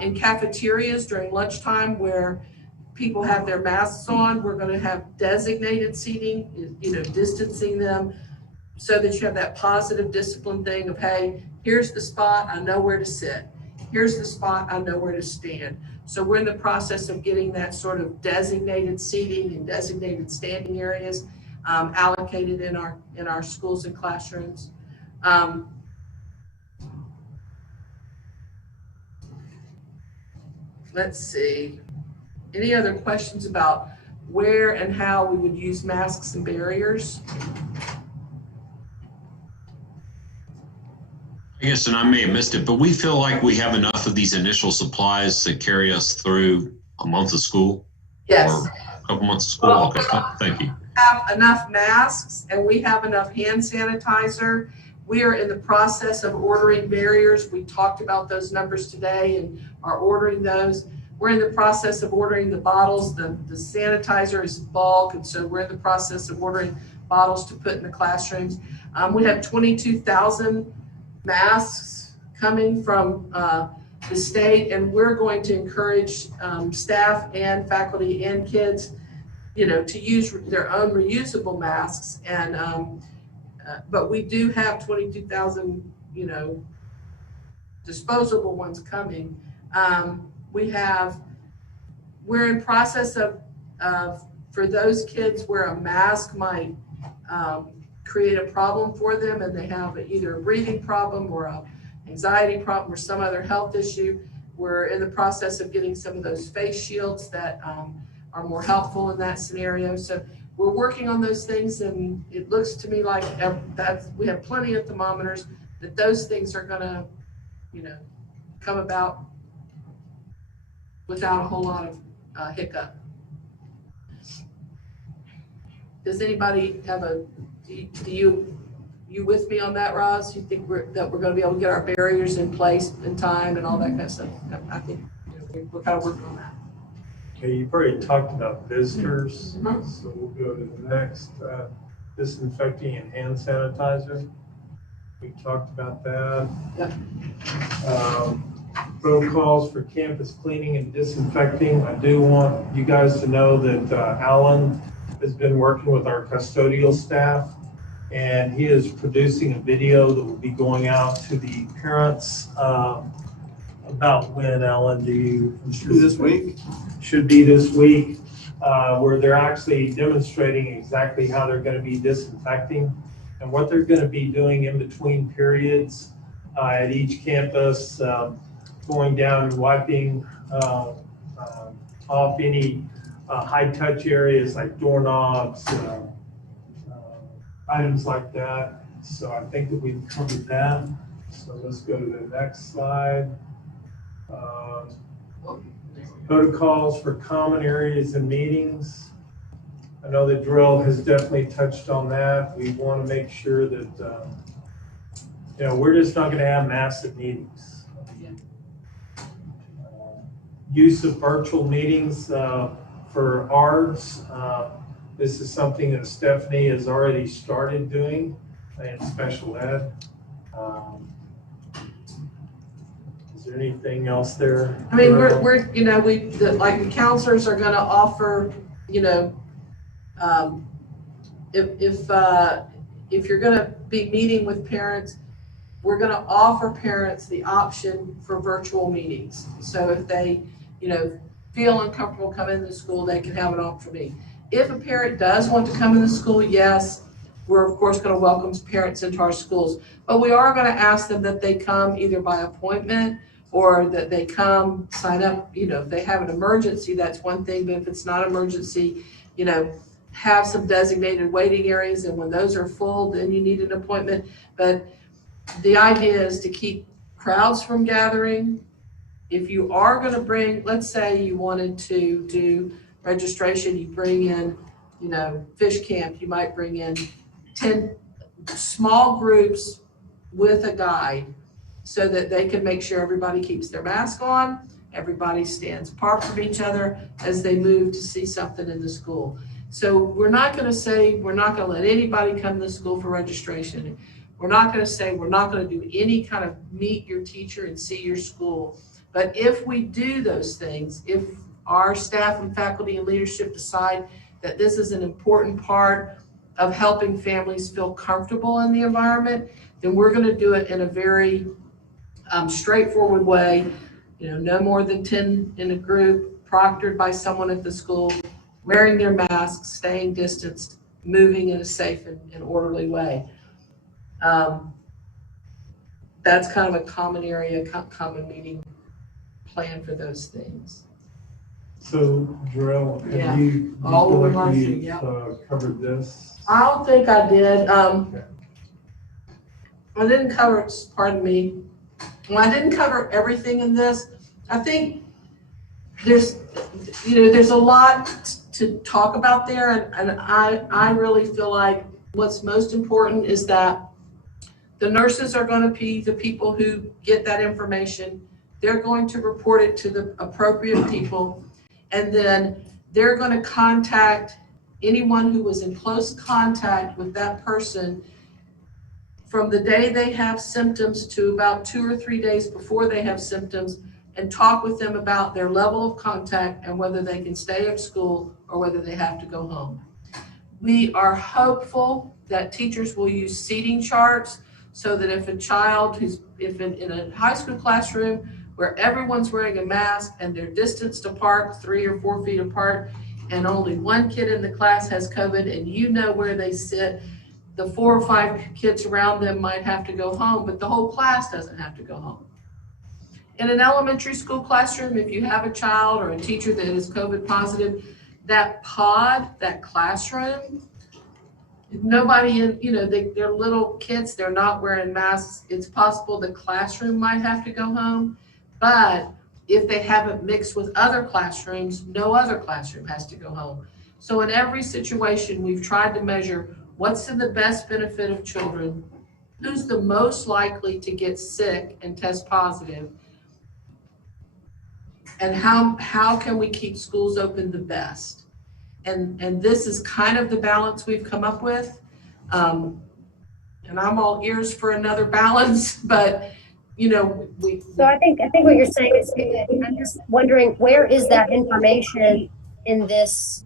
In cafeterias during lunchtime, where people have their masks on, we're going to have designated seating, distancing them, so that you have that positive discipline thing of, hey, here's the spot, I know where to sit. Here's the spot, I know where to stand. So we're in the process of getting that sort of designated seating and designated standing areas allocated in our schools and classrooms. Let's see. Any other questions about where and how we would use masks and barriers? I guess, and I may have missed it, but we feel like we have enough of these initial supplies to carry us through a month of school? Yes. Or a couple months of school? Well, okay, thank you. We have enough masks and we have enough hand sanitizer. We are in the process of ordering barriers. We talked about those numbers today and are ordering those. We're in the process of ordering the bottles. The sanitizer is bulk, and so we're in the process of ordering bottles to put in the classrooms. We have 22,000 masks coming from the state, and we're going to encourage staff and faculty and kids, to use their own reusable masks. And but we do have 22,000, disposable ones coming. We're in process of for those kids where a mask might create a problem for them, and they have either a breathing problem or a anxiety problem or some other health issue. We're in the process of getting some of those face shields that are more helpful in that scenario. So we're working on those things, and it looks to me like we have plenty of thermometers, that those things are gonna, come about without a whole lot of hiccup. Does anybody have do you with me on that, Roz? You think that we're going to be able to get our barriers in place in time and all that kind of stuff? I think we're kind of working on that. Okay, you've already talked about visitors, so we'll go to the next. Disinfecting and hand sanitizer. We talked about that. Yeah. Protocols for campus cleaning and disinfecting. I do want you guys to know that Alan has been working with our custodial staff, and he is producing a video that will be going out to the parents about when, Alan, Should be this week? Should be this week, where they're actually demonstrating exactly how they're going to be disinfecting and what they're going to be doing in between periods at each campus, going down and wiping off any high-touch areas like doorknobs, items like that. So I think that we've covered that. So let's go to the next slide. Protocols for common areas and meetings. I know that Drill has definitely touched on that. We want to make sure that, we're just not going to have massive meetings. Use of virtual meetings for ARDS. This is something that Stephanie has already started doing in special ed. Is there anything else there? I mean, we're like the counselors are going to offer, if you're going to be meeting with parents, we're going to offer parents the option for virtual meetings. So if they, feel uncomfortable coming to school, they can have an option meeting. If a parent does want to come into school, yes, we're of course going to welcome parents into our schools, but we are going to ask them that they come either by appointment or that they come sign up. If they have an emergency, that's one thing, but if it's not an emergency, have some designated waiting areas, and when those are full, then you need an appointment. But the idea is to keep crowds from gathering. If you are going to bring, let's say you wanted to do registration, you bring in, fish camp, you might bring in 10 small groups with a guide so that they can make sure everybody keeps their mask on, everybody stands apart from each other as they move to see something in the school. So we're not going to say we're not going to let anybody come to school for registration. We're not going to say we're not going to do any kind of meet your teacher and see your school. But if we do those things, if our staff and faculty and leadership decide that this is an important part of helping families feel comfortable in the environment, then we're going to do it in a very straightforward way. No more than 10 in a group, proctored by someone at the school, wearing their masks, staying distanced, moving in a safe and orderly way. That's kind of a common area, common meeting plan for those things. So, Jarrell, have you covered this? I don't think I did. Okay. I didn't cover, pardon me. Well, I didn't cover everything in this. I think there's a lot to talk about there, and I really feel like what's most important is that the nurses are going to be the people who get that information. They're going to report it to the appropriate people, and then they're going to contact anyone who was in close contact with that person from the day they have symptoms to about 2 or 3 days before they have symptoms, and talk with them about their level of contact and whether they can stay at school or whether they have to go home. We are hopeful that teachers will use seating charts so that if a child if in a high school classroom where everyone's wearing a mask and they're distanced apart, 3 or 4 feet apart, and only one kid in the class has COVID, and where they sit, the 4 or 5 kids around them might have to go home, but the whole class doesn't have to go home. In an elementary school classroom, if you have a child or a teacher that is COVID positive, that pod, that classroom, nobody in, they're little kids, they're not wearing masks. It's possible the classroom might have to go home, but if they haven't mixed with other classrooms, no other classroom has to go home. So in every situation, we've tried to measure what's in the best benefit of children, who's the most likely to get sick and test positive, and how can we keep schools open the best. And this is kind of the balance we've come up with. And I'm all ears for another balance, but So I think what you're saying is good. I'm just wondering, where is that information in this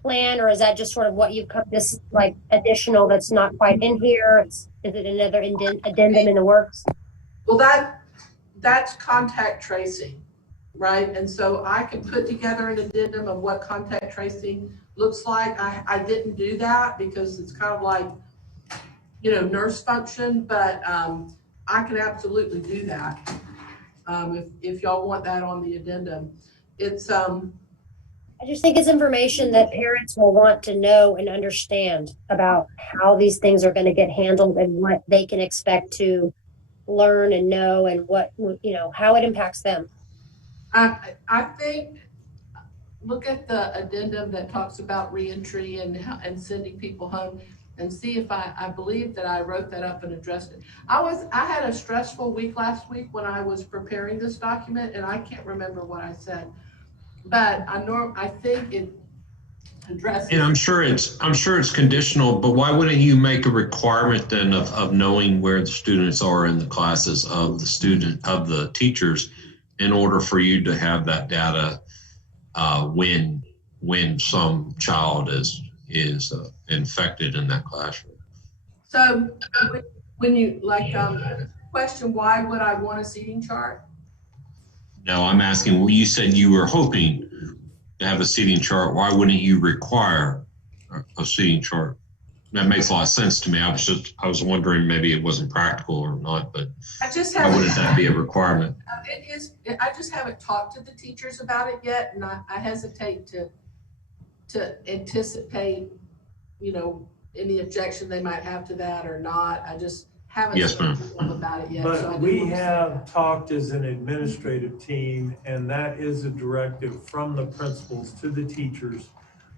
plan, or is that just sort of what you've cut this like additional that's not quite in here? Is it another addendum in the works? Well, that's contact tracing, right? And so I could put together an addendum of what contact tracing looks like. I didn't do that because it's kind of like, nurse function, but I can absolutely do that if y'all want that on the addendum. It's I I just think it's information that parents will want to know and understand about how these things are going to get handled and what they can expect to learn and know and what, how it impacts them. I think, look at the addendum that talks about reentry and sending people home, and see if I believe that I wrote that up and addressed it. I had a stressful week last week when I was preparing this document, and I can't remember what I said, but I think it addresses. And I'm sure it's conditional, but why wouldn't you make a requirement then of knowing where the students are in the classes of the teachers in order for you to have that data when some child is infected in that classroom? So when you question, why would I want a seating chart? No, I'm asking, well, you said you were hoping to have a seating chart. Why wouldn't you require a seating chart? That makes a lot of sense to me. I was wondering maybe it wasn't practical or not, but why wouldn't that be a requirement? It is. I just haven't talked to the teachers about it yet, and I hesitate to anticipate, any objection they might have to that or not. I just haven't spoken to them about it yet. But so we have talked as an administrative team, and that is a directive from the principals to the teachers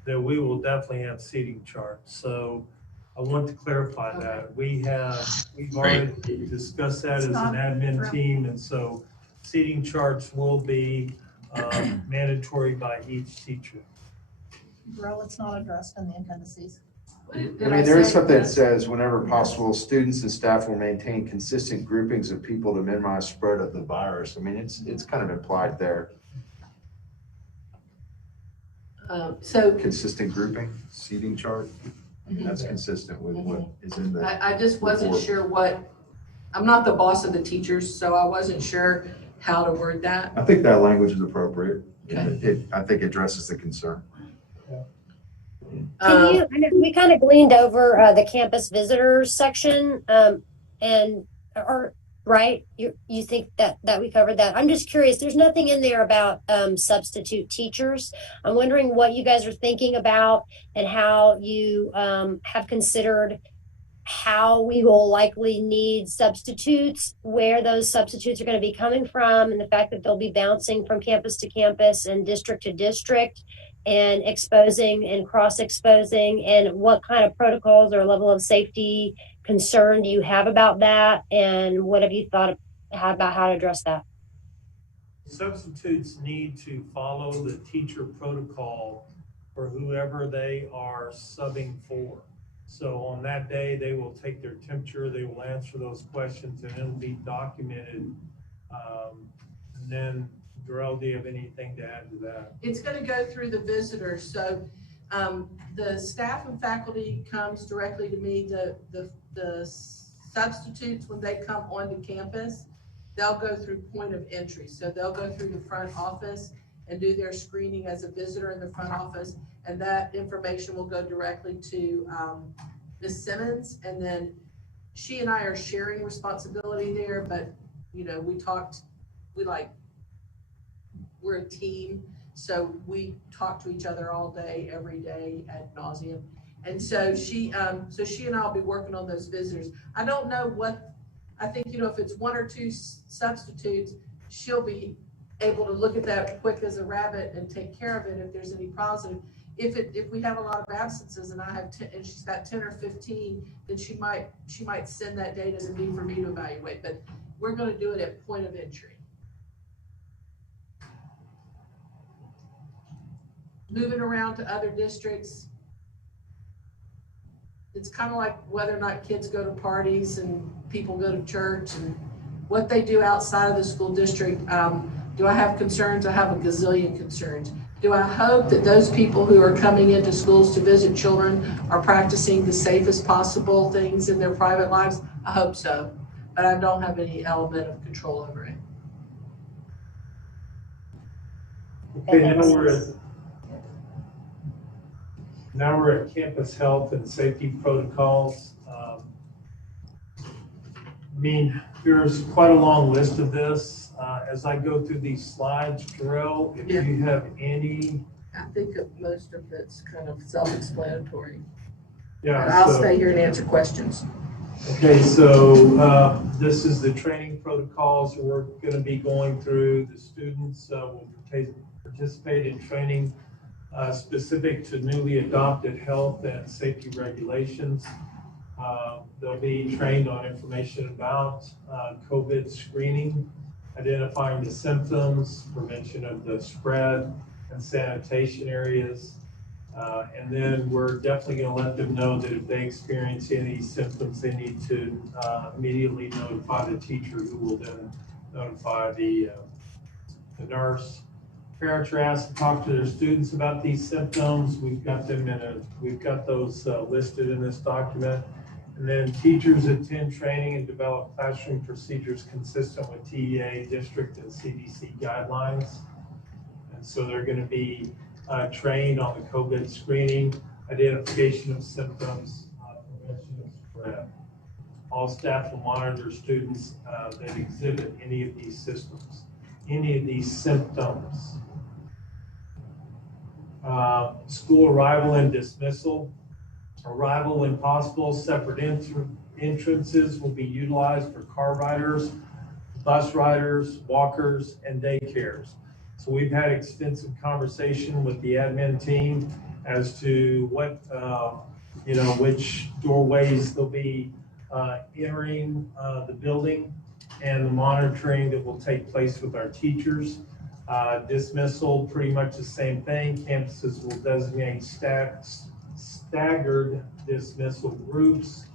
that we will definitely have seating charts. So I want to clarify that. We've already discussed that as an admin team, and so seating charts will be mandatory by each teacher. Well, it's not addressed in the appendices. I mean, there is something that says, whenever possible, students and staff will maintain consistent groupings of people to minimize spread of the virus. I mean, it's kind of implied there. So consistent grouping, seating chart. I mean, that's consistent with what is in the. I just wasn't sure I'm not the boss of the teachers, so I wasn't sure how to word that. I think that language is appropriate. Okay. I think it addresses the concern. We kind of gleaned over the campus visitors section, right? You think that we covered that? I'm just curious. There's nothing in there about substitute teachers. I'm wondering what you guys are thinking about and how you have considered how we will likely need substitutes, where those substitutes are going to be coming from, and the fact that they'll be bouncing from campus to campus and district to district and exposing and cross-exposing, and what kind of protocols or level of safety concern do you have about that, and what have you thought about how to address that? Substitutes need to follow the teacher protocol for whoever they are subbing for. So on that day, they will take their temperature, they will answer those questions, and it'll be documented. And then, Darrell, do you have anything to add to that? It's going to go through the visitors. So the staff and faculty comes directly to me. The substitutes, when they come onto campus, they'll go through point of entry. So they'll go through the front office and do their screening as a visitor in the front office. And that information will go directly to Ms. Simmons. And then she and I are sharing responsibility there, but we're a team. So we talk to each other all day, every day ad nauseum. And so she and I'll be working on those visitors. I don't know I think, if it's one or two substitutes, she'll be able to look at that quick as a rabbit and take care of it if there's any positive. If we have a lot of absences and and she's got 10 or 15, then she might send that data to me for me to evaluate. But we're going to do it at point of entry. Moving around to other districts, it's kind of like whether or not kids go to parties and people go to church and what they do outside of the school district. Do I have concerns? I have a gazillion concerns. Do I hope that those people who are coming into schools to visit children are practicing the safest possible things in their private lives? I hope so, but I don't have any element of control over it. Okay, now we're at campus health and safety protocols. There's quite a long list of this. As I go through these slides, Darrell, if you have any I think of most of it's kind of self-explanatory. Yeah. But I'll stay here and answer questions. Okay, so this is the training protocols we're going to be going through. The students will participate in training specific to newly adopted health and safety regulations. They'll be trained on information about COVID screening, identifying the symptoms, prevention of the spread, and sanitation areas. And then we're definitely going to let them know that if they experience any symptoms, they need to immediately notify the teacher, who will then notify the nurse. Parents are asked to talk to their students about these symptoms. We've got those listed in this document. And then teachers attend training and develop classroom procedures consistent with TEA, district, and CDC guidelines. And so they're going to be trained on the COVID screening, identification of symptoms, prevention of spread. All staff will monitor students that exhibit any of these symptoms. School arrival and dismissal. Arrival when possible, separate entrances will be utilized for car riders, bus riders, walkers, and daycares. So we've had extensive conversation with the admin team as to what, which doorways they'll be entering the building, and the monitoring that will take place with our teachers. Dismissal, pretty much the same thing. Campuses will designate staggered dismissal groups,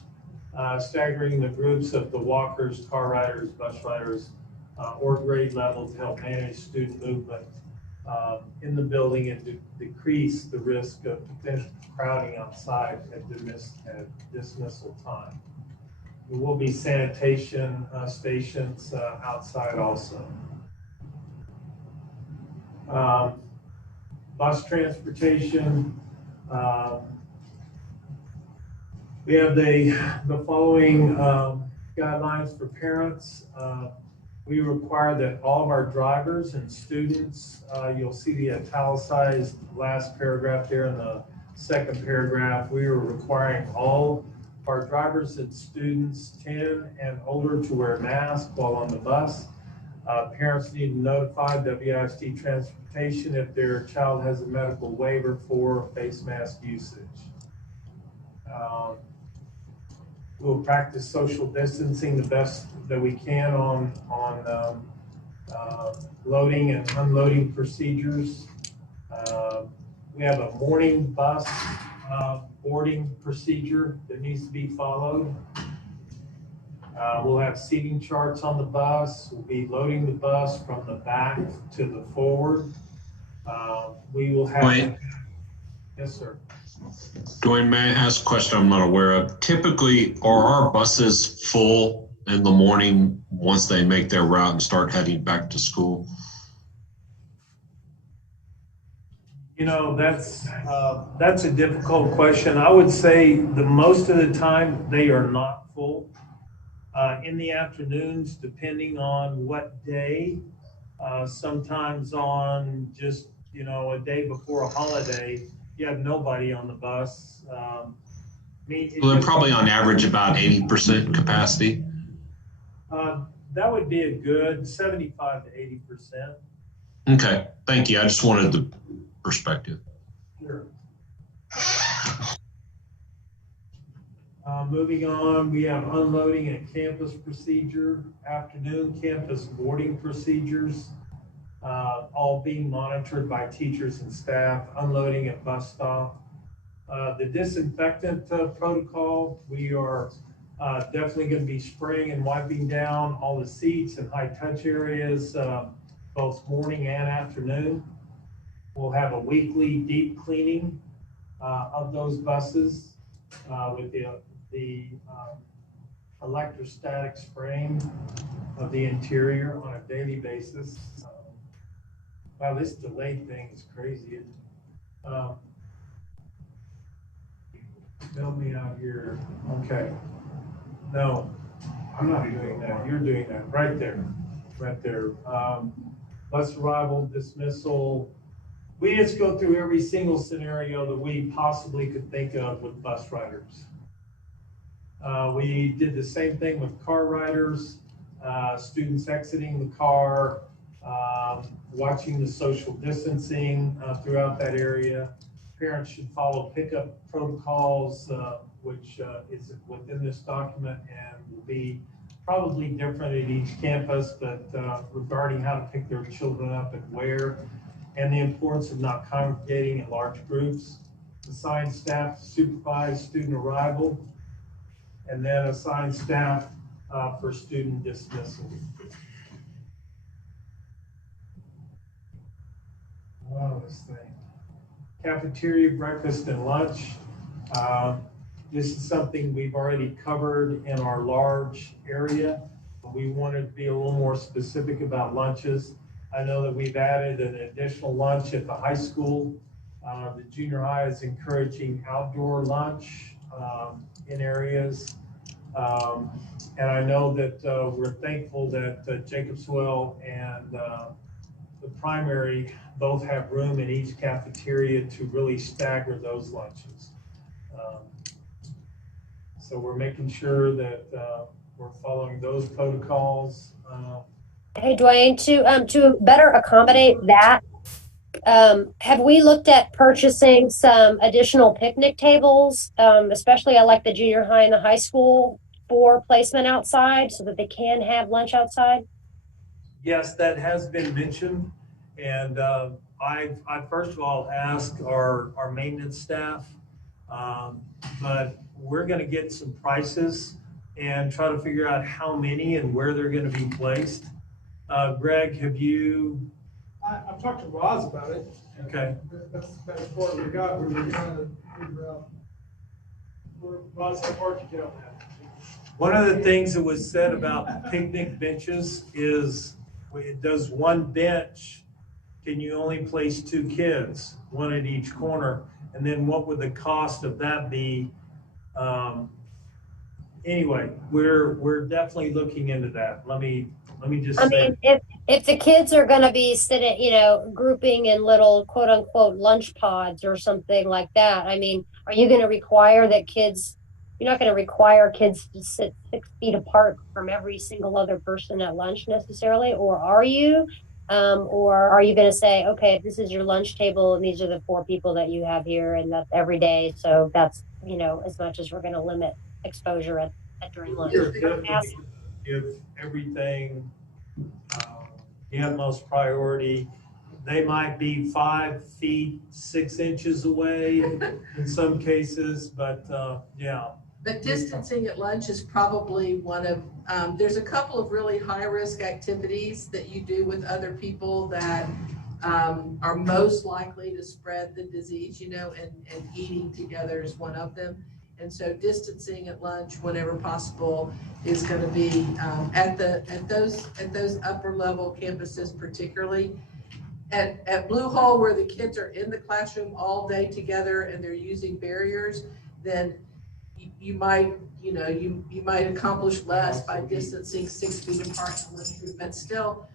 staggering the groups of the walkers, car riders, bus riders, or grade level to help manage student movement in the building and to decrease the risk of potential crowding outside at dismissal time. There will be sanitation stations outside also. Bus transportation. We have the following guidelines for parents. We require that all of our drivers and students, you'll see the italicized last paragraph there in the second paragraph, we are requiring all our drivers and students 10 and older to wear masks while on the bus. Parents need to notify WISD Transportation if their child has a medical waiver for face mask usage. We'll practice social distancing the best that we can on loading and unloading procedures. We have a morning bus boarding procedure that needs to be followed. We'll have seating charts on the bus. We'll be loading the bus from the back to the forward. We will have. Wait. Yes, sir. Dwayne, may I ask a question I'm not aware of? Typically, are our buses full in the morning once they make their route and start heading back to school? You know, that's a difficult question. I would say the most of the time they are not full. In the afternoons, depending on what day, sometimes on just, a day before a holiday, you have nobody on the bus. Well, they're probably on average about 80% capacity. That would be a good 75 to 80%. Okay, thank you. I just wanted the perspective. Sure. Moving on, we have unloading at campus procedure, afternoon campus boarding procedures, all being monitored by teachers and staff, unloading at bus stop. The disinfectant protocol, we are definitely going to be spraying and wiping down all the seats and high touch areas, both morning and afternoon. We'll have a weekly deep cleaning of those buses with the electrostatic spraying of the interior on a daily basis. Wow, this delay thing is crazy. Help me out here. Okay. No, I'm not doing that. You're doing that right there. Right there. Bus arrival, dismissal, we just go through every single scenario that we possibly could think of with bus riders. We did the same thing with car riders, students exiting the car, watching the social distancing throughout that area. Parents should follow pickup protocols, which is within this document and will be probably different at each campus, but regarding how to pick their children up and where, and the importance of not congregating in large groups. Assigned staff to supervise student arrival, and then assign staff for student dismissal. Oh, this thing. Cafeteria, breakfast, and lunch. This is something we've already covered in our large area. We wanted to be a little more specific about lunches. I know that we've added an additional lunch at the high school. The junior high is encouraging outdoor lunch in areas. And I know that we're thankful that Jacobswell and the primary both have room in each cafeteria to really stagger those lunches. So we're making sure that we're following those protocols. Hey, Dwayne, to better accommodate that, have we looked at purchasing some additional picnic tables, especially I like the junior high and the high school, for placement outside so that they can have lunch outside? Yes, that has been mentioned. And I first of all asked our maintenance staff, but we're going to get some prices and try to figure out how many and where they're going to be placed. Greg, have you? I've talked to Roz about it. Okay. That's as far as we got. We were trying to figure out. Roz, how far did you get on that? One of the things that was said about picnic benches is, does one bench, can you only place 2 kids, one at each corner? And then what would the cost of that be? Anyway, we're definitely looking into that. Let me just say. I mean, if the kids are going to be sitting, grouping in little quote unquote lunch pods or something like that, I mean, are you going to require that kids? You're not going to require kids to sit 6 feet apart from every single other person at lunch necessarily, or are you? Or are you going to say, okay, this is your lunch table and these are the 4 people that you have here and that's every day. So that's, as much as we're going to limit exposure at during lunch. Give everything the utmost priority. They might be 5 feet 6 inches away in some cases, but yeah. But distancing at lunch is probably one of, there's a couple of really high-risk activities that you do with other people that are most likely to spread the disease, and eating together is one of them. And so distancing at lunch whenever possible is going to be at those upper level campuses, particularly. At Blue Hole, where the kids are in the classroom all day together and they're using barriers, then you might accomplish less by distancing 6 feet apart in the lunchroom. But still,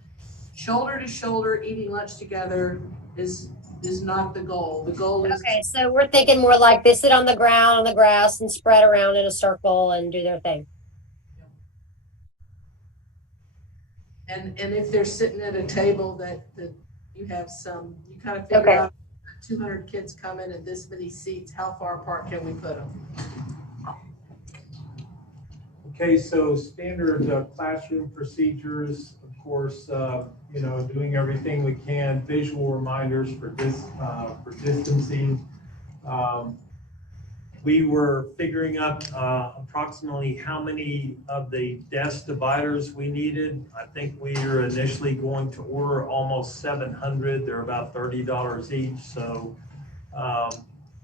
shoulder to shoulder eating lunch together is not the goal. The goal is okay. So we're thinking more like they sit on the ground, on the grass, and spread around in a circle and do their thing. And if they're sitting at a table that you have you kind of figure out 200 kids come in at this many seats, how far apart can we put them? Okay, so standard classroom procedures, of course, doing everything we can, visual reminders for distancing. We were figuring up approximately how many of the desk dividers we needed. I think we are initially going to order almost 700. They're about $30 each. So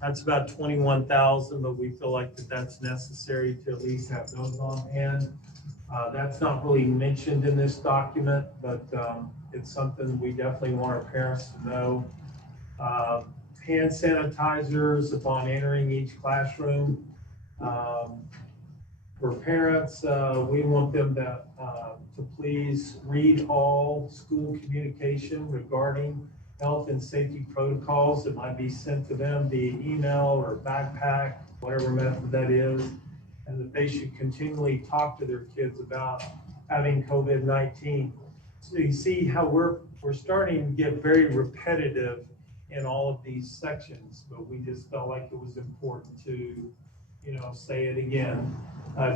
that's about 21,000, but we feel like that's necessary to at least have those on hand. That's not really mentioned in this document, but it's something we definitely want our parents to know. Hand sanitizers upon entering each classroom. For parents, we want them to please read all school communication regarding health and safety protocols that might be sent to them via email or backpack, whatever method that is, and that they should continually talk to their kids about having COVID-19. So you see how we're starting to get very repetitive in all of these sections, but we just felt like it was important to, say it again.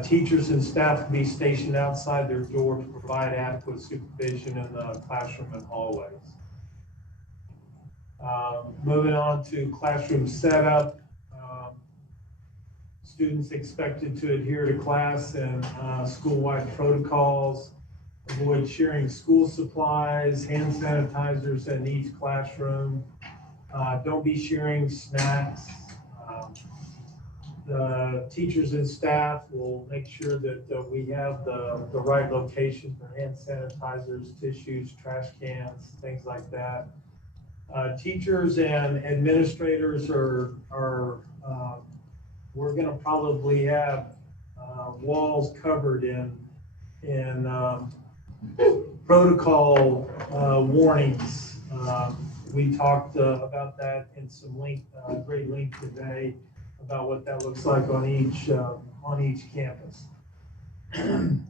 Teachers and staff can be stationed outside their door to provide adequate supervision in the classroom and hallways. Moving on to classroom setup. Students expected to adhere to class and school-wide protocols, avoid sharing school supplies, hand sanitizers in each classroom. Don't be sharing snacks. The teachers and staff will make sure that we have the right location for hand sanitizers, tissues, trash cans, things like that. Teachers and administrators we're going to probably have walls covered in protocol warnings. We talked about that in some great length today about what that looks like on each campus. And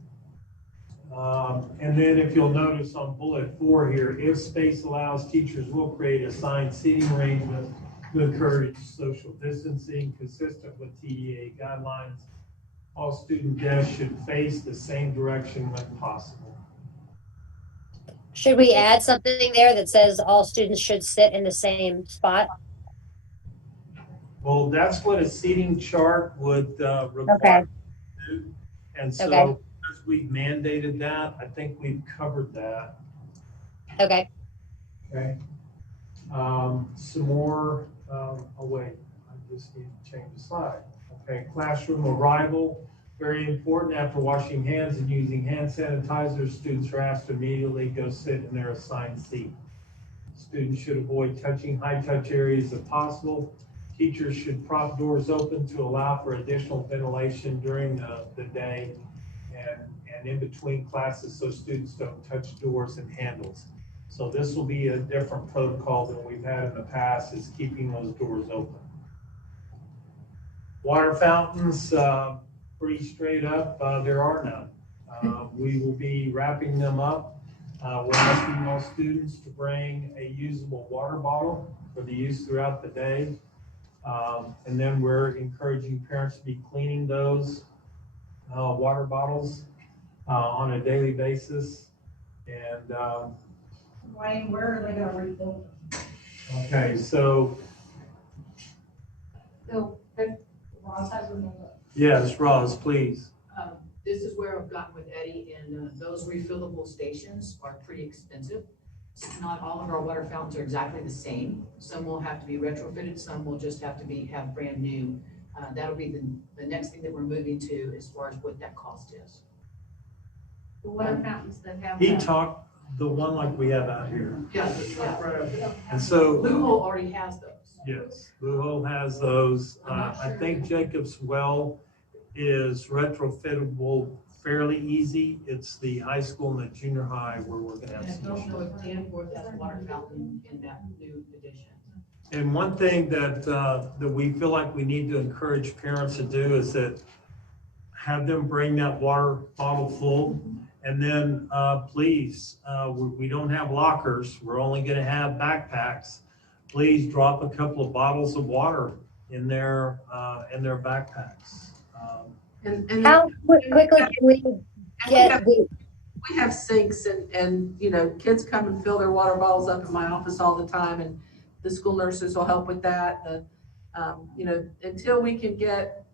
then if you'll notice on bullet 4 here, if space allows, teachers will create assigned seating arrangements to encourage social distancing consistent with TDA guidelines. All student desks should face the same direction when possible. Should we add something there that says all students should sit in the same spot? Well, that's what a seating chart would require. Okay. To do. And so as we've mandated that, I think we've covered that. Okay. Okay. Some more, wait, I just need to change the slide. Okay, classroom arrival, very important. After washing hands and using hand sanitizer, students are asked to immediately go sit in their assigned seat. Students should avoid touching high-touch areas if possible. Teachers should prop doors open to allow for additional ventilation during the day and in between classes so students don't touch doors and handles. So this will be a different protocol than we've had in the past, is keeping those doors open. Water fountains, pretty straight up, there are none. We will be wrapping them up. We're asking all students to bring a usable water bottle for the use throughout the day. And then we're encouraging parents to be cleaning those water bottles on a daily basis. And Wayne, where are they going to refill? okay, so Ross has another. yes, Roz, please. This is where I've gotten with Eddie, and those refillable stations are pretty expensive. Not all of our water fountains are exactly the same. Some will have to be retrofitted, some will just have to have brand new. That'll be the next thing that we're moving to as far as what that cost is. The water fountains that have. He talked the one like we have out here. Yeah. And so Blue Hole already has those. yes, Blue Hole has those. I think Jacob's Well is retrofittable fairly easy. It's the high school and the junior high where we're going to have And I some don't issues. know if Danforth has a water fountain in that new edition. And one thing that we feel like we need to encourage parents to do is that have them bring that water bottle full. And then please, we don't have lockers. We're only going to have backpacks. Please drop a couple of bottles of water in their backpacks. And How quickly can we get the? we have sinks and kids come and fill their water bottles up in my office all the time, and the school nurses will help with that. Until we can get,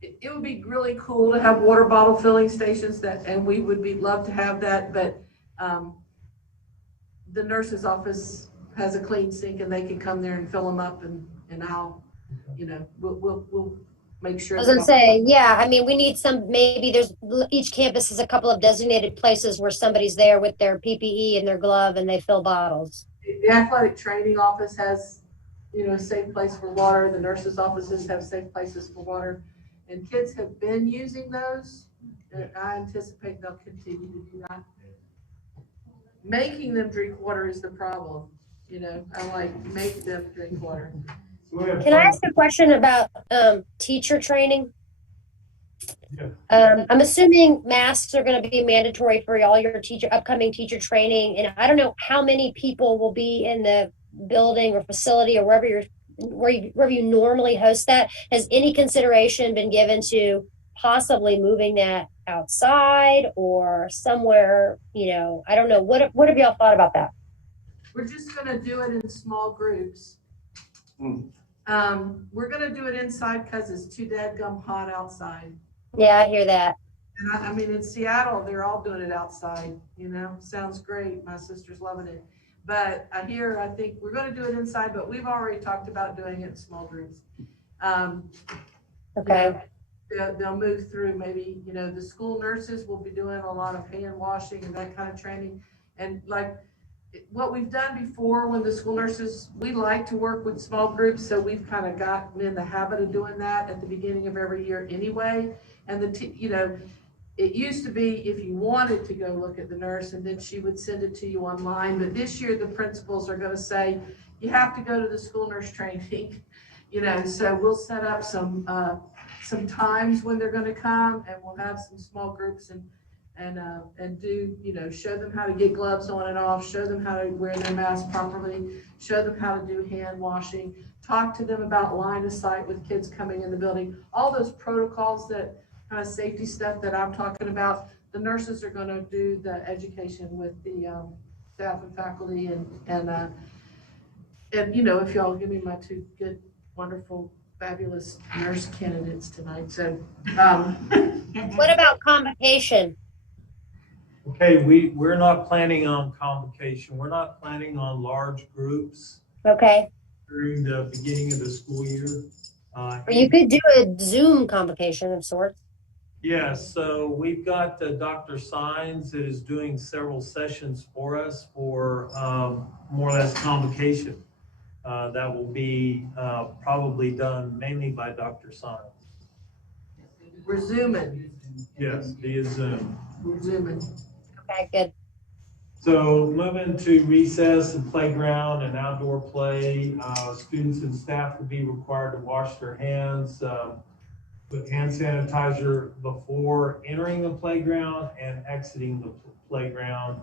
it would be really cool to have water bottle filling stations and we would love to have that, but the nurse's office has a clean sink and they can come there and fill them up and I'll, we'll make sure. I was gonna say, yeah, I mean, we need maybe each campus has a couple of designated places where somebody's there with their PPE and their glove and they fill bottles. The athletic training office has, a safe place for water. The nurses' offices have safe places for water. And kids have been using those. And I anticipate they'll continue to do that. making them drink water is the problem. You know, I like make them drink water. Can I ask a question about teacher training? Yeah. I'm assuming masks are going to be mandatory for all your upcoming teacher training, and I don't know how many people will be in the building or facility or wherever you normally host that. Has any consideration been given to possibly moving that outside or somewhere? You know, I don't know. What have y'all thought about that? We're just gonna do it in small groups. We're gonna do it inside because it's too dadgum hot outside. Yeah, I hear that. And I mean, in Seattle, they're all doing it outside, you know, sounds great. My sister's loving it. But I think we're gonna do it inside, but we've already talked about doing it in small groups. Okay. They'll move through maybe, you know, the school nurses will be doing a lot of hand washing and that kind of training. And like what we've done before when the school nurses, we like to work with small groups. So we've kind of gotten in the habit of doing that at the beginning of every year anyway. And you know, it used to be if you wanted to go look at the nurse and then she would send it to you online. But this year the principals are going to say, you have to go to the school nurse training, you know, so we'll set up some times when they're going to come, and we'll have some small groups and do, you know, show them how to get gloves on and off, show them how to wear their mask properly, show them how to do hand washing, talk to them about line of sight with kids coming in the building, all those protocols, that kind of safety stuff that I'm talking about. The nurses are going to do the education with the staff and faculty, and you know, if y'all give me my two good, wonderful, fabulous nurse candidates tonight. So what about convocation? Okay, we're not planning on convocation. We're not planning on large groups. Okay. During the beginning of the school year. Or you could do a Zoom convocation of sorts. Yeah, so we've got Dr. Sines that is doing several sessions for us for more or less convocation. That will be probably done mainly by Dr. Sines. we're Zooming. Yes, via Zoom. We're Zooming. Okay, good. So moving to recess and playground and outdoor play, students and staff will be required to wash their hands, put hand sanitizer before entering the playground and exiting the playground.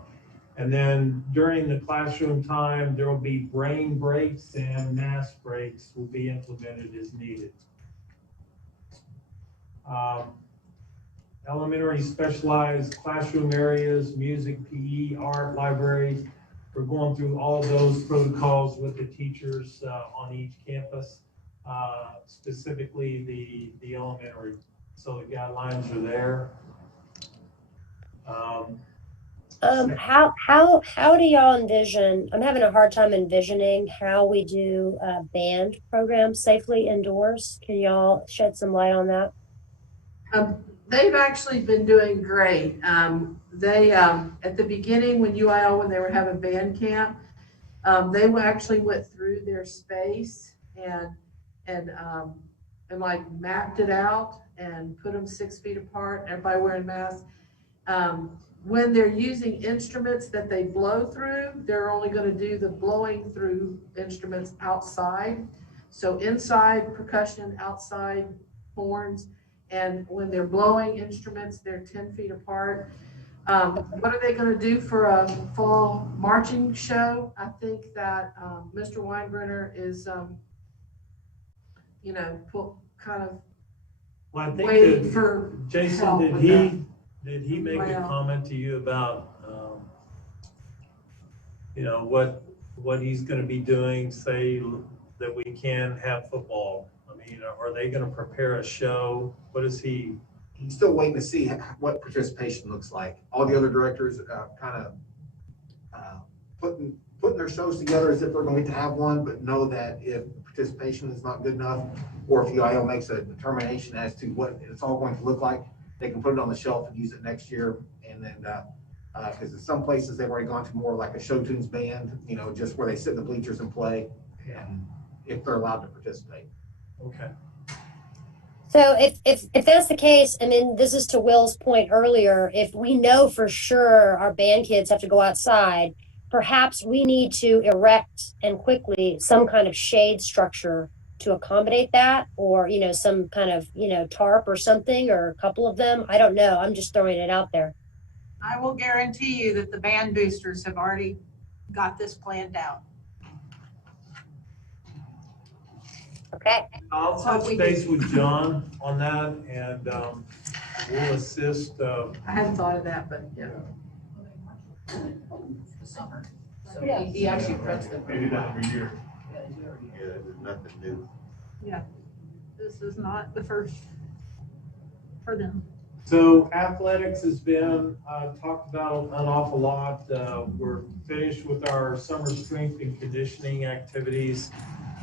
And then during the classroom time, there will be brain breaks and mask breaks will be implemented as needed. Elementary specialized classroom areas, music, PE, art, library. We're going through all of those protocols with the teachers on each campus, specifically the elementary. So the guidelines are there. How do y'all envision? I'm having a hard time envisioning how we do band programs safely indoors. Can y'all shed some light on that? They've actually been doing great. They at the beginning when UIL, when they were having band camp, they actually went through their space and like mapped it out and put them 6 feet apart, everybody wearing masks. When they're using instruments that they blow through, they're only going to do the blowing through instruments outside. So inside percussion, outside horns. And when they're blowing instruments, they're 10 feet apart. What are they going to do for a fall marching show? I think that Mr. Weinbrenner is, you know, kind of well, I think waiting that, for Jason, help did with he Did he make a Well. comment to you about, you know, what he's going to be doing, say that we can have football? I mean, are they going to prepare a show? What is he? I'm still waiting to see what participation looks like. All the other directors kind of putting their shows together as if they're going to have one, but know that if participation is not good enough, or if UIL makes a determination as to what it's all going to look like, they can put it on the shelf and use it next year. And then, because in some places they've already gone to more like a show tunes band, you know, just where they sit in the bleachers and play, and if they're allowed to participate. Okay. So if that's the case, and then this is to Will's point earlier, if we know for sure our band kids have to go outside, perhaps we need to erect and quickly some kind of shade structure to accommodate that, or some kind of tarp or something, or a couple of them. I don't know. I'm just throwing it out there. I will guarantee you that the band boosters have already got this planned out. Okay. I'll touch base with John on that, and we'll assist. I hadn't thought of that, but yeah. The summer. So Yeah. he actually preps them. We do that every year. Yeah, there's nothing new. Yeah, this is not the first for them. So athletics has been talked about an awful lot. We're finished with our summer strength and conditioning activities.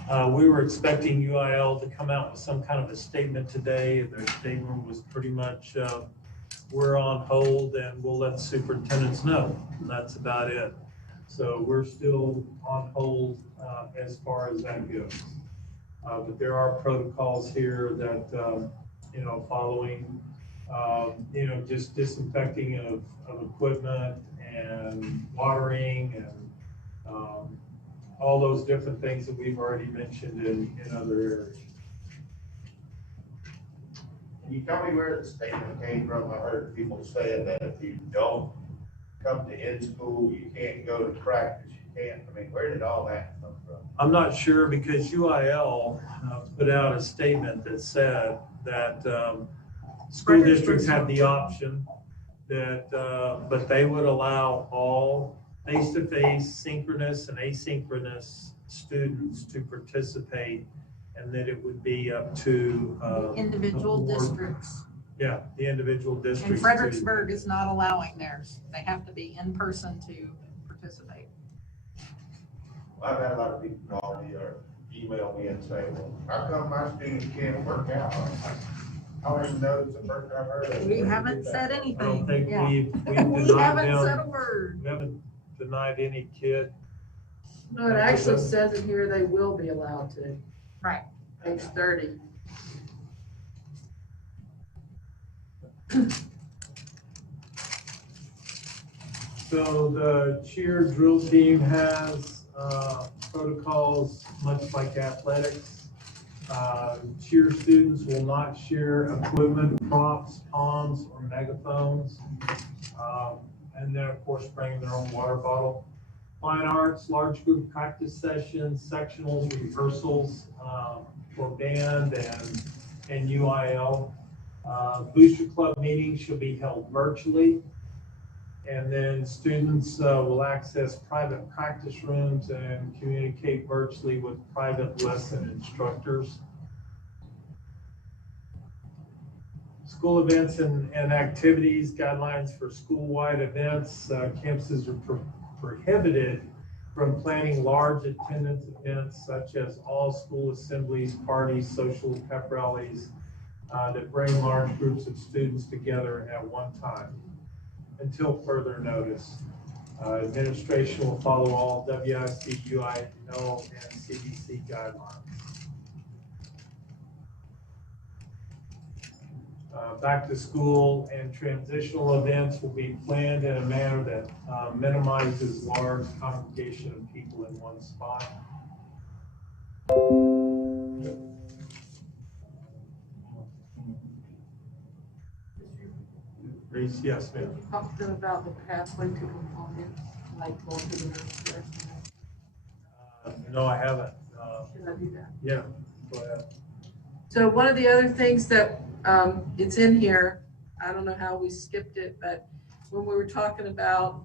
We were expecting UIL to come out with some kind of a statement today. Their statement was pretty much, we're on hold and we'll let the superintendents know. And that's about it. So we're still on hold as far as that goes. But there are protocols here that, following, just disinfecting of equipment and watering and all those different things that we've already mentioned in other areas. Can you tell me where the statement came from? I heard people saying that if you don't come to in school, you can't go to practice, you can't. I mean, where did all that come from? I'm not sure, because UIL put out a statement that said that school districts have the option that, but they would allow all face-to-face, synchronous and asynchronous students to participate, and that it would be up to Individual districts. Yeah, the individual And districts. Fredericksburg is not allowing theirs. They have to be in person to participate. Well, I've had a lot of people call me or email me and say, well, how come my students can't work out? I don't even know it's the first time I've heard of it. We haven't said anything. I don't think Yeah. we've We denied haven't said a them. word. We haven't denied any kid. No, it actually says in here they will be allowed to. Right. Page 30. So the cheer drill team has protocols much like athletics. Cheer students will not share equipment, props, palms, or megaphones. And then, of course, bring their own water bottle. Fine arts, large group practice sessions, sectionals, rehearsals for band and UIL. Booster club meetings should be held virtually. And then students will access private practice rooms and communicate virtually with private lesson instructors. School events and activities, guidelines for school-wide events. Campuses are prohibited from planning large attendance events such as all school assemblies, parties, social pep rallies that bring large groups of students together at one time until further notice. Administration will follow all WISD, UIL, and CDC guidelines. Back to school and transitional events will be planned in a manner that minimizes large congregation of people in one spot. Reese, yes, ma'am. Talk to them about the pathway to compliance, like going to the nurse. No, I haven't. Should I do that? Yeah, go ahead. So one of the other things that it's in here, I don't know how we skipped it, but when we were talking about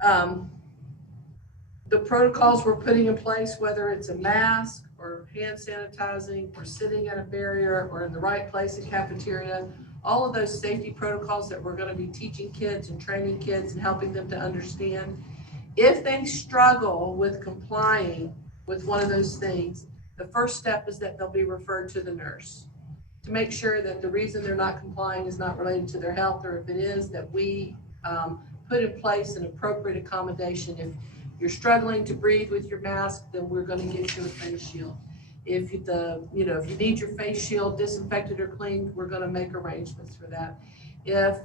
the protocols we're putting in place, whether it's a mask or hand sanitizing or sitting at a barrier or in the right place in cafeteria, all of those safety protocols that we're going to be teaching kids and training kids and helping them to understand. If they struggle with complying with one of those things, the first step is that they'll be referred to the nurse to make sure that the reason they're not complying is not related to their health, or if it is, that we put in place an appropriate accommodation. If you're struggling to breathe with your mask, then we're going to get you a face shield. If if you need your face shield disinfected or cleaned, we're gonna make arrangements for that. If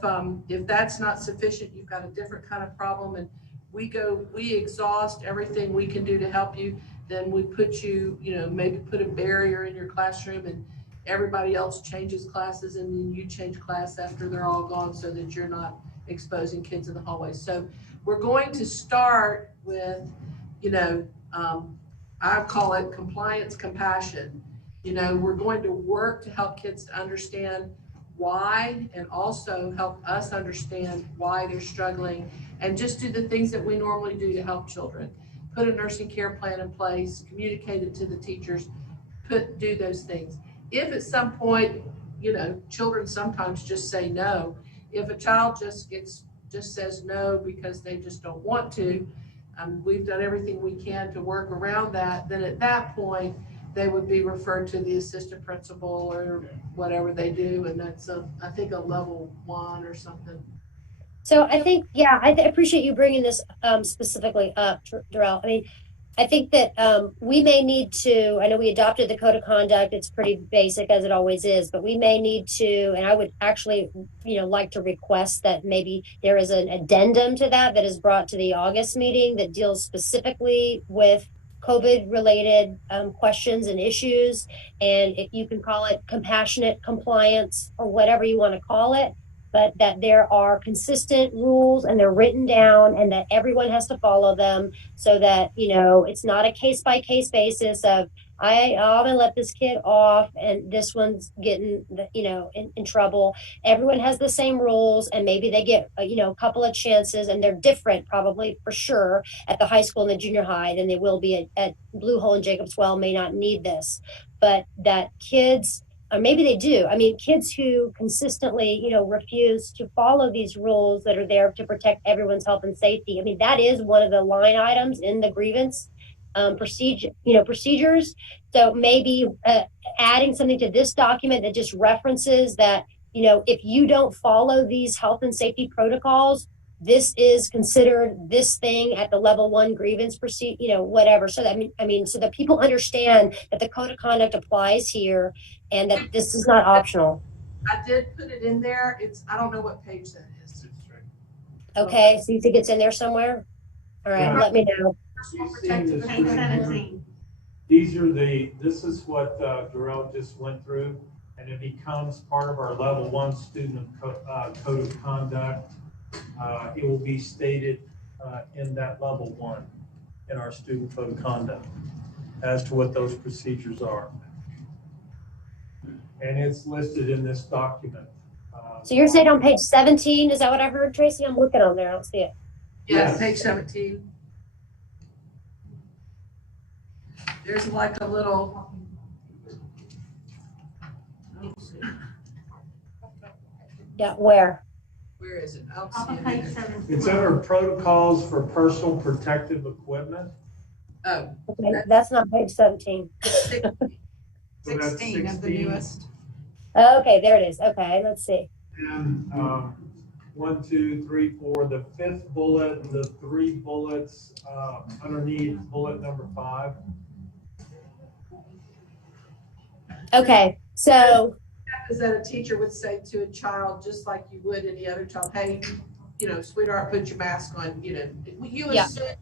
that's not sufficient, you've got a different kind of problem, and we exhaust everything we can do to help you, then we put you, maybe put a barrier in your classroom and everybody else changes classes and then you change class after they're all gone so that you're not exposing kids in the hallways. So we're going to start with, I call it compliance compassion. We're going to work to help kids to understand why and also help us understand why they're struggling and just do the things that we normally do to help children. Put a nursing care plan in place, communicate it to the teachers, do those things. If at some point, children sometimes just say no. If a child just says no because they just don't want to, we've done everything we can to work around that, then at that point, they would be referred to the assistant principal or whatever they do, and that's I think a level 1 or something. So I think, I appreciate you bringing this specifically up, Darrell. I mean, I think that we may need to, I know we adopted the code of conduct. It's pretty basic as it always is, but we may need to, and I would actually, like to request that maybe there is an addendum to that is brought to the August meeting that deals specifically with COVID related questions and issues. And if you can call it compassionate compliance or whatever you want to call it, but that there are consistent rules and they're written down and that everyone has to follow them so that, it's not a case by case basis of, I'm gonna let this kid off and this one's getting, in trouble. Everyone has the same rules and maybe they get, a couple of chances and they're different probably for sure at the high school and the junior high than they will be at Blue Hole and Jacobs Well may not need this, but that kids, or maybe they do. I mean, kids who consistently, refuse to follow these rules that are there to protect everyone's health and safety. I mean, that is one of the line items in the grievance procedures. So maybe adding something to this document that just references that, if you don't follow these health and safety protocols, this is considered this thing at the level 1 grievance procedure, whatever. So that, so that people understand that the code of conduct applies here and that this is not optional. I did put it in there. I don't know what page that is. Okay, so you think it's in there somewhere? All right, let me know. This is what Darrell just went through, and it becomes part of our level 1 student code of conduct. It will be stated in that level 1 in our student code of conduct as to what those procedures are. And it's listed in this document. So you're saying on page 17, is that what I heard, Tracy? I'm looking on there, I don't see it. Yes, page 17. There's like a little, yeah, where? Where is it? I don't see it. It's under protocols for personal protective equipment. Oh. Okay, that's not page 17. 16 of the newest. Okay, there it is. Okay, let's see. And 1, 2, 3, 4, the 5th bullet, the 3 bullets underneath bullet number 5. Okay, so is that a teacher would say to a child, just like you would any other child, hey, sweetheart, put your mask on, you assume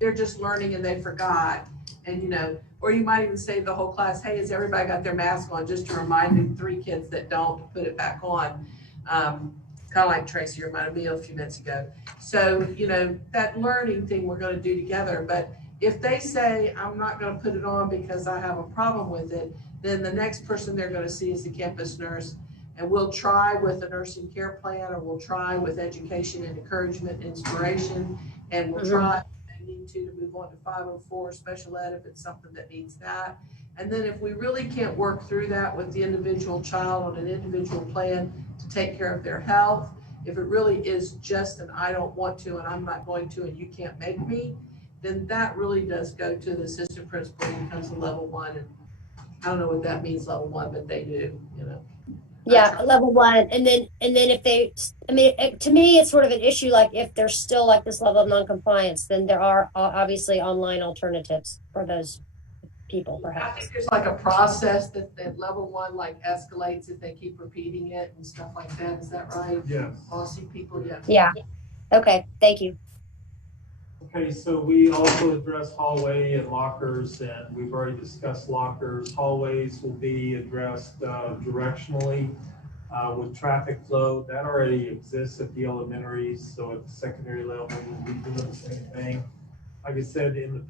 they're just learning and they forgot. And, or you might even say to the whole class, hey, has everybody got their mask on? Just to remind the 3 kids that don't to put it back on. Kind of like Tracy reminded me a few minutes ago. So, that learning thing we're going to do together. But if they say, I'm not going to put it on because I have a problem with it, then the next person they're going to see is the campus nurse. And we'll try with a nursing care plan, or we'll try with education and encouragement and inspiration. And we'll try if they need to move on to 504 special ed if it's something that needs that. And then if we really can't work through that with the individual child on an individual plan to take care of their health, if it really is just an I don't want to and I'm not going to and you can't make me, then that really does go to the assistant principal and becomes a level 1. And I don't know what that means, level 1, but they do, Yeah, level 1. And then if they, to me, it's sort of an issue, like if there's still like this level of noncompliance, then there are obviously online alternatives for those people, I perhaps. think there's like a process that level one like escalates if they keep repeating it and stuff like that. Is that right? Yes. Policy people, yeah. Yeah. Okay, thank you. Okay, so we also address hallway and lockers, and we've already discussed lockers. Hallways will be addressed directionally with traffic flow. That already exists at the elementaries, so at the secondary level, we'll be doing the same thing. Like I said in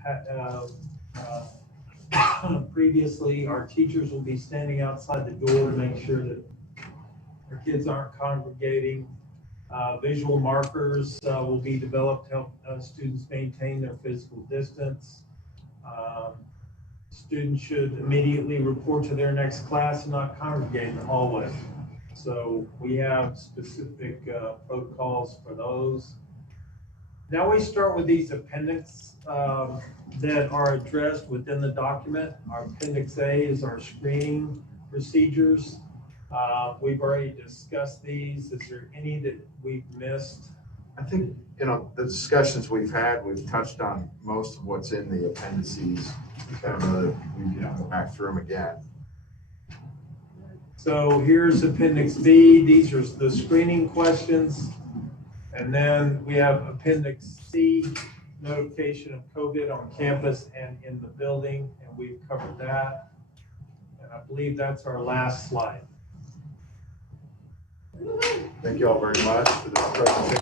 the previously, our teachers will be standing outside the door to make sure that our kids aren't congregating. Visual markers will be developed to help students maintain their physical distance. Students should immediately report to their next class and not congregate in the hallway. So we have specific protocols for those. Now we start with these appendix that are addressed within the document. Our appendix A is our screening procedures. We've already discussed these. Is there any that we've missed? I think, the discussions we've had, we've touched on most of what's in the appendices. I don't know that we need to go back through them again. So here's Appendix B. These are the screening questions. And then we have Appendix C, notification of COVID on campus and in the building, and we've covered that. And I believe that's our last slide. Thank you all very much for this presentation.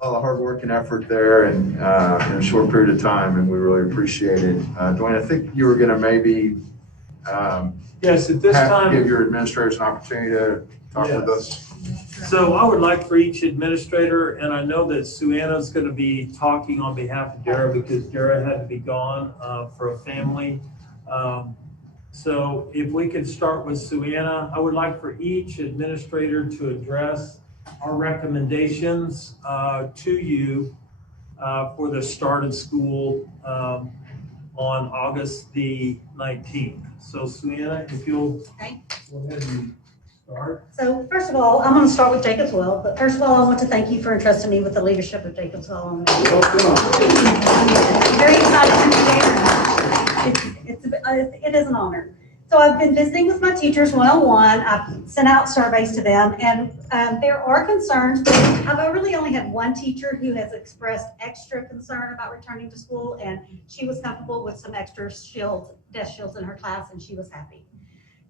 All the hard work and effort there and in a short period of time, and we really appreciate it. Dwayne, I think you were going to maybe yes, at this time, give your administrators an opportunity to talk with us. So I would like for each administrator, and I know that Suanna's going to be talking on behalf of Dara because Dara had to be gone for a family. So if we could start with Suanna, I would like for each administrator to address our recommendations to you for the start of school on August the 19th. So Suanna, if you'll go ahead and start. So first of all, I'm going to start with Jacobswell, but first of all, I want to thank you for entrusting me with the leadership of Jacobswell. I'm very excited to be there. It is an honor. So I've been visiting with my teachers one-on-one. I've sent out surveys to them, and there are concerns, but I've really only had one teacher who has expressed extra concern about returning to school, and she was comfortable with some extra desk shields in her class, and she was happy.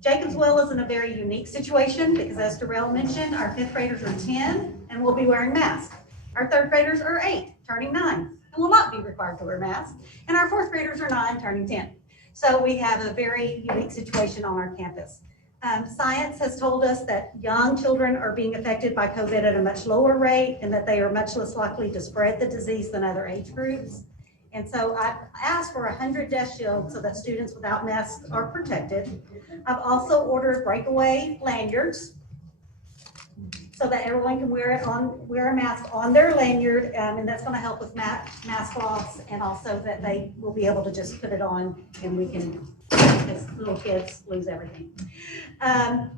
Jacobswell is in a very unique situation because, as Darrell mentioned, our fifth graders are 10 and will be wearing masks. Our third graders are 8, turning 9, and will not be required to wear masks. And our fourth graders are 9, turning 10. So we have a very unique situation on our campus. Science has told us that young children are being affected by COVID at a much lower rate and that they are much less likely to spread the disease than other age groups. And so I've asked for 100 desk shields so that students without masks are protected. I've also ordered breakaway lanyards so that everyone can wear a mask on their lanyard, and that's going to help with mask loss, and also that they will be able to just put it on, and we can, as little kids, lose everything. And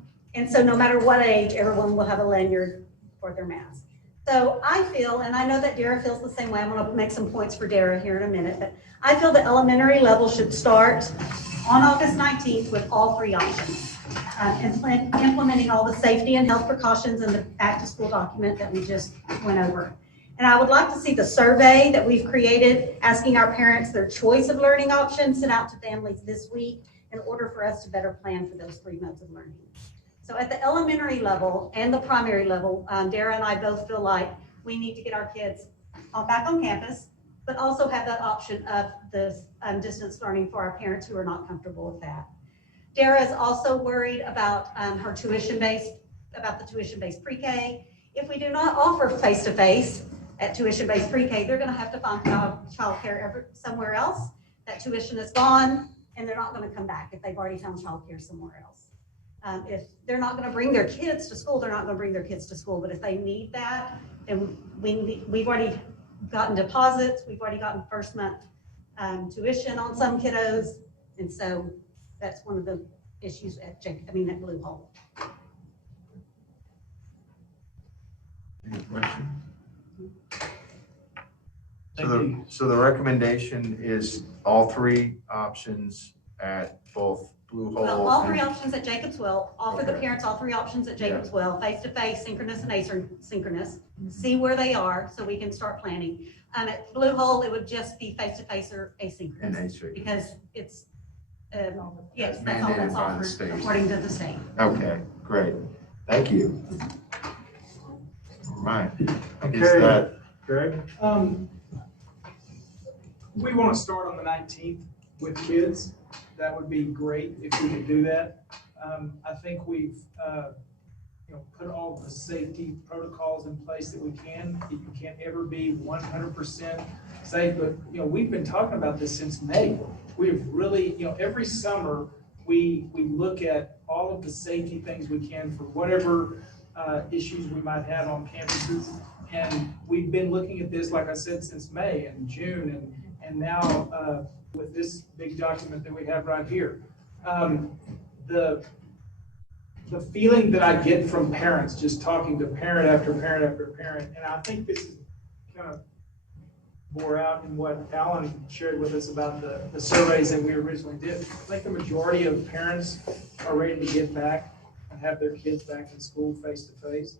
so no matter what age, everyone will have a lanyard for their mask. So I feel, and I know that Dara feels the same way, I'm going to make some points for Dara here in a minute, but I feel the elementary level should start on August 19th with all 3 options. Implementing all the safety and health precautions in the back to school document that we just went over. And I would like to see the survey that we've created asking our parents their choice of learning options sent out to families this week in order for us to better plan for those 3 modes of learning. So at the elementary level and the primary level, Dara and I both feel like we need to get our kids back on campus, but also have that option of the distance learning for our parents who are not comfortable with that. Dara is also worried about her tuition-based pre-K. If we do not offer face-to-face at tuition-based pre-K, they're going to have to find childcare somewhere else. That tuition is gone, and they're not going to come back if they've already found childcare somewhere else. If they're not going to bring their kids to school, they're not going to bring their kids to school. But if they need that, then we've already gotten deposits. We've already gotten first month tuition on some kiddos, and so that's one of the issues at Blue Hole. Any questions? So the recommendation is all three options at both Blue Hole. Well, all three and- options at Jacobs Well, offer the Okay. parents all three options at Jacobs Well, face-to-face, synchronous and asynchronous. See where they are so we can start planning. At Blue Hole, it would just be face-to-face or And asynchronous asynchronous. because it's, yes, That's that's all mandated that's by the offered state. according to the state. Okay, great. Thank you. All right. Is Okay. that Greg? We want to start on the 19th with kids. That would be great if we could do that. I think we've, put all the safety protocols in place that we can. You can't ever be 100% safe, but, we've been talking about this since May. We've really, every summer, we look at all of the safety things we can for whatever issues we might have on campuses. And we've been looking at this, like I said, since May and June, and now with this big document that we have right here. The feeling that I get from parents, just talking to parent after parent after parent, and I think this is kind of bore out in what Alan shared with us about the surveys that we originally did. I think the majority of parents are ready to get back and have their kids back in school face to face.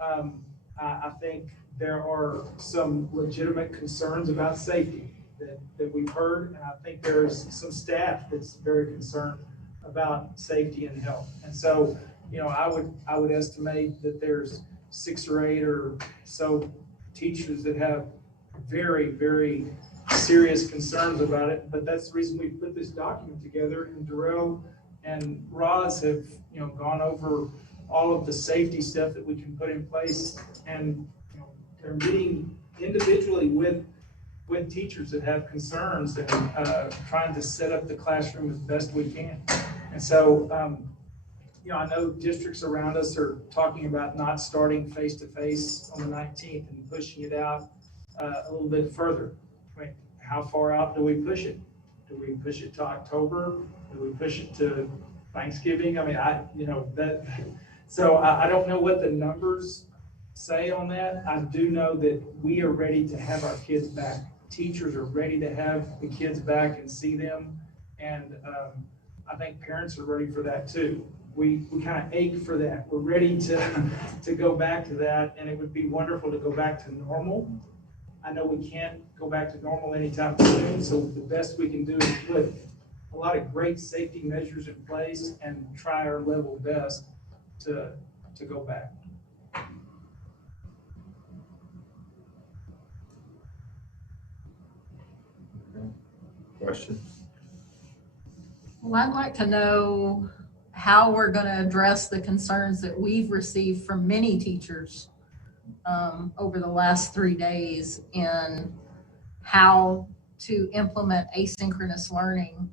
I think there are some legitimate concerns about safety that we've heard, and I think there's some staff that's very concerned about safety and health. And so, I would estimate that there's 6 or 8 or so teachers that have very, very serious concerns about it. But that's the reason we put this document together, and Darrell and Roz have, gone over all of the safety stuff that we can put in place. And, they're meeting individually with teachers that have concerns and trying to set up the classroom as best we can. And so, I know districts around us are talking about not starting face-to-face on the 19th and pushing it out a little bit further. I mean, how far out do we push it? Do we push it to October? Do we push it to Thanksgiving? I mean, so I don't know what the numbers say on that. I do know that we are ready to have our kids back. Teachers are ready to have the kids back and see them. And I think parents are ready for that too. We kind of ache for that. We're ready to go back to that, and it would be wonderful to go back to normal. I know we can't go back to normal anytime soon, so the best we can do is put a lot of great safety measures in place and try our level best to go back. Question? Well, I'd like to know how we're going to address the concerns that we've received from many teachers over the last 3 days in how to implement asynchronous learning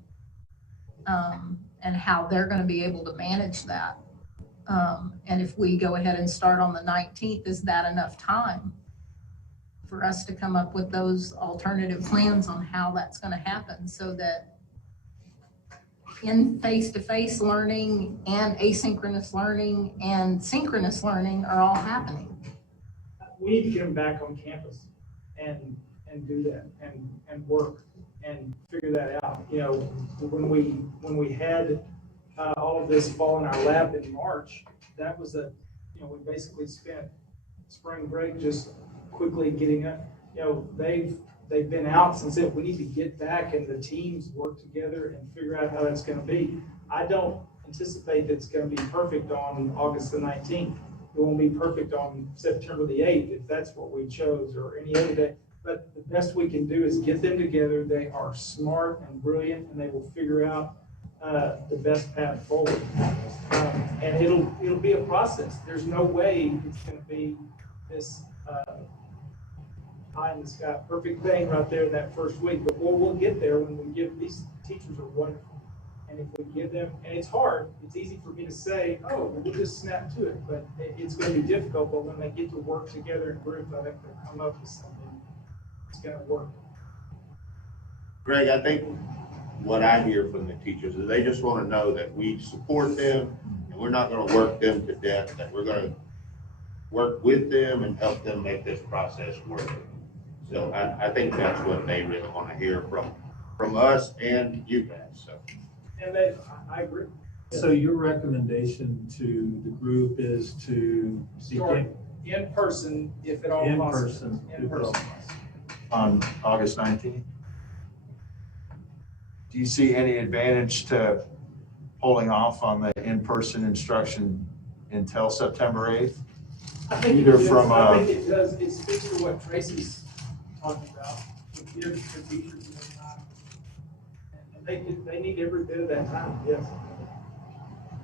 and how they're going to be able to manage that. And if we go ahead and start on the 19th, is that enough time for us to come up with those alternative plans on how that's going to happen so that in face-to-face learning and asynchronous learning and synchronous learning are all happening? We need to get them back on campus and do that and work and figure that out. When we had all of this fall in our lap in March, that was we basically spent spring break just quickly getting up. They've been out since then. We need to get back and the teams work together and figure out how that's going to be. I don't anticipate that it's going to be perfect on August the 19th. It won't be perfect on September the 8th if that's what we chose, or any other day. But the best we can do is get them together. They are smart and brilliant, and they will figure out the best path forward. And it'll be a process. There's no way it's going to be this pie in the sky perfect thing right there in that first week. But we'll get there when we give these teachers are wonderful. And if we give them, and it's hard, it's easy for me to say, oh, we'll just snap to it, but it's going to be difficult. But when they get to work together in groups, I think they'll come up with something that's going to work. Greg, I think what I hear from the teachers is they just want to know that we support them and we're not going to work them to death, that we're going to work with them and help them make this process work. So I think that's what they really want to hear from us and you guys, so. And I agree. So your recommendation to the group is to Start in person, if at all in possible. person. In person. On August 19th. Do you see any advantage to holding off on the in-person instruction until September 8th? I think Either it does. from, I think it does. It speaks to what Tracy's talking about. It gives the teachers more time. And they need every bit of that time, yes.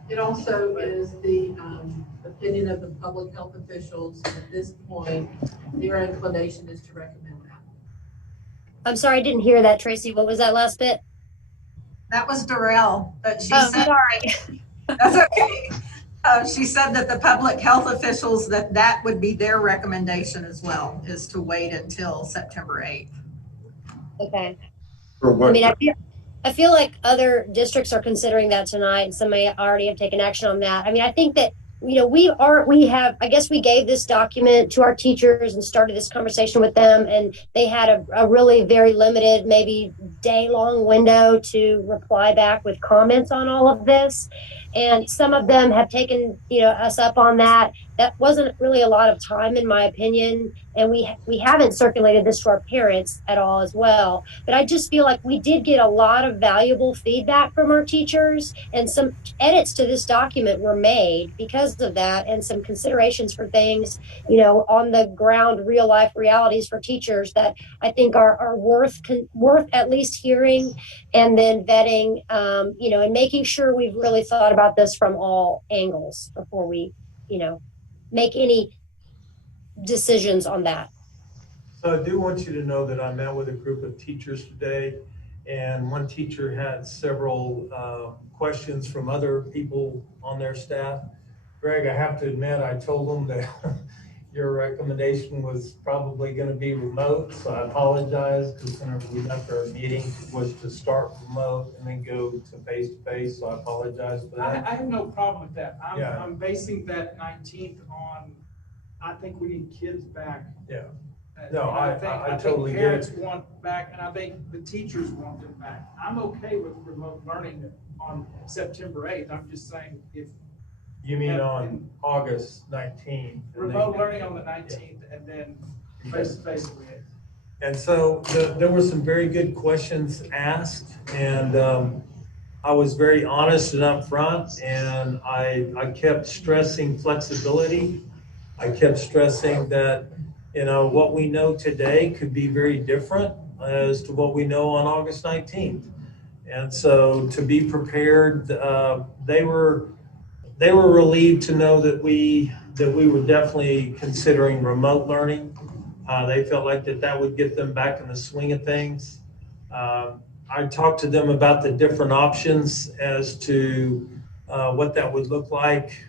It also is the opinion of the public health officials at this point. Their inclination is to recommend that. I'm sorry, I didn't hear that, Tracy. What was that last bit? That was Darrell, but she Oh, said, sorry. that's okay. She said that the public health officials, that would be their recommendation as well, is to wait until September 8th. Okay. For what? I mean, I feel like other districts are considering that tonight, and some may already have taken action on that. I mean, I think that, I guess we gave this document to our teachers and started this conversation with them, and they had a really very limited, maybe day-long window to reply back with comments on all of this. And some of them have taken, us up on that. That wasn't really a lot of time, in my opinion. And we haven't circulated this to our parents at all as well. But I just feel like we did get a lot of valuable feedback from our teachers, and some edits to this document were made because of that, and some considerations for things, on the ground, real life realities for teachers that I think are worth at least hearing, and then vetting, and making sure we've really thought about this from all angles before we, make any decisions on that. So I do want you to know that I met with a group of teachers today, and one teacher had several questions from other people on their staff. Greg, I have to admit, I told them that your recommendation was probably going to be remote, so I apologize, because whenever we left our meeting was to start remote and then go to face-to-face, so I apologize for that. I have no problem with that. Yeah. I'm basing that 19th on, I think we need kids back. Yeah. No, I totally get it. Parents want back, and I think the teachers want them back. I'm okay with remote learning on September 8th. I'm just saying if. You mean on August 19th? Remote learning on the 19th, and then face-to-face on the 8th. And so there were some very good questions asked, and I was very honest and upfront, and I kept stressing flexibility. I kept stressing that, what we know today could be very different as to what we know on August 19th. And so to be prepared, they were relieved to know that we were definitely considering remote learning. They felt like that would get them back in the swing of things. I talked to them about the different options as to what that would look like.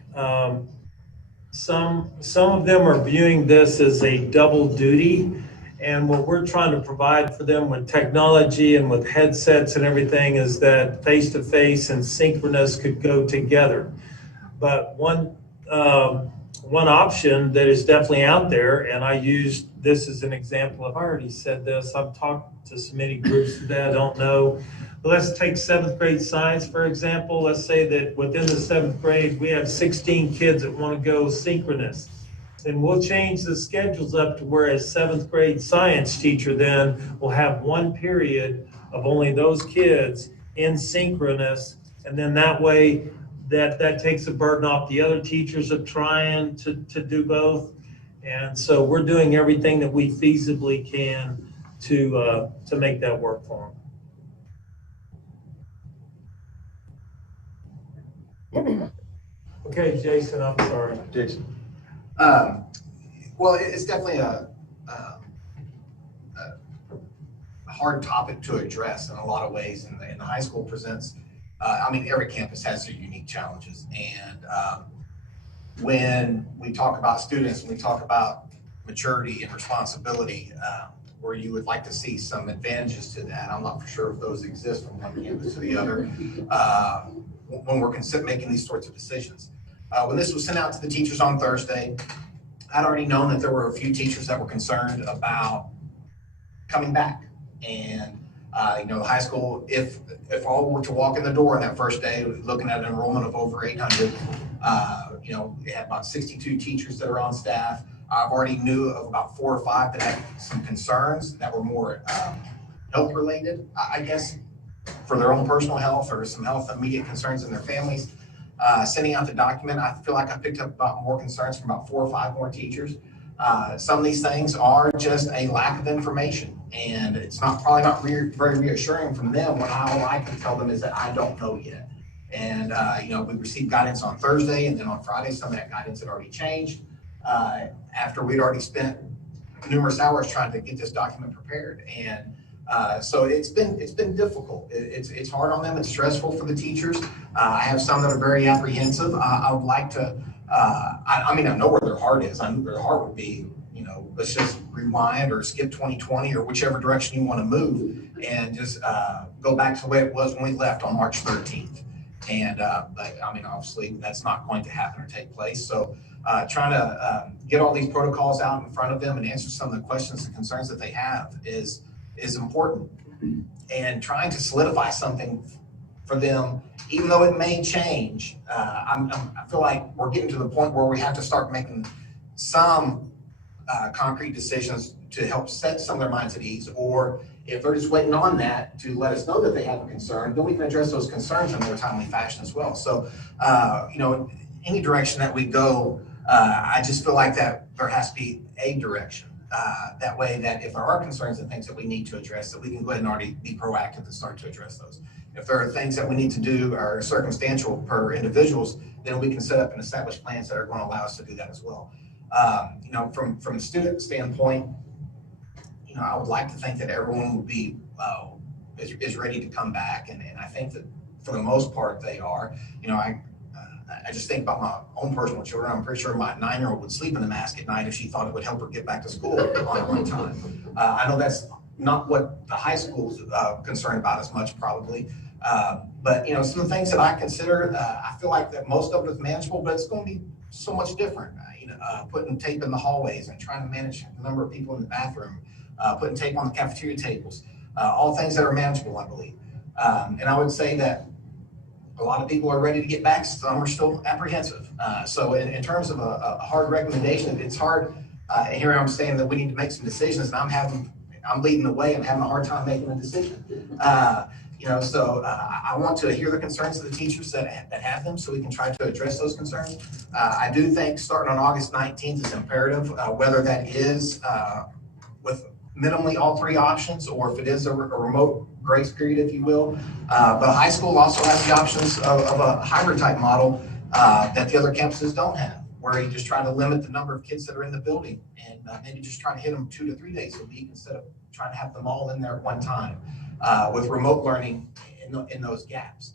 Some of them are viewing this as a double duty, and what we're trying to provide for them with technology and with headsets and everything is that face-to-face and synchronous could go together. But one option that is definitely out there, and I used this as an example. I've already said this. I've talked to so many groups today, I don't know. But let's take 7th grade science, for example. Let's say that within the 7th grade, we have 16 kids that want to go synchronous. And we'll change the schedules up to where a 7th grade science teacher then will have one period of only those kids in synchronous. And then that way, that takes a burden off the other teachers of trying to do both. And so we're doing everything that we feasibly can to make that work for them. Okay, Jason, I'm sorry. Jason. Well, it's definitely a hard topic to address in a lot of ways, and the high school presents. Every campus has their unique challenges, and when we talk about students, when we talk about maturity and responsibility, where you would like to see some advantages to that, I'm not for sure if those exist from one campus to the other. When we're making these sorts of decisions. When this was sent out to the teachers on Thursday, I'd already known that there were a few teachers that were concerned about coming back. And the high school, if all were to walk in the door on that first day, looking at an enrollment of over 800, we had about 62 teachers that are on staff. I've already knew of about 4 or 5 that had some concerns that were more health related, I guess, for their own personal health or some health immediate concerns in their families. Sending out the document, I feel like I picked up about more concerns from about 4 or 5 more teachers. Some of these things are just a lack of information, and it's probably not very reassuring from them when all I can tell them is that I don't know yet. And we received guidance on Thursday, and then on Friday some of that guidance had already changed after we'd already spent numerous hours trying to get this document prepared. And so it's been difficult. It's hard on them. It's stressful for the teachers. I have some that are very apprehensive. I would like to. I know where their heart is. I know where their heart would be. Let's just rewind or skip 2020 or whichever direction you want to move, and just go back to the way it was when we left on March 13th. And but obviously that's not going to happen or take place. So trying to get all these protocols out in front of them and answer some of the questions and concerns that they have is important. And trying to solidify something for them, even though it may change, I feel like we're getting to the point where we have to start making some concrete decisions to help set some of their minds at ease, or if they're just waiting on that to let us know that they have a concern, then we can address those concerns in a more timely fashion as well. So, any direction that we go, I just feel like that there has to be a direction. That way that if there are concerns and things that we need to address, that we can go ahead and already be proactive and start to address those. If there are things that we need to do are circumstantial per individuals, then we can set up and establish plans that are going to allow us to do that as well. From a student standpoint, I would like to think that everyone will be is ready to come back, and I think that for the most part they are. I just think about my own personal children. I'm pretty sure my 9-year-old would sleep in a mask at night if she thought it would help her get back to school on time. I know that's not what the high school's concerned about as much, probably. But some of the things that I consider, I feel like that most of it is manageable, but it's going to be so much different. Putting tape in the hallways and trying to manage the number of people in the bathroom, putting tape on the cafeteria tables, all things that are manageable, I believe. And I would say that a lot of people are ready to get back. Some are still apprehensive. So in terms of a hard recommendation, it's hard. Here I'm saying that we need to make some decisions, and I'm leading the way. I'm having a hard time making a decision. So I want to hear the concerns of the teachers that have them, so we can try to address those concerns. I do think starting on August 19th is imperative, whether that is with minimally all 3 options, or if it is a remote grace period, if you will. But high school also has the options of a hybrid type model that the other campuses don't have, where you just try to limit the number of kids that are in the building, and maybe just try to hit them 2 to 3 days a week instead of trying to have them all in there at one time, with remote learning in those gaps.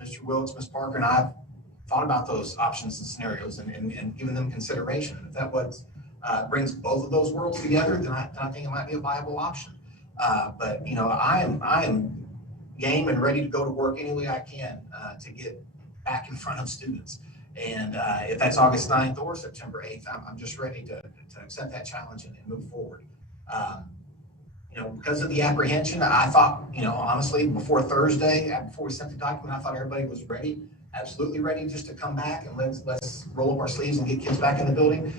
Mr. Wilkes, Ms. Parker, and I've thought about those options and scenarios and given them consideration. If that brings both of those worlds together, then I think it might be a viable option. But I am game and ready to go to work any way I can to get back in front of students. And if that's August 9th or September 8th, I'm just ready to accept that challenge and move forward. Because of the apprehension, I thought, honestly, before Thursday, before we sent the document, I thought everybody was ready, absolutely ready just to come back and let's roll up our sleeves and get kids back in the building.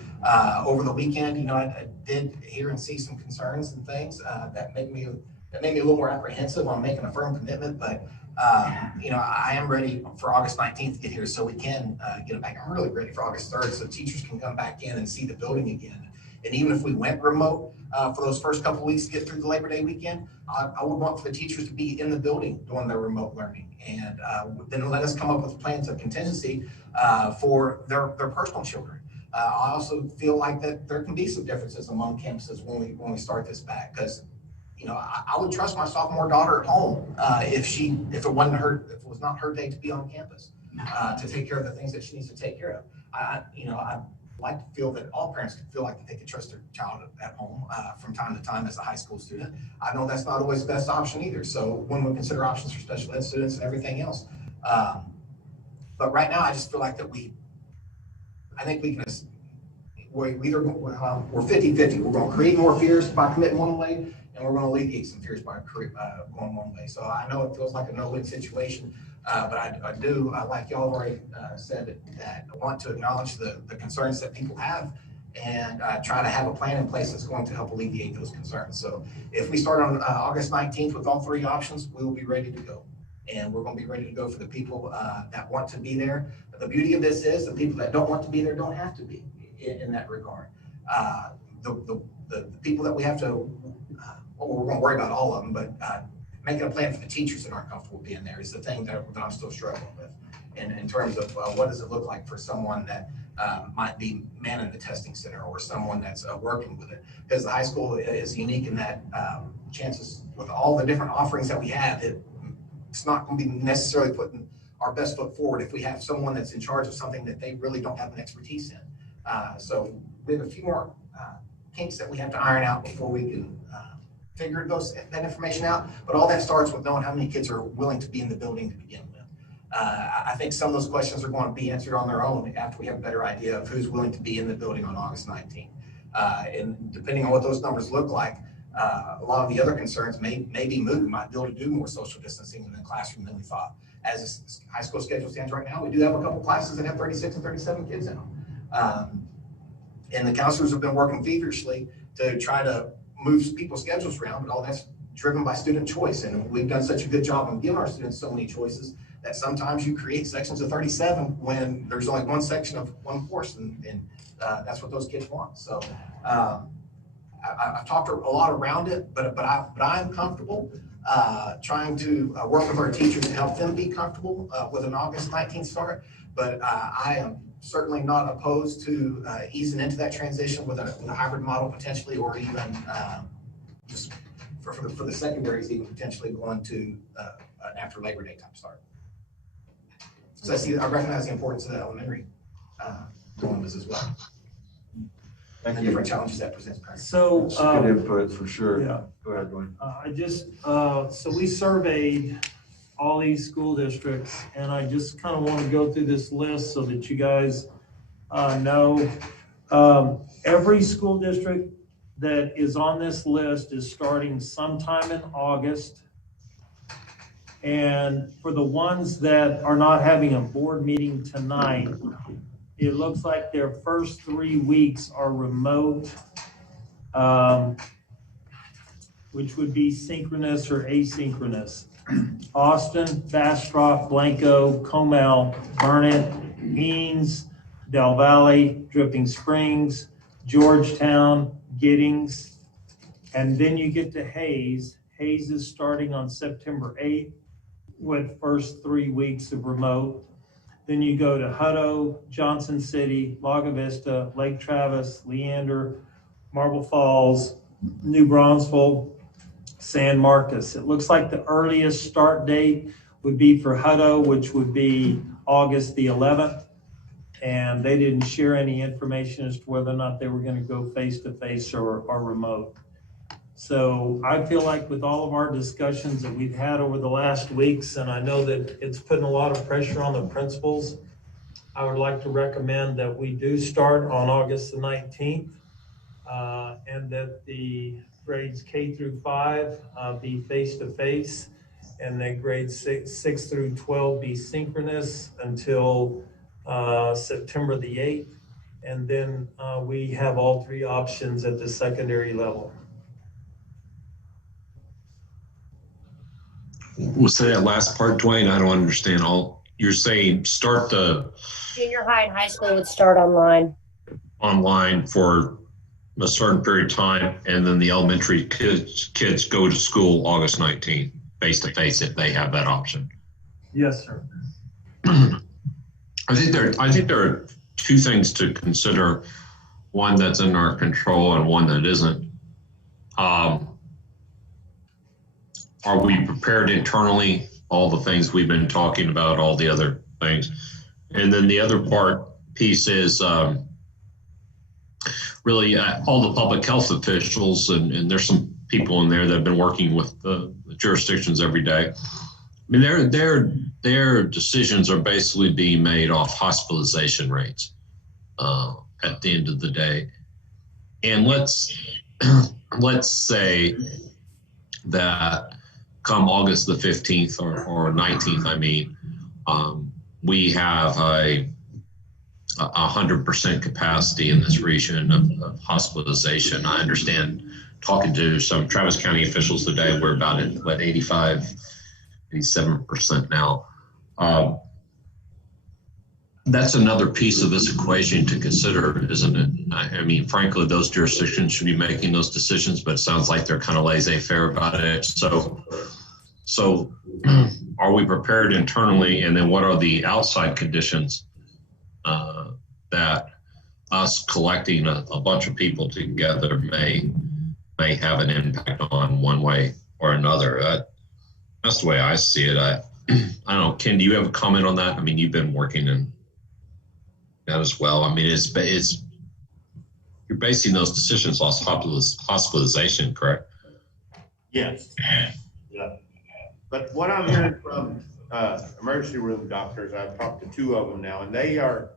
Over the weekend, I did hear and see some concerns and things that made me a little more apprehensive on making a firm commitment. But I am ready for August 19th to get here so we can get it back. I'm really ready for August 3rd so teachers can come back in and see the building again. And even if we went remote for those first couple of weeks to get through the Labor Day weekend, I would want for the teachers to be in the building doing their remote learning, and then let us come up with plans of contingency for their personal children. I also feel like that there can be some differences among campuses when we start this back, because I would trust my sophomore daughter at home if it was not her day to be on campus to take care of the things that she needs to take care of. I like to feel that all parents can feel like that they can trust their child at home from time to time as a high school student. I know that's not always the best option either. So when we consider options for special ed students and everything else, but right now I just feel like that I think we can we're 50-50. We're going to create more fears by committing one way, and we're going to alleviate some fears by going one way. So I know it feels like a no-win situation, but I do, like y'all have already said, that I want to acknowledge the concerns that people have and try to have a plan in place that's going to help alleviate those concerns. So if we start on August 19th with all 3 options, we will be ready to go. And we're going to be ready to go for the people that want to be there. The beauty of this is the people that don't want to be there don't have to be in that regard. The people that we have to, we're going to worry about all of them, but making a plan for the teachers that aren't comfortable being there is the thing that I'm still struggling with. And in terms of what does it look like for someone that might be manning the testing center or someone that's working with it. Because the high school is unique in that chances with all the different offerings that we have, it's not going to be necessarily putting our best foot forward if we have someone that's in charge of something that they really don't have an expertise in. So we have a few more kinks that we have to iron out before we can figure that information out. But all that starts with knowing how many kids are willing to be in the building to begin with. I think some of those questions are going to be answered on their own after we have a better idea of who's willing to be in the building on August 19th. And depending on what those numbers look like, a lot of the other concerns may be moved. We might be able to do more social distancing in the classroom than we thought. As the high school schedule stands right now, we do have a couple classes that have 36 and 37 kids in them. And the counselors have been working feverishly to try to move people's schedules around, but all that's driven by student choice. And we've done such a good job of giving our students so many choices that sometimes you create sections of 37 when there's only one section of one course, and that's what those kids want. So I've talked a lot around it, but I'm comfortable trying to work with our teachers to help them be comfortable with an August 19th start. But I am certainly not opposed to easing into that transition with a hybrid model potentially, or even just for the secondaries, even potentially going to an after Labor Day type start. So I recognize the importance of the elementary dilemmas as well. And the different challenges that presents parents. So good input for sure. Yeah. Go ahead, Dwayne. So we surveyed all these school districts, and I just kind of want to go through this list so that you guys know. Every school district that is on this list is starting sometime in August. And for the ones that are not having a board meeting tonight, it looks like their first 3 weeks are remote, which would be synchronous or asynchronous. Austin, Bastrop, Blanco, Comel, Burnett, Eanes, Del Valle, Dripping Springs, Georgetown, Giddings, and then you get to Hayes. Hayes is starting on September 8th with first 3 weeks of remote. Then you go to Hutto, Johnson City, Laga Vista, Lake Travis, Leander, Marble Falls, New Braunfels, San Marcos. It looks like the earliest start date would be for Hutto, which would be August the 11th. And they didn't share any information as to whether or not they were going to go face-to-face or remote. So I feel like with all of our discussions that we've had over the last weeks, and I know that it's putting a lot of pressure on the principals, I would like to recommend that we do start on August the 19th, and that the grades K through 5 be face-to-face, and that grades 6 through 12 be synchronous until September the 8th. And then we have all 3 options at the secondary level. We'll say that last part, Dwayne. I don't understand all. You're saying start the Junior high and high school would start online. Online for a certain period of time, and then the elementary kids go to school August 19th, face to face, if they have that option. Yes, sir. I think there are 2 things to consider. One that's in our control and one that isn't. Are we prepared internally? All the things we've been talking about, all the other things. And then the other piece is really all the public health officials, and there's some people in there that have been working with the jurisdictions every day. I mean, their decisions are basically being made off hospitalization rates. at the end of the day. And let's say that come August the 15th or 19th, I mean, we have a 100% capacity in this region of hospitalization. I understand, talking to some Travis County officials today, we're about at, what, 85, 87% now. That's another piece of this equation to consider, isn't it? I mean, frankly, those jurisdictions should be making those decisions, but it sounds like they're kind of laissez-faire about it. So are we prepared internally? And then what are the outside conditions that us collecting a bunch of people together may have an impact on one way or another? That's the way I see it. I don't know, Ken, do you have a comment on that? I mean, you've been working in that as well. I mean, it's you're basing those decisions on hospitalization, correct? Yes. Yeah. But what I'm hearing from emergency room doctors, I've talked to 2 of them now, and they are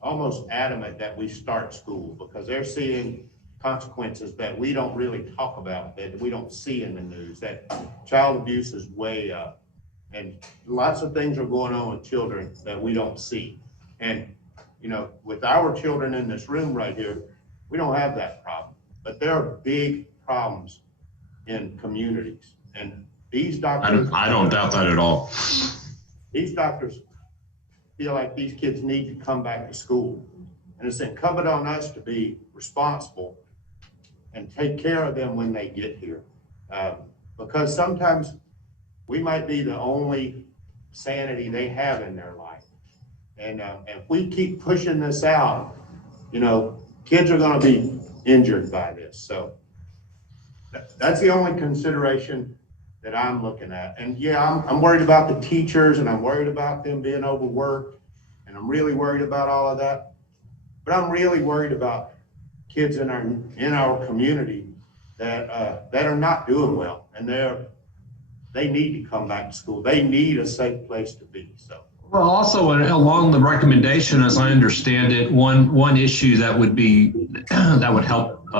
almost adamant that we start school because they're seeing consequences that we don't really talk about, that we don't see in the news, that child abuse is way up. And lots of things are going on with children that we don't see. And, you know, with our children in this room right here, we don't have that problem. But there are big problems in communities. And these doctors... I don't doubt that at all. These doctors feel like these kids need to come back to school. And it's incumbent on us to be responsible and take care of them when they get here. Because sometimes we might be the only sanity they have in their life. And if we keep pushing this out, you know, kids are going to be injured by this. So that's the only consideration that I'm looking at. And yeah, I'm worried about the teachers, and I'm worried about them being overworked, and I'm really worried about all of that. But I'm really worried about kids in our community that are not doing well, and they need to come back to school. They need a safe place to be. So. Well, also along the recommendation, as I understand it, one issue that would be that would help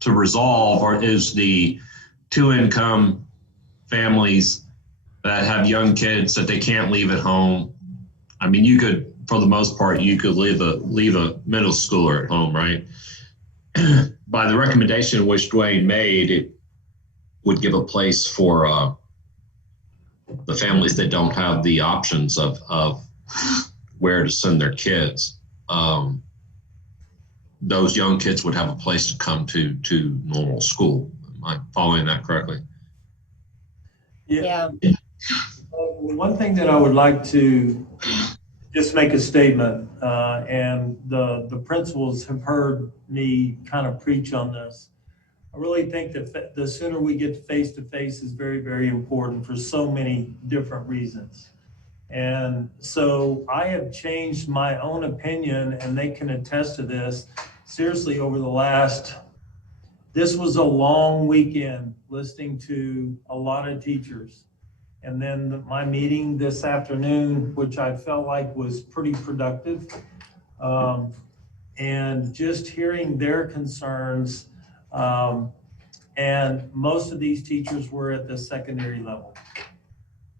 to resolve is the 2-income families that have young kids that they can't leave at home. I mean, you could, for the most part, you could leave a middle schooler at home, right? By the recommendation which Dwayne made, it would give a place for the families that don't have the options of where to send their kids. Those young kids would have a place to come to normal school. Am I following that correctly? Yeah. One thing that I would like to just make a statement, and the principals have heard me kind of preach on this. I really think that the sooner we get face-to-face is very, very important for so many different reasons. And so I have changed my own opinion, and they can attest to this, seriously, over the last, this was a long weekend listening to a lot of teachers. And then my meeting this afternoon, which I felt like was pretty productive, and just hearing their concerns. And most of these teachers were at the secondary level.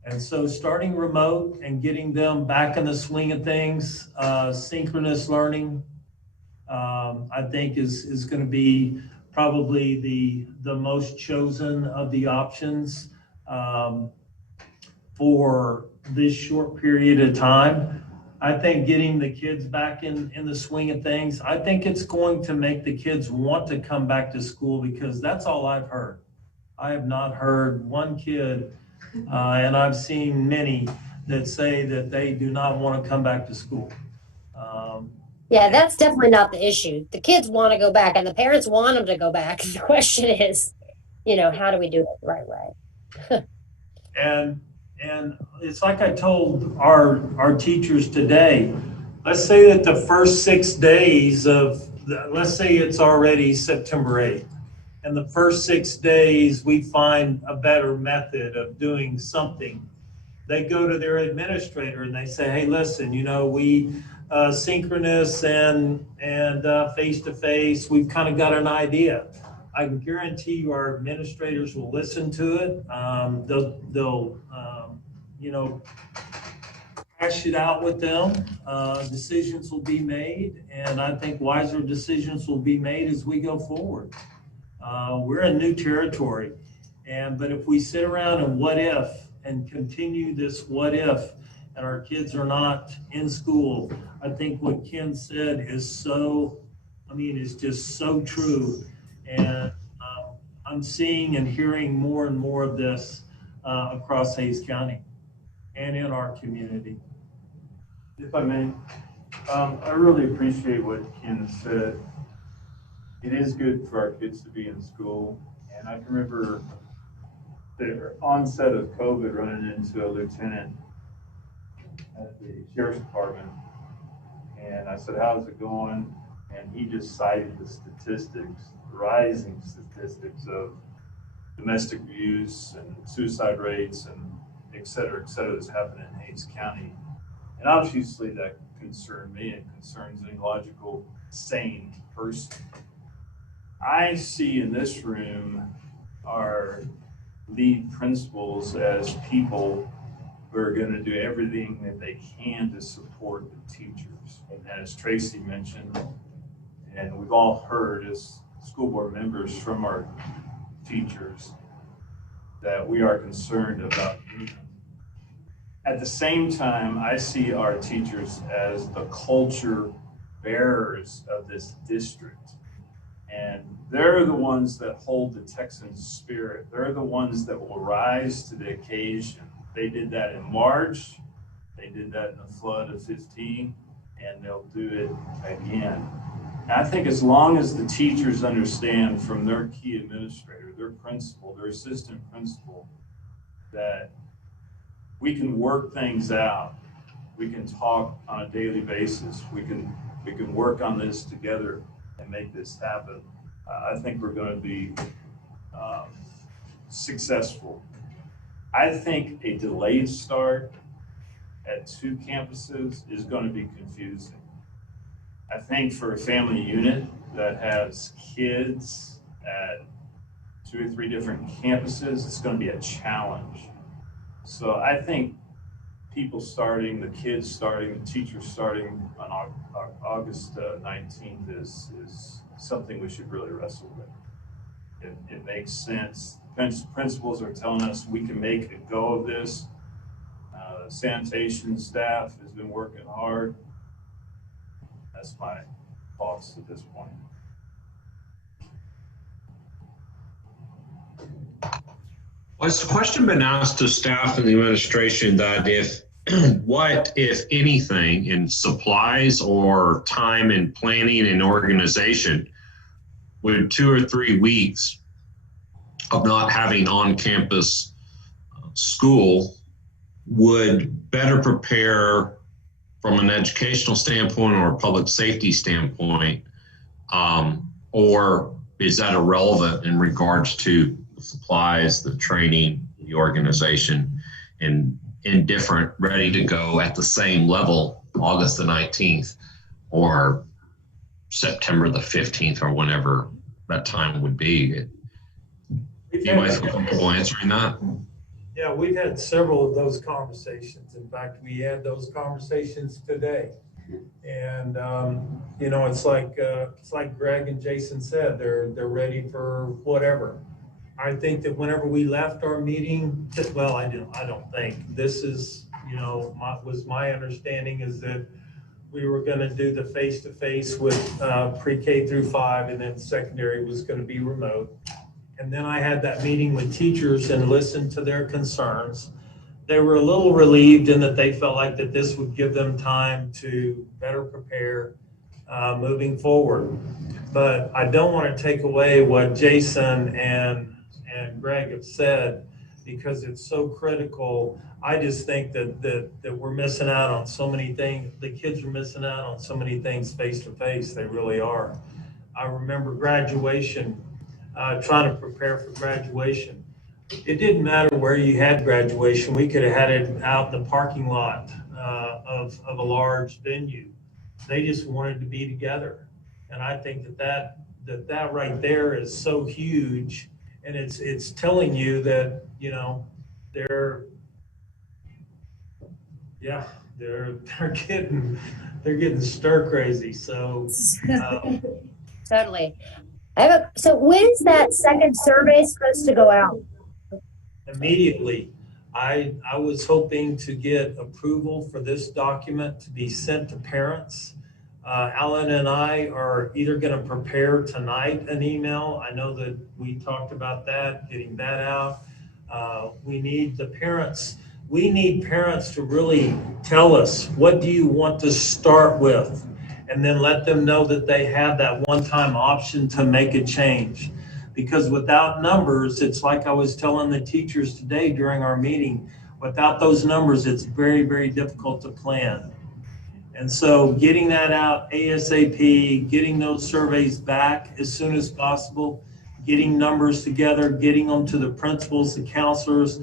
And so starting remote and getting them back in the swing of things, synchronous learning, I think is going to be probably the most chosen of the options for this short period of time. I think getting the kids back in the swing of things, I think it's going to make the kids want to come back to school, because that's all I've heard. I have not heard one kid, and I've seen many that say that they do not want to come back to school. Yeah, that's definitely not the issue. The kids want to go back, and the parents want them to go back. The question is, how do we do it the right way? And it's like I told our teachers today, let's say that the first 6 days let's say it's already September 8th, and the first 6 days we find a better method of doing something they go to their administrator and they say, hey, listen, you know, we synchronous and face-to-face, we've kind of got an idea. I can guarantee you our administrators will listen to it. They'll you know, hash it out with them. Decisions will be made, and I think wiser decisions will be made as we go forward. We're in new territory, but if we sit around and what if and continue this what if, and our kids are not in school, I think what Ken said is so, I mean, is just so true. And I'm seeing and hearing more and more of this across Hays County and in our community. If I may, I really appreciate what Ken said. It is good for our kids to be in school. And I can remember the onset of COVID running into a lieutenant at the sheriff's department. And I said, how's it going? And he just cited the statistics, rising statistics of domestic abuse and suicide rates and et cetera, that's happening in Hays County. And obviously that concerned me and concerns any logical, sane person. I see in this room our lead principals as people who are going to do everything that they can to support the teachers. And as Tracy mentioned, and we've all heard as school board members from our teachers, that we are concerned about them. At the same time, I see our teachers as the culture bearers of this district. And they're the ones that hold the Texan spirit. They're the ones that will rise to the occasion. They did that in March. They did that in the flood of 15, and they'll do it again. And I think as long as the teachers understand from their key administrator, their principal, their assistant principal, that we can work things out. We can talk on a daily basis. We can work on this together and make this happen. I think we're going to be successful. I think a delayed start at 2 campuses is going to be confusing. I think for a family unit that has kids at 2 or 3 different campuses, it's going to be a challenge. So I think people starting, the kids starting, the teachers starting on August 19th is something we should really wrestle with. It makes sense. Principals are telling us we can make a go of this. Sanitation staff has been working hard. That's my thoughts at this point. Well, has the question been asked to staff and the administration that if what, if anything, in supplies or time in planning and organization, would 2 or 3 weeks of not having on-campus school would better prepare from an educational standpoint or a public safety standpoint, or is that irrelevant in regards to the supplies, the training, the organization, and indifferent, ready to go at the same level August the 19th or September the 15th or whenever that time would be? You might feel comfortable answering that? Yeah, we've had several of those conversations. In fact, we had those conversations today. And, you know, it's like Greg and Jason said, they're ready for whatever. I think that whenever we left our meeting, well, I don't think this is, you know, was my understanding is that we were going to do the face-to-face with pre-K through 5, and then secondary was going to be remote. And then I had that meeting with teachers and listened to their concerns. They were a little relieved in that they felt like that this would give them time to better prepare moving forward. But I don't want to take away what Jason and Greg have said, because it's so critical. I just think that we're missing out on so many things. The kids are missing out on so many things face to face. They really are. I remember graduation, trying to prepare for graduation. it didn't matter where you had graduation. We could have had it out in the parking lot of a large venue. They just wanted to be together. And I think that right there is so huge. And it's telling you that, you know, they're getting stir crazy. So Totally. So when's that second survey supposed to go out? immediately, I was hoping to get approval for this document to be sent to parents. Alan and I are either going to prepare tonight an email. I know that we talked about that, getting that out. We need parents to really tell us, what do you want to start with? And then let them know that they have that one-time option to make a change. Because without numbers, it's like I was telling the teachers today during our meeting, without those numbers, it's very, very difficult to plan. And so getting that out ASAP, getting those surveys back as soon as possible, getting numbers together, getting them to the principals, the counselors,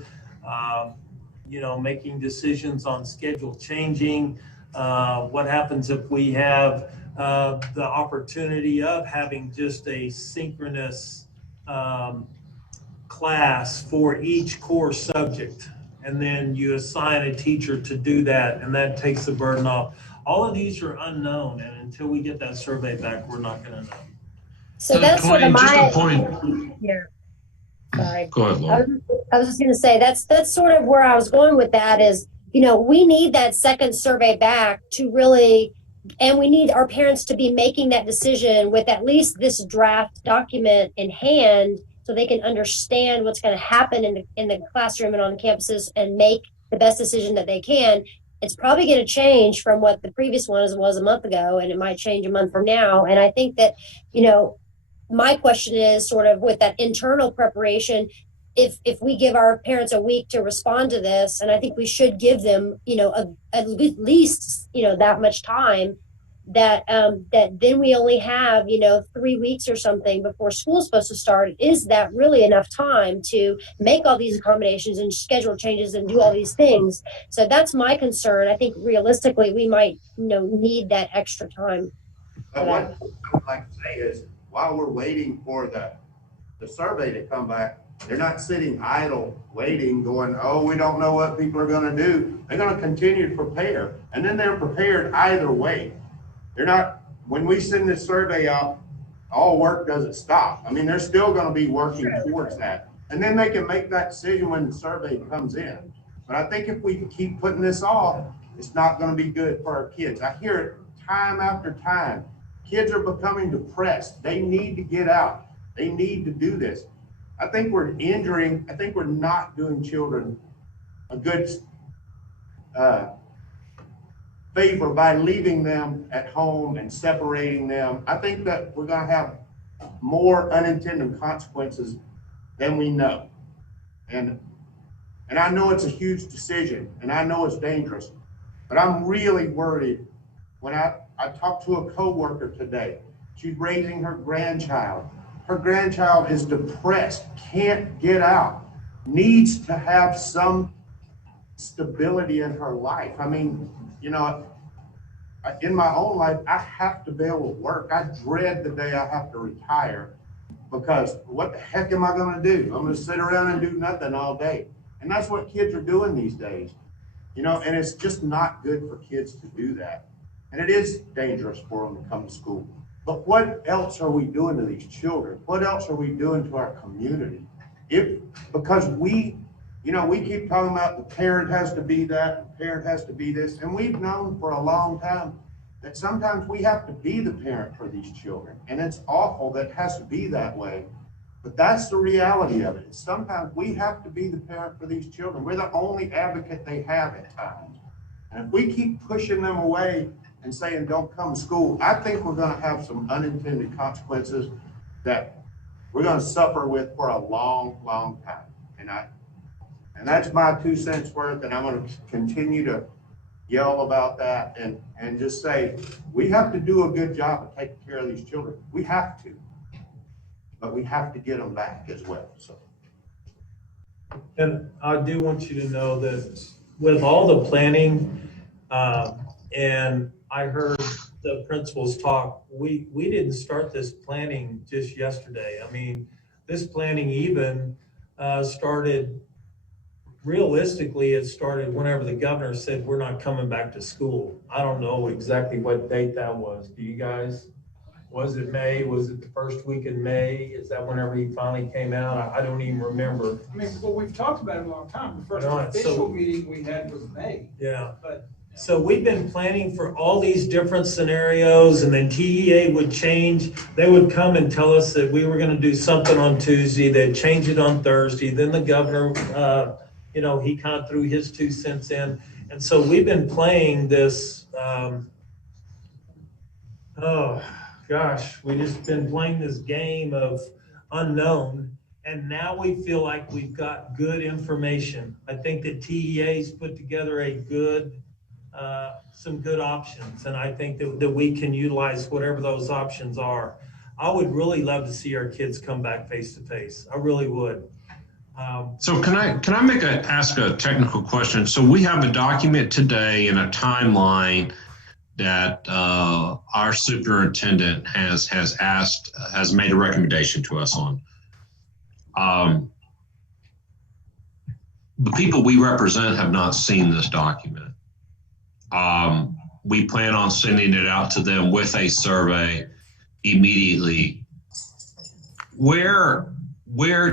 making decisions on schedule changing. What happens if we have the opportunity of having just a synchronous class for each core subject, and then you assign a teacher to do that, and that takes the burden off. All of these are unknown, and until we get that survey back, we're not going to know. So that's sort of just my a point. Yeah. Sorry. Go ahead, Laura. I was just going to say that's sort of where I was going with that is, we need that second survey back to really, and we need our parents to be making that decision with at least this draft document in hand so they can understand what's going to happen in the classroom and on campuses and make the best decision that they can. It's probably going to change from what the previous one was a month ago, and it might change a month from now. And I think that, my question is sort of with that internal preparation, if we give our parents a week to respond to this, and I think we should give them, at least, that much time, that then we only have, 3 weeks or something before school's supposed to start. Is that really enough time to make all these accommodations and schedule changes and do all these things? So that's my concern. I think realistically, we might, need that extra time. But what I would like to say is, while we're waiting for the survey to come back, they're not sitting idle, waiting, going, oh, we don't know what people are going to do. They're going to continue to prepare, and then they're prepared either way. They're not, when we send this survey out, all work doesn't stop. I mean, they're still going to be working towards that. And then they can make that decision when the survey comes in. But I think if we keep putting this off, it's not going to be good for our kids. I hear it time after time. Kids are becoming depressed. They need to get out. They need to do this. I think we're not doing children a good favor by leaving them at home and separating them. I think that we're going to have more unintended consequences than we know. And I know it's a huge decision, and I know it's dangerous, but I'm really worried. When I talked to a coworker today, she's raising her grandchild. Her grandchild is depressed, can't get out, needs to have some stability in her life. I mean, in my own life, I have to be able to work. I dread the day I have to retire, because what the heck am I going to do? I'm going to sit around and do nothing all day. And that's what kids are doing these days, and it's just not good for kids to do that. And it is dangerous for them to come to school. But what else are we doing to these children? What else are we doing to our community? Because we keep talking about the parent has to be that, the parent has to be this, and we've known for a long time that sometimes we have to be the parent for these children. And it's awful that it has to be that way, but that's the reality of it. Sometimes we have to be the parent for these children. We're the only advocate they have at times. And if we keep pushing them away and saying, don't come to school, I think we're going to have some unintended consequences that we're going to suffer with for a long, long time. And that's my 2 cents worth, and I'm going to continue to yell about that and just say, we have to do a good job of taking care of these children. We have to, but we have to get them back as well. So. And I do want you to know that with all the planning, and I heard the principals talk, we didn't start this planning just yesterday. I mean, this planning even started, realistically, it started whenever the governor said, we're not coming back to school. I don't know exactly what date that was. Do you guys? Was it May? Was it the first week in May? Is that whenever he finally came out? I don't even remember. I mean, well, we've talked about it a long time. The first Right, official so- meeting we had was May. Yeah. But So we've been planning for all these different scenarios, and then TEA would change. They would come and tell us that we were going to do something on Tuesday. They'd change it on Thursday. Then the governor, he kind of threw his 2 cents in. And so we've been playing this, we just been playing this game of unknown. And now we feel like we've got good information. I think that TEA's put together some good options. And I think that we can utilize whatever those options are. I would really love to see our kids come back face to face. I really would. So can I ask a technical question? So we have a document today and a timeline that our superintendent has made a recommendation to us on. The people we represent have not seen this document. We plan on sending it out to them with a survey immediately. Where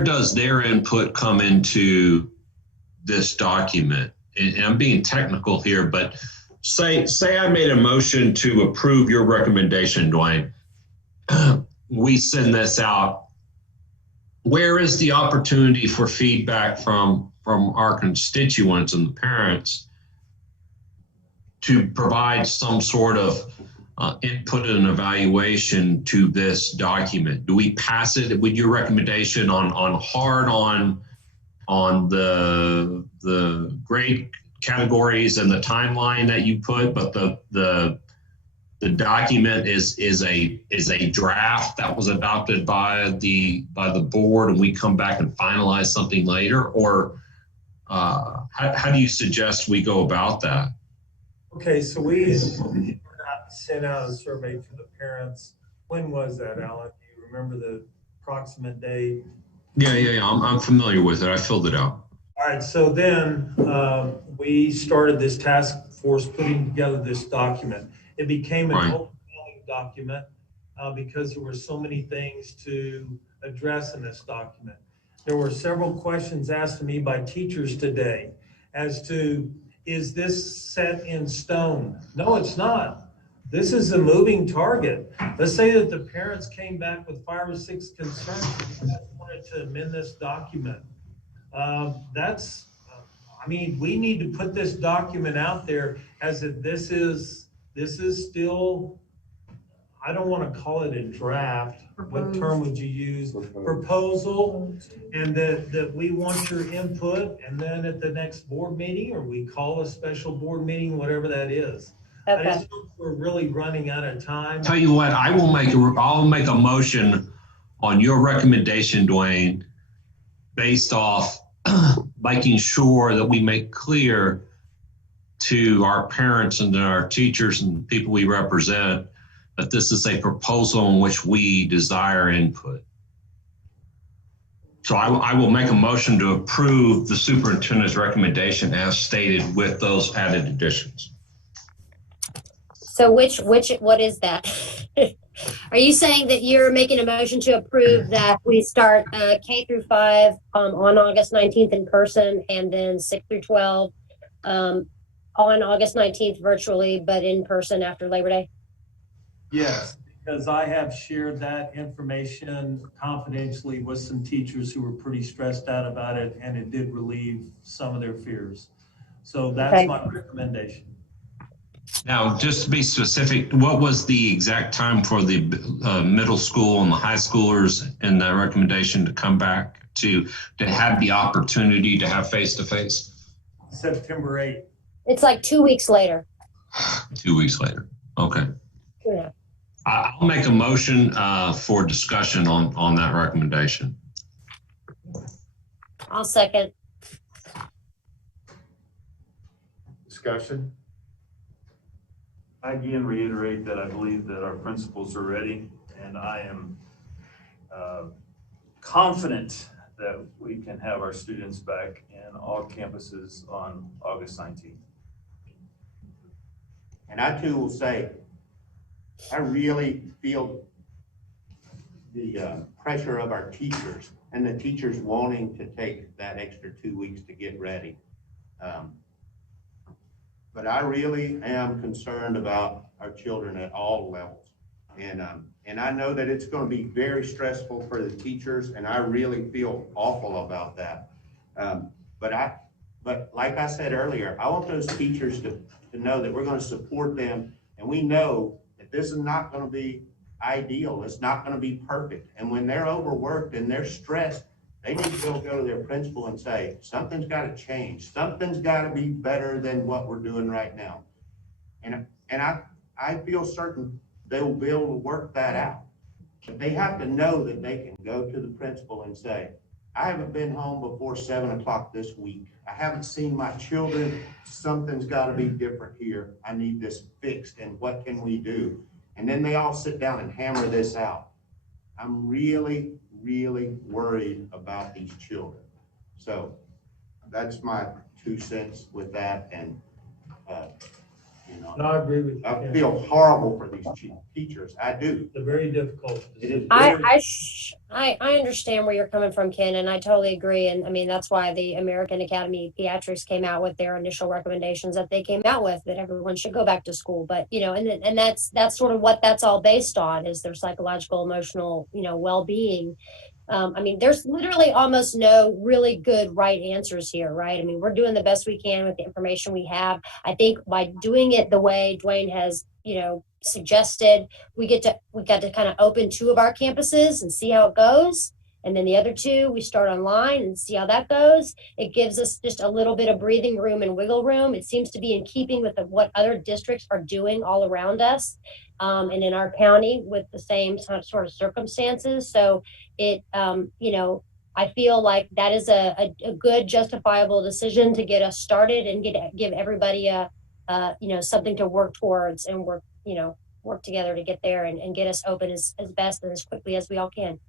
does their input come into this document? And I'm being technical here, but say I made a motion to approve your recommendation, Dwayne. We send this out. Where is the opportunity for feedback from our constituents and the parents to provide some sort of input and evaluation to this document? Do we pass it with your recommendation on the grade categories and the timeline that you put, but the document is a draft that was adopted by the board, and we come back and finalize something later? Or how do you suggest we go about that? Okay, so we sent out a survey to the parents. When was that, Alan? Do you remember the approximate date? Yeah. I'm familiar with it. I filled it out. All right, so then we started this task force putting together this document. It became an overwhelming document because there were so many things to address in this document. There were several questions asked to me by teachers today as to, is this set in stone? No, it's not. This is a moving target. Let's say that the parents came back with 5 or 6 concerns and wanted to amend this document. We need to put this document out there as if this is still, I don't want to call it a draft. What term would you use? Proposal, and that we want your input, and then at the next board meeting, or we call a special board meeting, whatever that is. Okay. I just think we're really running out of time. Tell you what, I'll make a motion on your recommendation, Dwayne, based off making sure that we make clear to our parents and our teachers and people we represent that this is a proposal in which we desire input. So I will make a motion to approve the superintendent's recommendation as stated with those added additions. So what is that? Are you saying that you're making a motion to approve that we start K through 5 on August 19th in person, and then 6 through 12 on August 19th virtually, but in person after Labor Day? Yes, because I have shared that information confidentially with some teachers who were pretty stressed out about it, and it did relieve some of their fears. So that's my recommendation. Now, just to be specific, what was the exact time for the middle school and the high schoolers in the recommendation to come back to have the opportunity to have face-to-face? September 8th. It's like 2 weeks later. 2 weeks later. Okay. Yeah. I'll make a motion for discussion on that recommendation. I'll second. discussion? I again reiterate that I believe that our principals are ready, and I am confident that we can have our students back in all campuses on August 19th. And I too will say, I really feel the pressure of our teachers and the teachers wanting to take that extra 2 weeks to get ready. But I really am concerned about our children at all levels. And I know that it's going to be very stressful for the teachers, and I really feel awful about that. But like I said earlier, I want those teachers to know that we're going to support them, and we know that this is not going to be ideal. It's not going to be perfect. And when they're overworked and they're stressed, they need to go to their principal and say, something's got to change. Something's got to be better than what we're doing right now. And I feel certain they will be able to work that out. But they have to know that they can go to the principal and say, I haven't been home before 7 o'clock this week. I haven't seen my children. Something's got to be different here. I need this fixed, and what can we do? And then they all sit down and hammer this out. I'm really, really worried about these children. So that's my 2 cents with that. And No, I agree with you. I feel horrible for these teachers. I do. It's a very difficult decision. I understand where you're coming from, Ken, and I totally agree. And I mean, that's why the American Academy of Pediatrics came out with their initial recommendations that they came out with, that everyone should go back to school. But, and that's sort of what that's all based on, is their psychological, emotional, well-being. I mean, there's literally almost no really good right answers here, right? I mean, we're doing the best we can with the information we have. I think by doing it the way Dwayne has, suggested, we got to kind of open 2 of our campuses and see how it goes. And then the other 2, we start online and see how that goes. It gives us just a little bit of breathing room and wiggle room. It seems to be in keeping with what other districts are doing all around us, and in our county with the same sort of circumstances. So it, I feel like that is a good justifiable decision to get us started and give everybody something to work towards, and work together to get there and get us open as best and as quickly as we all can.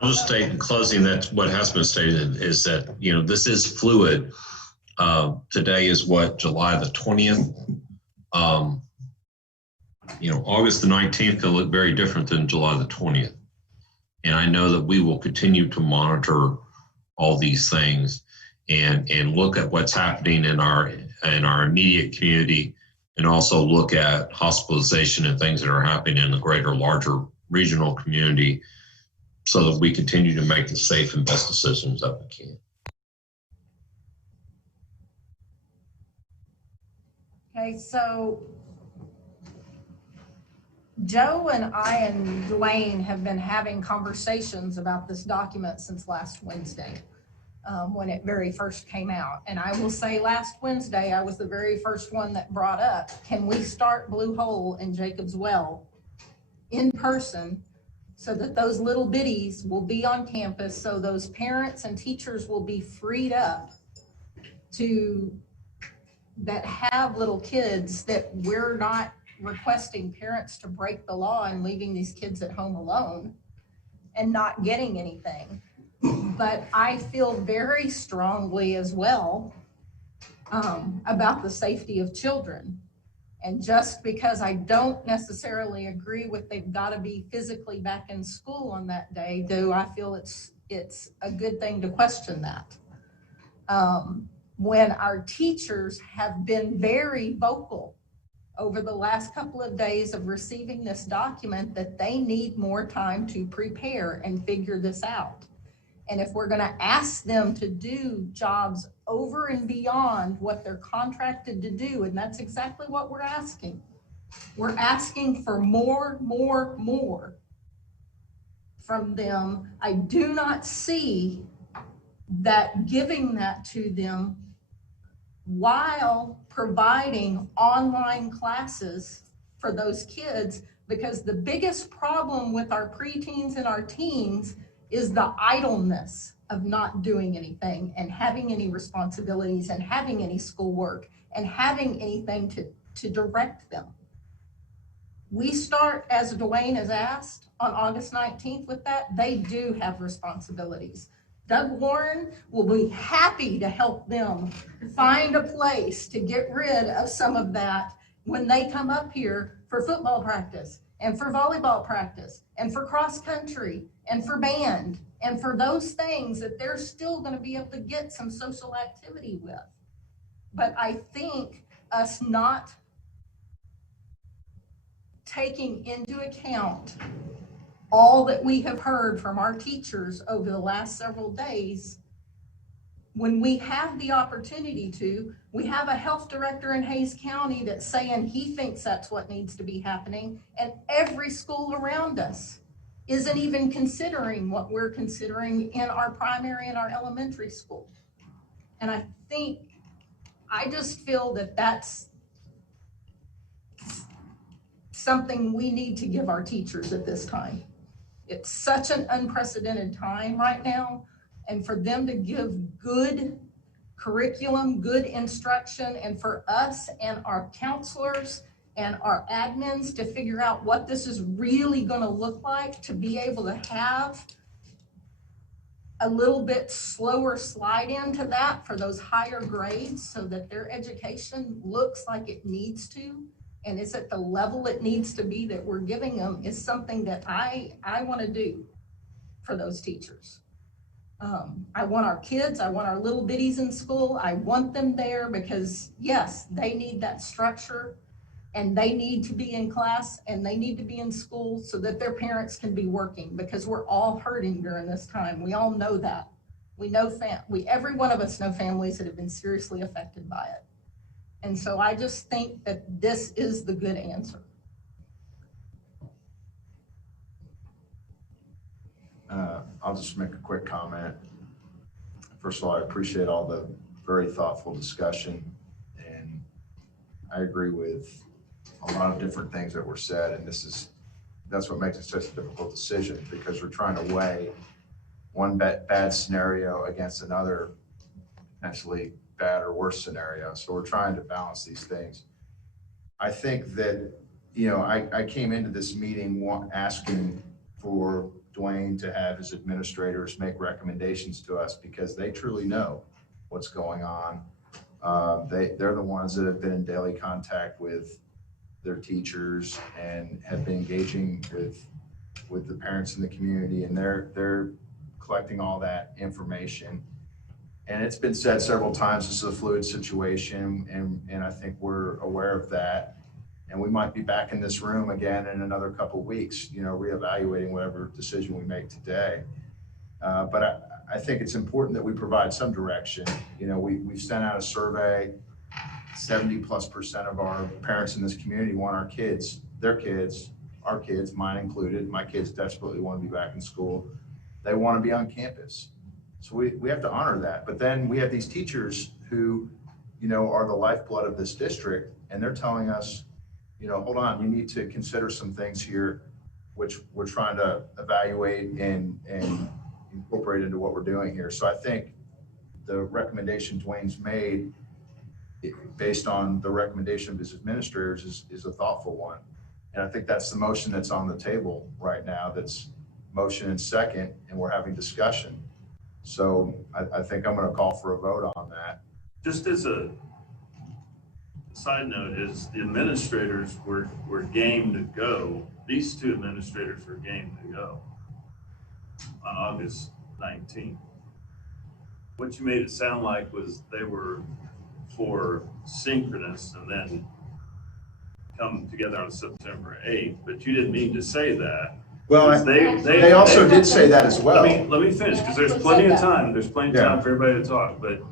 I'll just state in closing that what has been stated is that, this is fluid. Today is July the 20th. August the 19th could look very different than July the 20th. And I know that we will continue to monitor all these things and look at what's happening in our immediate community, and also look at hospitalization and things that are happening in the larger regional community, so that we continue to make the safe and best decisions that we can. Okay, so Joe and I and Dwayne have been having conversations about this document since last Wednesday, when it very first came out. And I will say last Wednesday, I was the very first one that brought up, can we start Blue Hole in Jacobs Well in person, so that those little bitties will be on campus, so those parents and teachers will be freed up that have little kids, that we're not requesting parents to break the law and leaving these kids at home alone and not getting anything. But I feel very strongly as well about the safety of children. And just because I don't necessarily agree with they've got to be physically back in school on that day, do I feel it's a good thing to question that. When our teachers have been very vocal over the last couple of days of receiving this document that they need more time to prepare and figure this out. And if we're going to ask them to do jobs over and beyond what they're contracted to do, and that's exactly what we're asking. We're asking for more from them. I do not see that giving that to them while providing online classes for those kids, because the biggest problem with our preteens and our teens is the idleness of not doing anything and having any responsibilities and having any schoolwork and having anything to direct them. We start, as Dwayne has asked, on August 19th with that. They do have responsibilities. Doug Warren will be happy to help them find a place to get rid of some of that when they come up here for football practice and for volleyball practice and for cross country and for band and for those things that they're still going to be able to get some social activity with. But I think us not taking into account all that we have heard from our teachers over the last several days, when we have the opportunity to, we have a health director in Hayes County that's saying he thinks that's what needs to be happening, and every school around us isn't even considering what we're considering in our primary and our elementary school. And I just feel that that's something we need to give our teachers at this time. It's such an unprecedented time right now, and for them to give good curriculum, good instruction, and for us and our counselors and our admins to figure out what this is really going to look like, to be able to have a little bit slower slide into that for those higher grades so that their education looks like it needs to and is at the level it needs to be that we're giving them, is something that I want to do for those teachers. I want our kids, I want our little bitties in school. I want them there because yes, they need that structure and they need to be in class and they need to be in school so that their parents can be working, because we're all hurting during this time. We all know that. We know every one of us know families that have been seriously affected by it. And so I just think that this is the good answer. I'll just make a quick comment. First of all, I appreciate all the very thoughtful discussion, and I agree with a lot of different things that were said, and that's what makes it such a difficult decision, because we're trying to weigh one bad scenario against another potentially bad or worse scenario. So we're trying to balance these things. I think that, I came into this meeting asking for Dwayne to have his administrators make recommendations to us, because they truly know what's going on. They're the ones that have been in daily contact with their teachers and have been engaging with the parents in the community, and they're collecting all that information. And it's been said several times, this is a fluid situation, and I think we're aware of that. And we might be back in this room again in another couple of weeks, reevaluating whatever decision we make today. But I think it's important that we provide some direction. We've sent out a survey. 70+% of our parents in this community want our kids, their kids, our kids, mine included. My kids desperately want to be back in school. They want to be on campus. So we have to honor that. But then we have these teachers who, are the lifeblood of this district, and they're telling us, hold on, you need to consider some things here, which we're trying to evaluate and incorporate into what we're doing here. So I think the recommendation Dwayne's made, based on the recommendation of his administrators, is a thoughtful one. And I think that's the motion that's on the table right now. That's motion and second, and we're having discussion. So I think I'm going to call for a vote on that. Just as a side note, is the administrators were game to go. These two administrators were game to go on August 19th. What you made it sound like was they were for synchronous and then come together on September 8th, but you didn't mean to say that. Well, they also did say that as well. Let me finish, because there's plenty of time. There's plenty of time for everybody to talk, but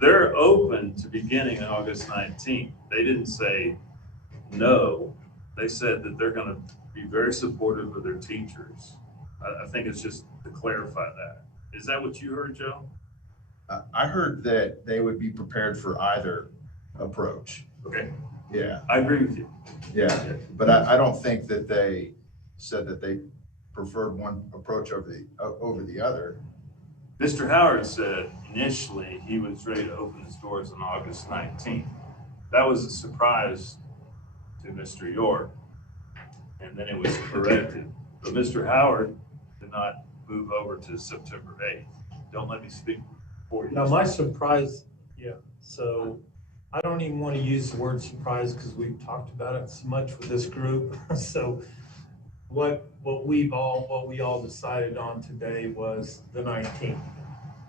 they're open to beginning on August 19th. They didn't say no. They said that they're going to be very supportive of their teachers. I think it's just to clarify that. Is that what you heard, Joe? I heard that they would be prepared for either approach. Okay. Yeah. I agree with you. Yeah. But I don't think that they said that they preferred one approach over the other. Mr. Howard said initially he was ready to open his doors on August 19th. That was a surprise to Mr. York, and then it was corrected. But Mr. Howard did not move over to September 8th. Don't let me speak for you. Now, my surprise, yeah, so I don't even want to use the word surprise because we've talked about it so much with this group. So what we all decided on today was the 19th.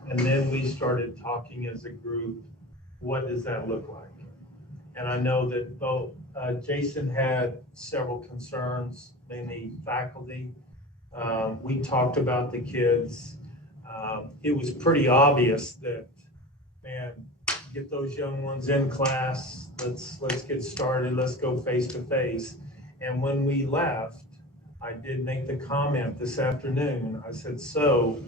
And then we started talking as a group, what does that look like? And I know that both Jason had several concerns, mainly faculty. We talked about the kids. It was pretty obvious that, man, get those young ones in class. Let's get started. Let's go face to face. And when we left, I did make the comment this afternoon. I said, so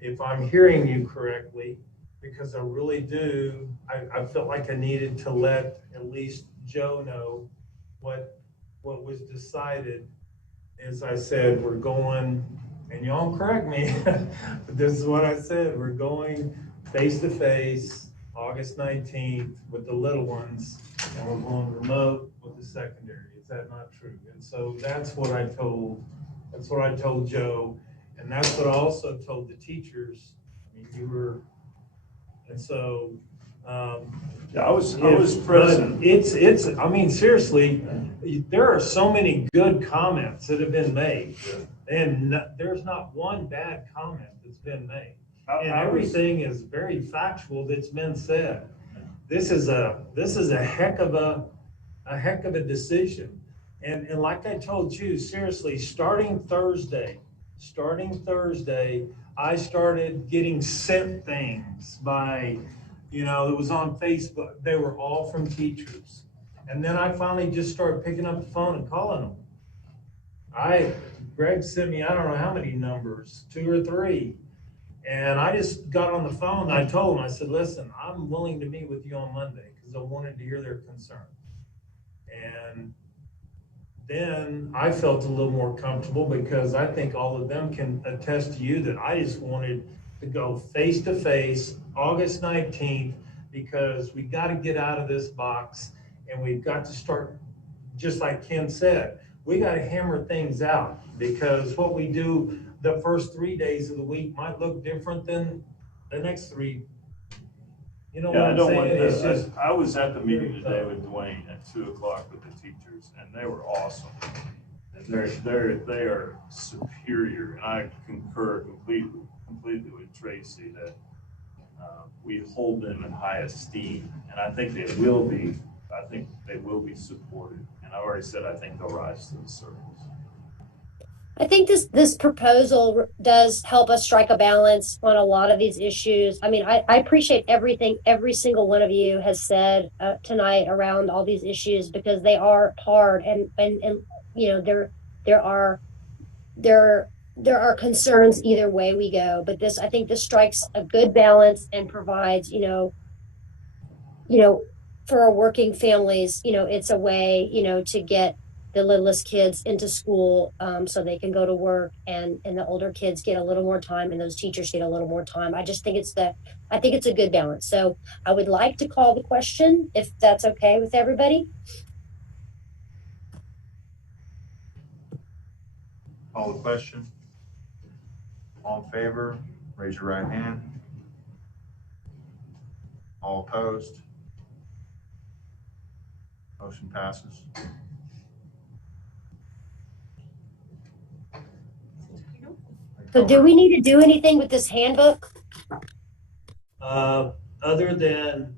if I'm hearing you correctly, because I really do, I felt like I needed to let at least Joe know what was decided. As I said, we're going, and y'all correct me, but this is what I said, we're going face to face August 19th with the little ones, and we're going remote with the secondary. Is that not true? And so that's what I told Joe, and that's what I also told the teachers. I mean, you were, and so yeah, I was present. It's I mean, seriously, there are so many good comments that have been made, and there's not one bad comment that's been made. And everything is very factual that's been said. This is a heck of a decision. And like I told you, seriously, starting Thursday, I started getting sent things by, it was on Facebook. They were all from teachers. And then I finally just started picking up the phone and calling them. Greg sent me, I don't know how many numbers, 2 or 3. And I just got on the phone and I told them, I said, listen, I'm willing to meet with you on Monday because I wanted to hear their concerns. And then I felt a little more comfortable because I think all of them can attest to you that I just wanted to go face to face August 19th because we got to get out of this box and we've got to start, just like Ken said, we got to hammer things out because what we do the first 3 days of the week might look different than the next 3. You know what I'm saying? I was at the meeting today with Dwayne at 2:00 with the teachers, and they were awesome. And they are superior, and I concur completely with Tracy that we hold them in high esteem, and I think they will be. I think they will be supported, and I already said I think they'll rise to the surface. I think this proposal does help us strike a balance on a lot of these issues. I mean, I appreciate everything every single one of you has said tonight around all these issues because they are hard and there are concerns either way we go. But I think this strikes a good balance and provides for our working families, it's a way to get the littlest kids into school so they can go to work and the older kids get a little more time and those teachers get a little more time. I just think it's a good balance. So I would like to call the question if that's okay with everybody. Call the question. All in favor, raise your right hand. All opposed? Motion passes. So do we need to do anything with this handbook? Other than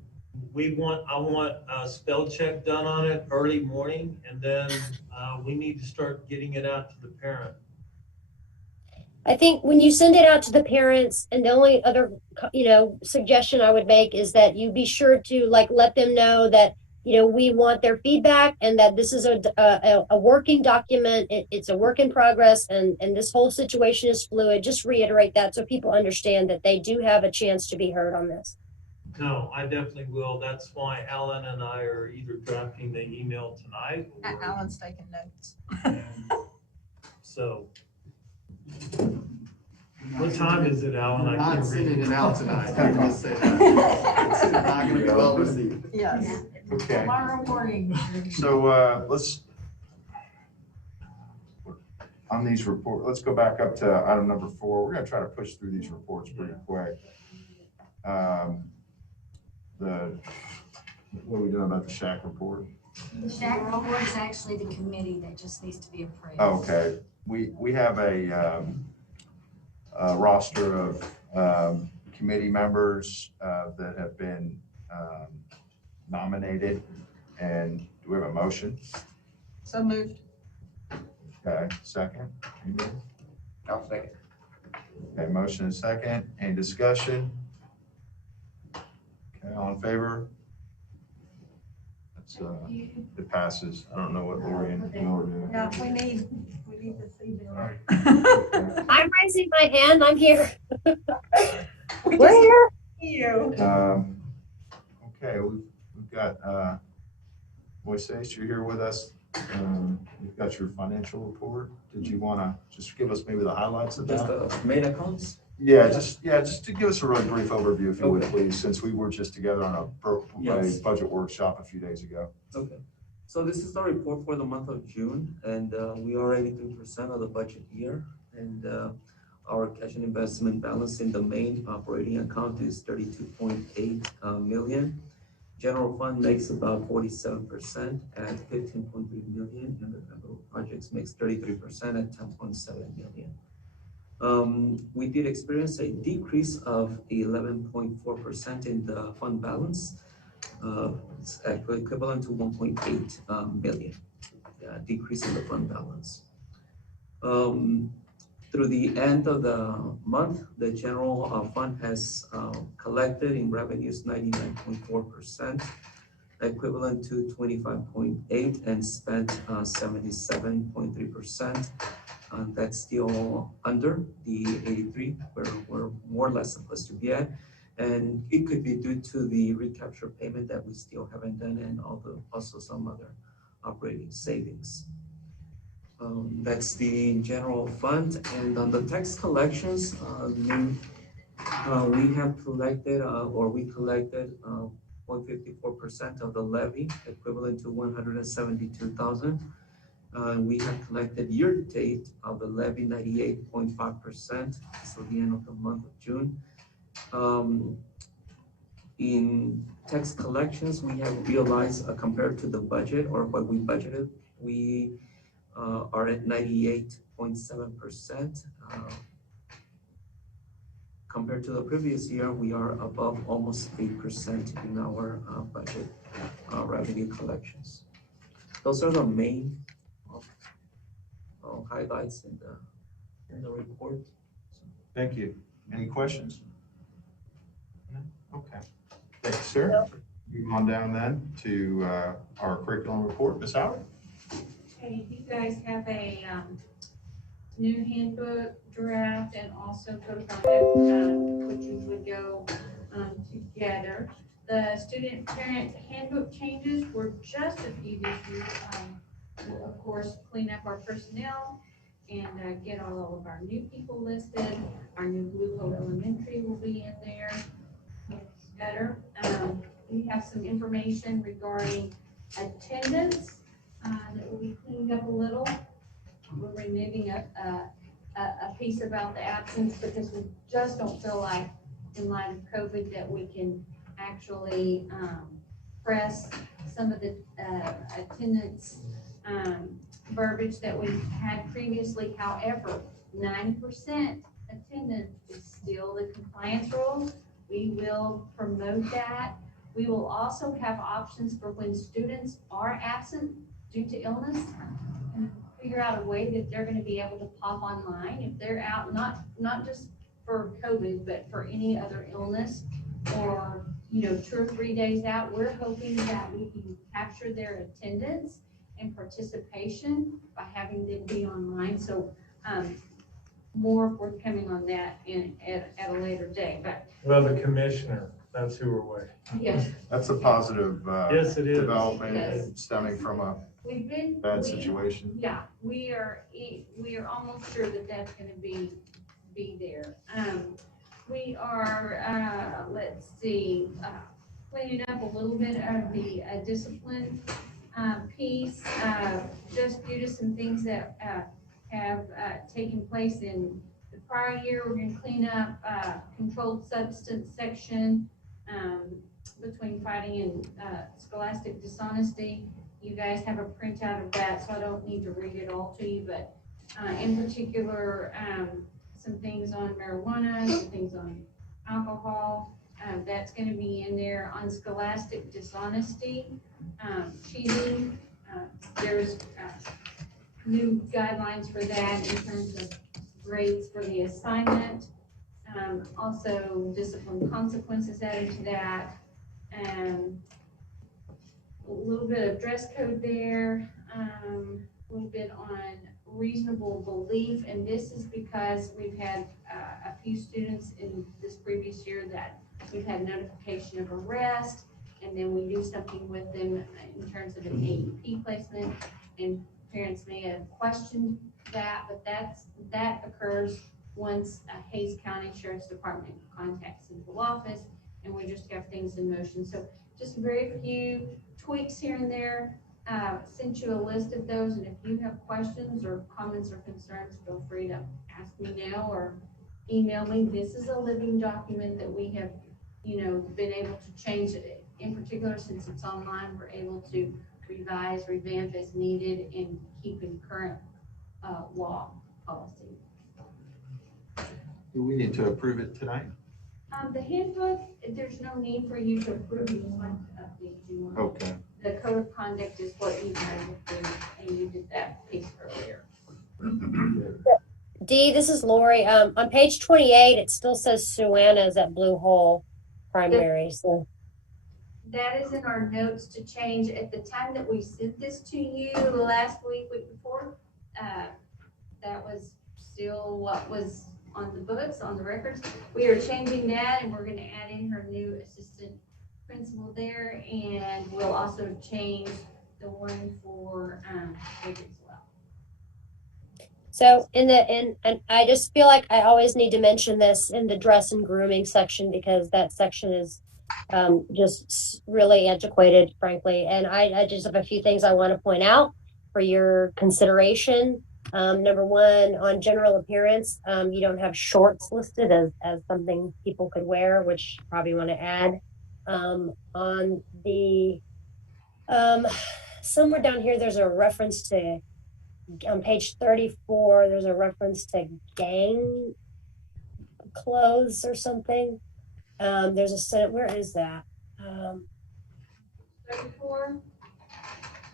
I want a spell check done on it early morning, and then we need to start getting it out to the parent. I think when you send it out to the parents, and the only other, suggestion I would make is that you be sure to let them know that, we want their feedback and that this is a working document. It's a work in progress and this whole situation is fluid. Just reiterate that so people understand that they do have a chance to be heard on this. No, I definitely will. That's why Alan and I are either drafting the email tonight. Alan's taking notes. So What time is it, Alan? I We're not can't sending read. it out tonight. I'm gonna say that. It's not gonna be well received. Yes. Okay, Tomorrow morning. so, let's, on these reports, let's go back up to item number 4. We're gonna try to push through these reports pretty quick. What are we doing about the Shack report? The Shack report is actually the committee that just needs to be approved. Okay, we have a roster of committee members that have been nominated, and do we have a motion? So moved. Okay, second? Anybody? I'll second. Okay, motion and second. Any discussion? Okay, all in favor? That's, it passes. I don't know what Lori and Miller do. Yeah, we need to see them. I'm raising my hand. I'm here. We We're just here. see you. Okay, we've got, Moises, you're here with us. You've got your financial report. Did you want to just give us maybe the highlights of that? Just the main accounts? Yeah, just to give us a really brief overview, if you would, please, since we were just together on a budget workshop a few days ago. Okay. So this is the report for the month of June, and we are 83% of the budget year. And our cash and investment balance in the main operating account is 32.8 million. General fund makes about 47% at 15.3 million, and the capital projects makes 33% at 10.7 million. We did experience a decrease of 11.4% in the fund balance. It's actually equivalent to 1.8 million decrease in the fund balance. Through the end of the month, the general fund has collected in revenues 99.4%, equivalent to 25.8, and spent 77.3%. That's still under the 83 where we're more or less supposed to be at. And it could be due to the recapture payment that we still haven't done, and also some other operating savings. That's the general fund. And on the tax collections, we have collected, we collected 154% of the levy, equivalent to 172,000. We have collected year-to-date of the levy 98.5%, so the end of the month of June. In tax collections, we have realized compared to the budget or what we budgeted, we are at 98.7%. Compared to the previous year, we are above almost 8% in our budget revenue collections. Those are the main highlights in the report. Thank you. Any questions? Okay. Thank you, sir. Move on down then to our curriculum report. Ms. Howard? Okay, you guys have a new handbook draft and also code of conduct, which would go together. The student parent handbook changes were just a few this year. We'll of course clean up our personnel and get all of our new people listed. Our new Blue Hole Elementary will be in there. It's better. We have some information regarding attendance that will be cleaned up a little. We're removing a piece about the absence because we just don't feel like, in light of COVID, that we can actually press some of the attendance verbiage that we had previously. However, 90% attendance is still the compliance rules. We will promote that. We will also have options for when students are absent due to illness, and figure out a way that they're going to be able to pop online if they're out, not just for COVID, but for any other illness, or 2 or 3 days out. We're hoping that we can capture their attendance and participation by having them be online. So more forthcoming on that at a later date. But Well, the commissioner, that's who we're waiting. yes, That's a positive Yes, it is. development Yes. stemming from a bad situation. Yeah, we are almost sure that that's going to be be there. We are, let's see, cleaning up a little bit of the discipline piece, just due to some things that have taken place in the prior year. We're going to clean up controlled substance section between fighting and scholastic dishonesty. You guys have a printout of that, so I don't need to read it all to you, but in particular, some things on marijuana, some things on alcohol. That's going to be in there. On scholastic dishonesty, cheating. There's new guidelines for that in terms of grades for the assignment. Also, discipline consequences added to that. A little bit of dress code there. A little bit on reasonable belief, and this is because we've had a few students in this previous year that we've had notification of arrest, and then we do something with them in terms of an AEP placement, and parents may have questioned that, but that occurs once Hayes County Sheriff's Department contacts central office, and we just have things in motion. So just very few tweaks here and there. Sent you a list of those, and if you have questions or comments or concerns, feel free to ask me now or email me. This is a living document that we have, been able to change it. In particular, since it's online, we're able to revise, revamp as needed, and keep in current law policy. Do we need to approve it tonight? The handbook, there's no need for you to approve. You just want to update you on. Okay. The code of conduct is what you guys approved, and you did that piece earlier. Dee, this is Lori. On page 28, it still says Suanna is at Blue Hole Primary. So That is in our notes to change. At the time that we sent this to you last week before, that was still what was on the books, on the records. We are changing that, and we're going to add in her new assistant principal there, and we'll also change the one for as well. So and I just feel like I always need to mention this in the dress and grooming section, because that section is just really antiquated, frankly. And I just have a few things I want to point out for your consideration. Number one, on general appearance, you don't have shorts listed as something people could wear, which you probably want to add. On the somewhere down here, there's a reference to, on page 34, there's a reference to gang clothes or something. There's a sentence, where is that? 34.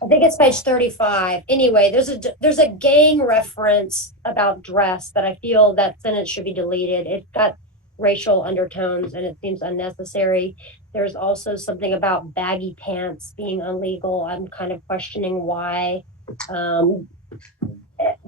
I think it's page 35. Anyway, there's a gang reference about dress that I feel that sentence should be deleted. It's got racial undertones and it seems unnecessary. There's also something about baggy pants being illegal. I'm kind of questioning why.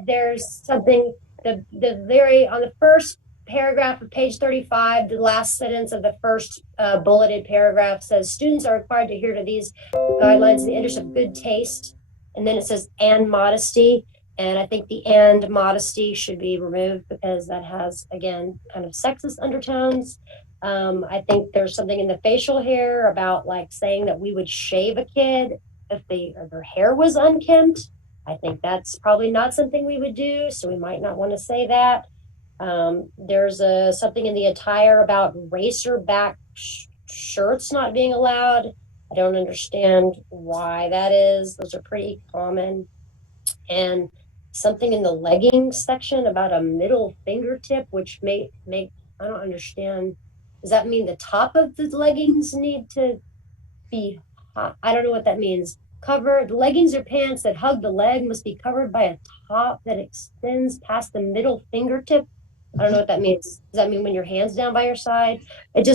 There's something, on the first paragraph of page 35, the last sentence of the first bulleted paragraph says students are required to adhere to these guidelines in the interest of good taste. And then it says and modesty. And I think the and modesty should be removed because that has, again, kind of sexist undertones. I think there's something in the facial hair about like saying that we would shave a kid if their hair was unkempt. I think that's probably not something we would do, so we might not want to say that. There's something in the attire about racer back shirts not being allowed. I don't understand why that is. Those are pretty common. And something in the leggings section about a middle fingertip, which may make, I don't understand. Does that mean the top of the leggings need to be hot? I don't know what that means. Covered leggings or pants that hug the leg must be covered by a top that extends past the middle fingertip. I don't know what that means. Does that mean when your hand's down by your side? It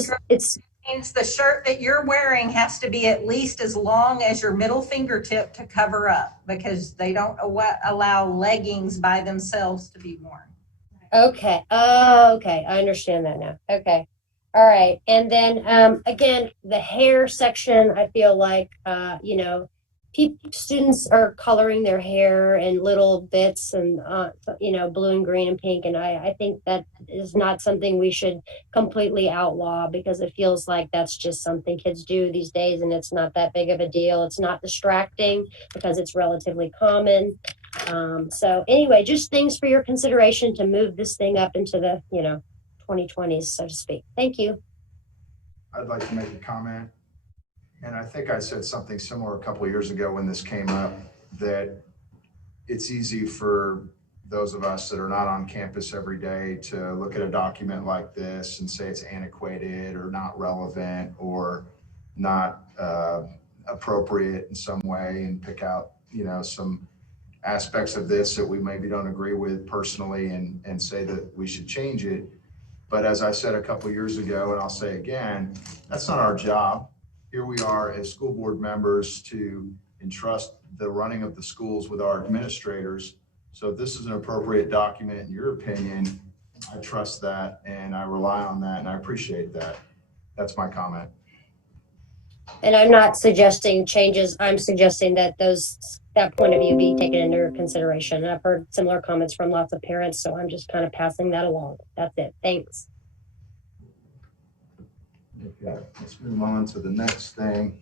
means the shirt that you're wearing has to be at least as long as your middle fingertip to cover up, because they don't allow leggings by themselves to be worn. Okay. Oh, okay. I understand that now. Okay. All right. And then again, the hair section, I feel like, students are coloring their hair in little bits and, blue and green and pink. And I think that is not something we should completely outlaw because it feels like that's just something kids do these days. And it's not that big of a deal. It's not distracting because it's relatively common. So anyway, just things for your consideration to move this thing up into the, 2020s, so to speak. Thank you. I'd like to make a comment. And I think I said something similar a couple of years ago when this came up, that it's easy for those of us that are not on campus every day to look at a document like this and say it's antiquated or not relevant or not appropriate in some way and pick out, some aspects of this that we maybe don't agree with personally and say that we should change it. But as I said a couple of years ago, and I'll say again, that's not our job. Here we are as school board members to entrust the running of the schools with our administrators. So if this is an appropriate document in your opinion, I trust that and I rely on that and I appreciate that. That's my comment. And I'm not suggesting changes. I'm suggesting that that point of view be taken into consideration. And I've heard similar comments from lots of parents, so I'm just kind of passing that along. That's it. Thanks. Okay, let's move on to the next thing,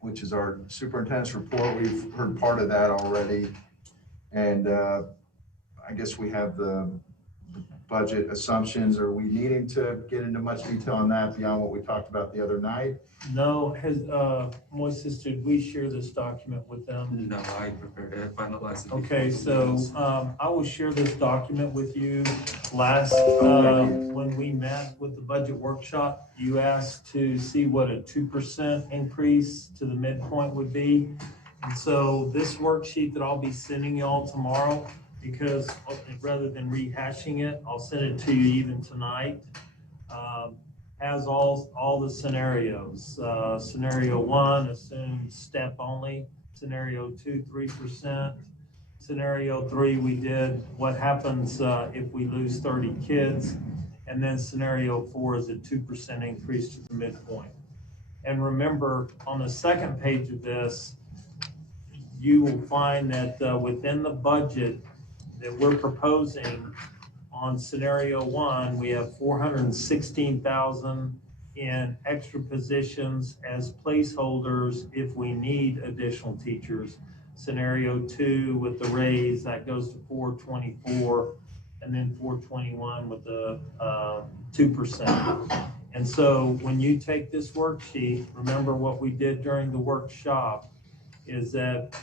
which is our superintendent's report. We've heard part of that already. And I guess we have the budget assumptions. Are we needing to get into much detail on that beyond what we talked about the other night? No, Moises, did we share this document with them? No, I prepared to finalize it. Okay, so I will share this document with you. When we met with the budget workshop, you asked to see what a 2% increase to the midpoint would be. And so this worksheet that I'll be sending y'all tomorrow, because rather than rehashing it, I'll send it to you even tonight. Has all the scenarios. Scenario 1 assumes step only. Scenario 2, 3%. Scenario 3, we did what happens if we lose 30 kids. And then scenario 4 is a 2% increase to the midpoint. And remember, on the second page of this, you will find that within the budget that we're proposing, on scenario 1, we have $416,000 in extra positions as placeholders if we need additional teachers. Scenario 2 with the raise, that goes to 424, and then 421 with the 2%. And so when you take this worksheet, remember what we did during the workshop is that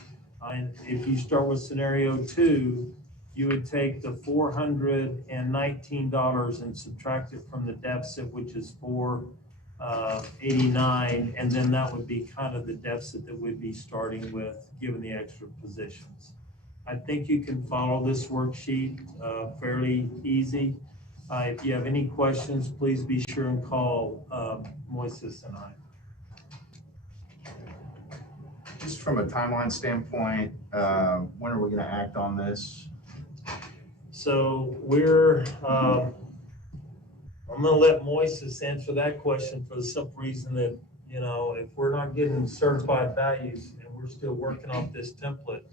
if you start with scenario 2, you would take the $419 and subtract it from the deficit, which is $489, and then that would be kind of the deficit that we'd be starting with, given the extra positions. I think you can follow this worksheet fairly easy. If you have any questions, please be sure and call Moises and I. Just from a timeline standpoint, when are we going to act on this? So we're, I'm going to let Moises answer that question for the simple reason that, if we're not getting certified values and we're still working off this template,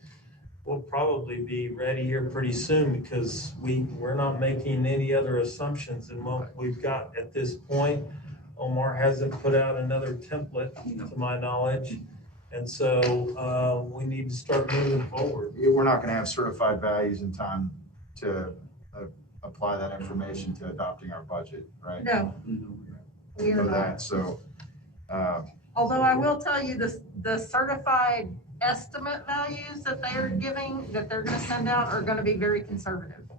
we'll probably be ready here pretty soon because we're not making any other assumptions than what we've got at this point. Omar hasn't put out another template to my knowledge. And so we need to start moving forward. We're not going to have certified values in time to apply that information to adopting our budget, right? No. We are not. That, so. Although I will tell you the certified estimate values that they are giving, that they're going to send out are going to be very conservative.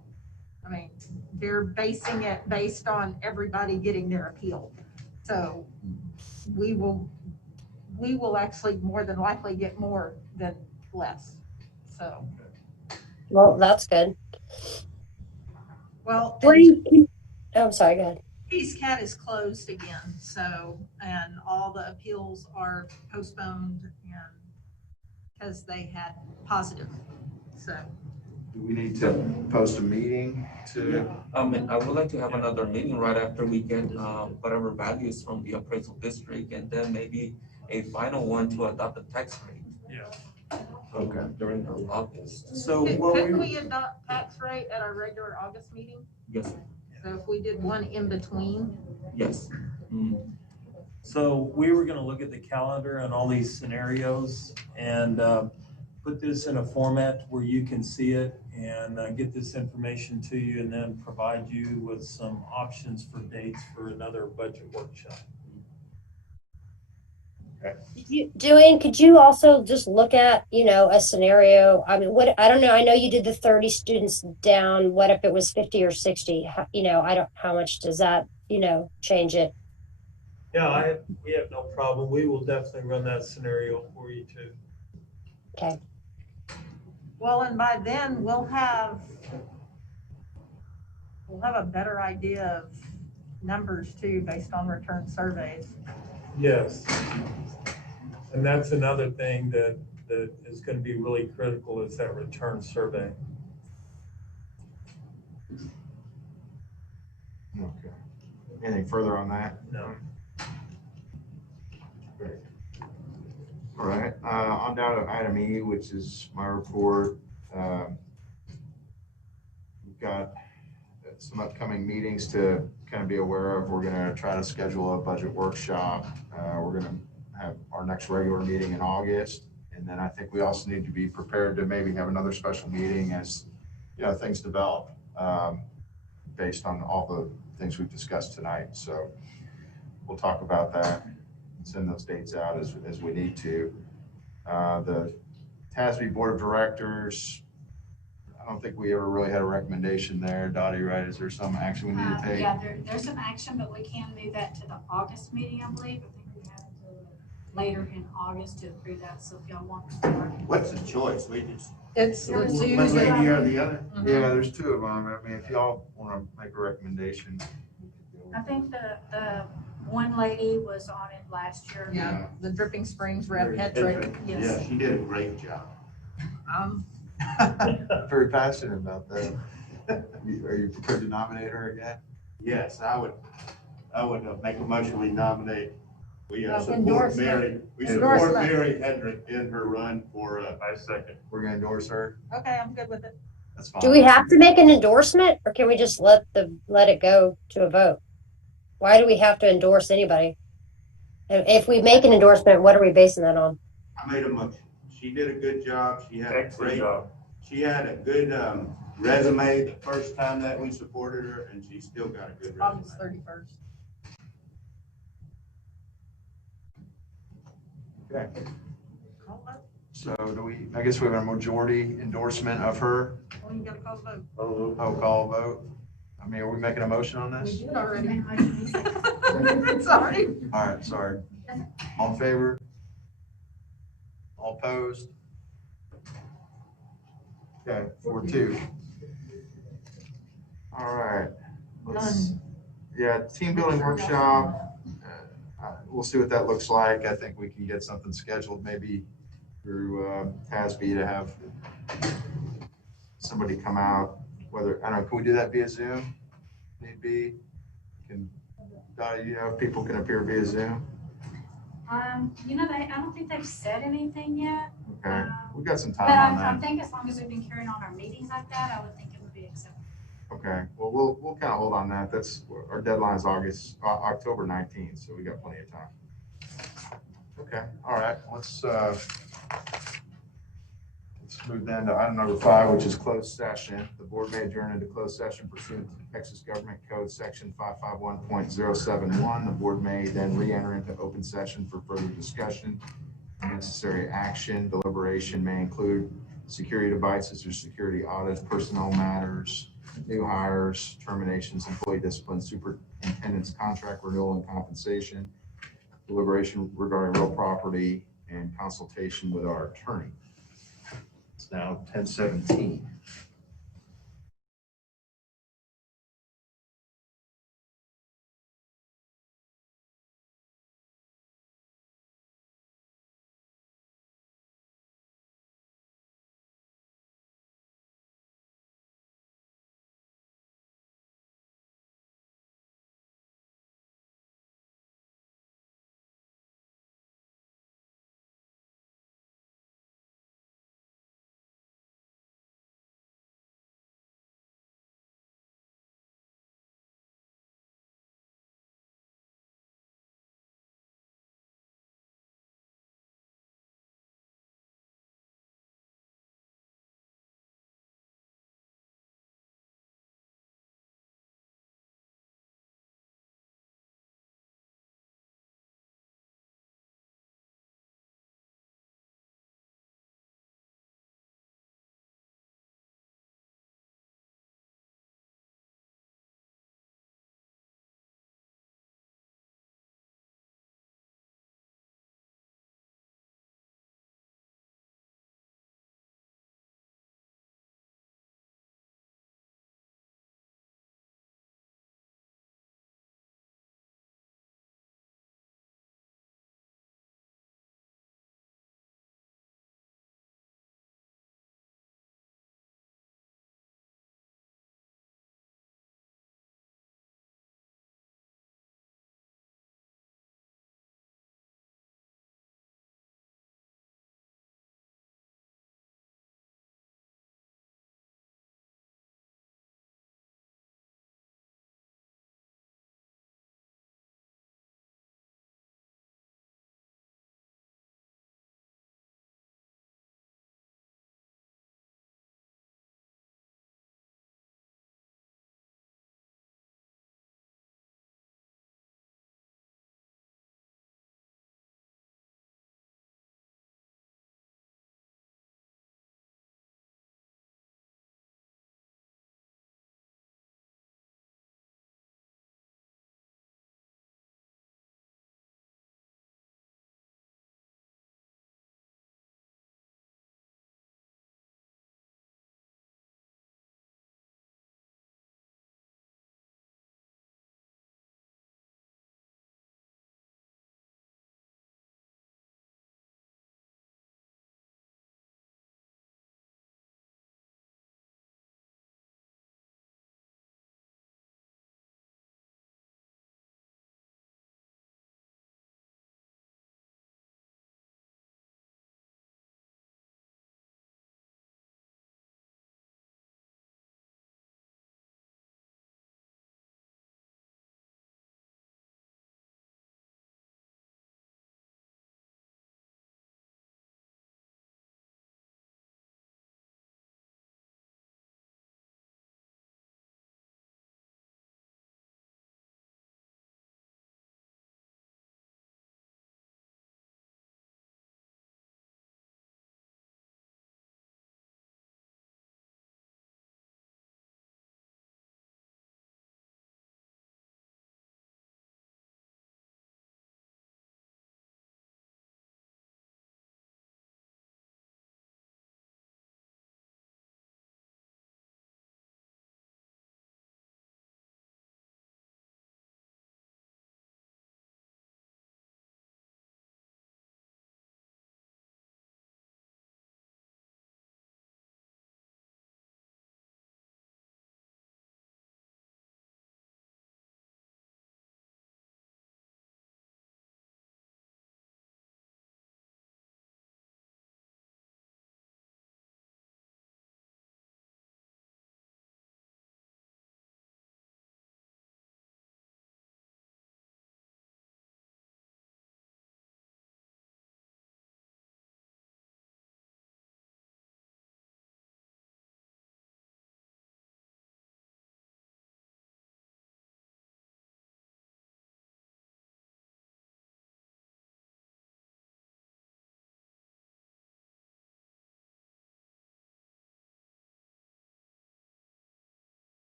I mean, they're basing it based on everybody getting their appeal. So we will actually more than likely get more than less. So. Well, that's good. Well, I'm sorry, go ahead. Peace Cat is closed again, so, and all the appeals are postponed and because they had positive, so. Do we need to post a meeting to? I would like to have another meeting right after we get whatever values from the appraisal district and then maybe a final one to adopt the tax rate. Okay. During our August. So Couldn't we adopt tax rate at our regular August meeting? Yes, sir. So if we did one in between? Yes. So we were gonna look at the calendar and all these scenarios and put this in a format where you can see it and get this information to you and then provide you with some options for dates for another budget workshop. Joanne, could you also just look at, a scenario? I mean, I don't know. I know you did the 30 students down. What if it was 50 or 60? How much does that, change it? Yeah, we have no problem. We will definitely run that scenario for you too. Okay. Well, and by then we'll have a better idea of numbers too, based on return surveys. Yes. And that's another thing that is going to be really critical is that return survey. Okay. Anything further on that? No. Great. All right, on down to item E, which is my report. We've got some upcoming meetings to kind of be aware of. We're gonna try to schedule a budget workshop. We're gonna have our next regular meeting in August. And then I think we also need to be prepared to maybe have another special meeting as, things develop, based on all the things we've discussed tonight. So we'll talk about that and send those dates out as we need to. The TASB Board of Directors, I don't think we ever really had a recommendation there. Dottie, right? Is there some action we need to take? Yeah, there's some action, but we can move that to the August meeting, I believe. I think we have to later in August to approve that, so if y'all want. What's the choice? It's There was the one lady or Tuesday. the other? Yeah, there's two of them. I mean, if y'all want to make a recommendation. I think the one lady was on it last year. Yeah, the Dripping Springs Rep Hetrick. Yes. Yeah, she did a great job. Very passionate about that. Are you prepared to nominate her again? Yes, I would make a motion, we nominate, we support Endorsement. Mary, we support Endorsement. Mary Hedrick in her run for, I second. We're gonna endorse her. Okay, I'm good with it. That's fine. Do we have to make an endorsement, or can we just let it go to a vote? Why do we have to endorse anybody? If we make an endorsement, what are we basing that on? I made a motion. She did a good job. She had a Excellent great, job. she had a good, resume the first time that we supported her, and she still got a good resume. August 31st. Okay. So I guess we have a majority endorsement of her. Well, you gotta call the vote. Oh, call a vote. I mean, are we making a motion on We this? did already. Sorry. All right, sorry. All in favor? All opposed? Okay, 4-2. All right. Yeah, team building workshop. We'll see what that looks like. I think we can get something scheduled maybe through TASB to have somebody come out, whether, I don't know, can we do that via Zoom? Need be? If people can appear via Zoom? I don't think they've said anything yet. Okay, we've got some But time on I that. think as long as we've been carrying on our meetings like that, I would think it would be acceptable. Okay, well, we'll kind of hold on that. That's, our deadline is October 19th, so we got plenty of time. Okay, all right, let's move then to item number 5, which is closed session. The board may adjourn into closed session pursuant to Texas Government Code Section 551.071. The board may then re-enter into open session for further discussion. Necessary action, deliberation may include security devices or security audits, personnel matters, new hires, terminations, employee discipline, superintendent's contract renewal and compensation, deliberation regarding real property, and consultation with our attorney. It's now 10:17.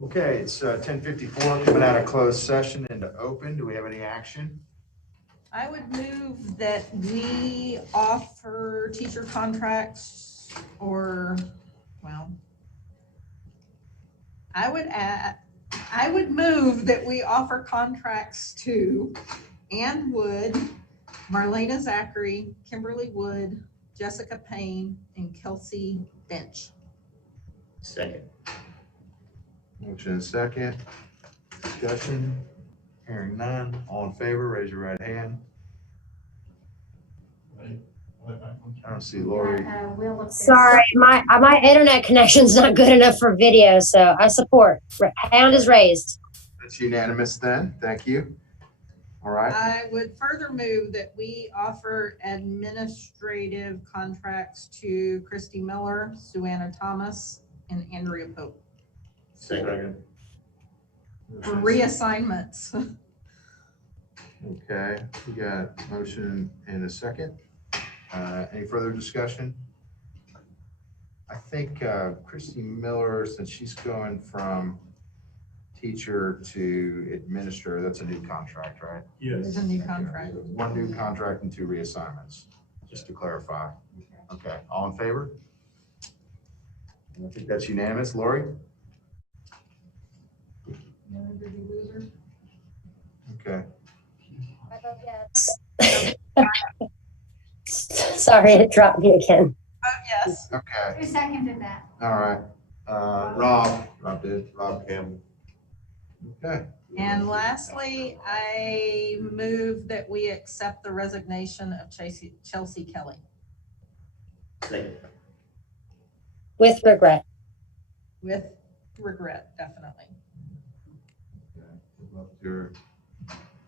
Okay, it's 10:54, coming out of closed session into open. Do we have any action? I would move that we offer teacher contracts or, well, I would move that we offer contracts to Ann Wood, Marlena Zachary, Kimberly Wood, Jessica Payne, and Kelsey Bench. Second. Motion and second. Discussion. Hearing none. All in favor, raise your right hand. I don't see Lori. Sorry, my internet connection's not good enough for video, so I support. Hand is raised. That's unanimous then. Thank you. All right. I would further move that we offer administrative contracts to Christy Miller, Suanna Thomas, and Andrea Pope. Second. For reassignments. Okay, we got motion and a second. Any further discussion? I think Christy Miller, since she's going from teacher to administrator, that's a new contract, right? Yes. It's a new contract. One new contract and 2 reassignments, just to clarify. Okay, all in favor? I think that's unanimous. Lori? Okay. I vote yes. Sorry, it dropped me again. Yes. Okay, Who seconded that? all right. Rob did. Rob Campbell. Okay. And lastly, I move that we accept the resignation of Chelsea Kelly. Second. With regret. With regret, definitely. Your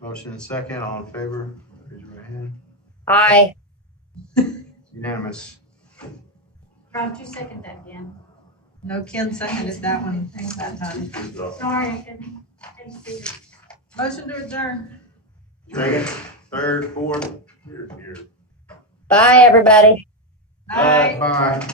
motion and second, all in favor, raise your right hand. Aye. Unanimous. Rob, you second that again? No, Ken seconded that one that time. Sorry, I couldn't see it. Motion to adjourn. Second, third, fourth. Bye, everybody. Aye. Bye.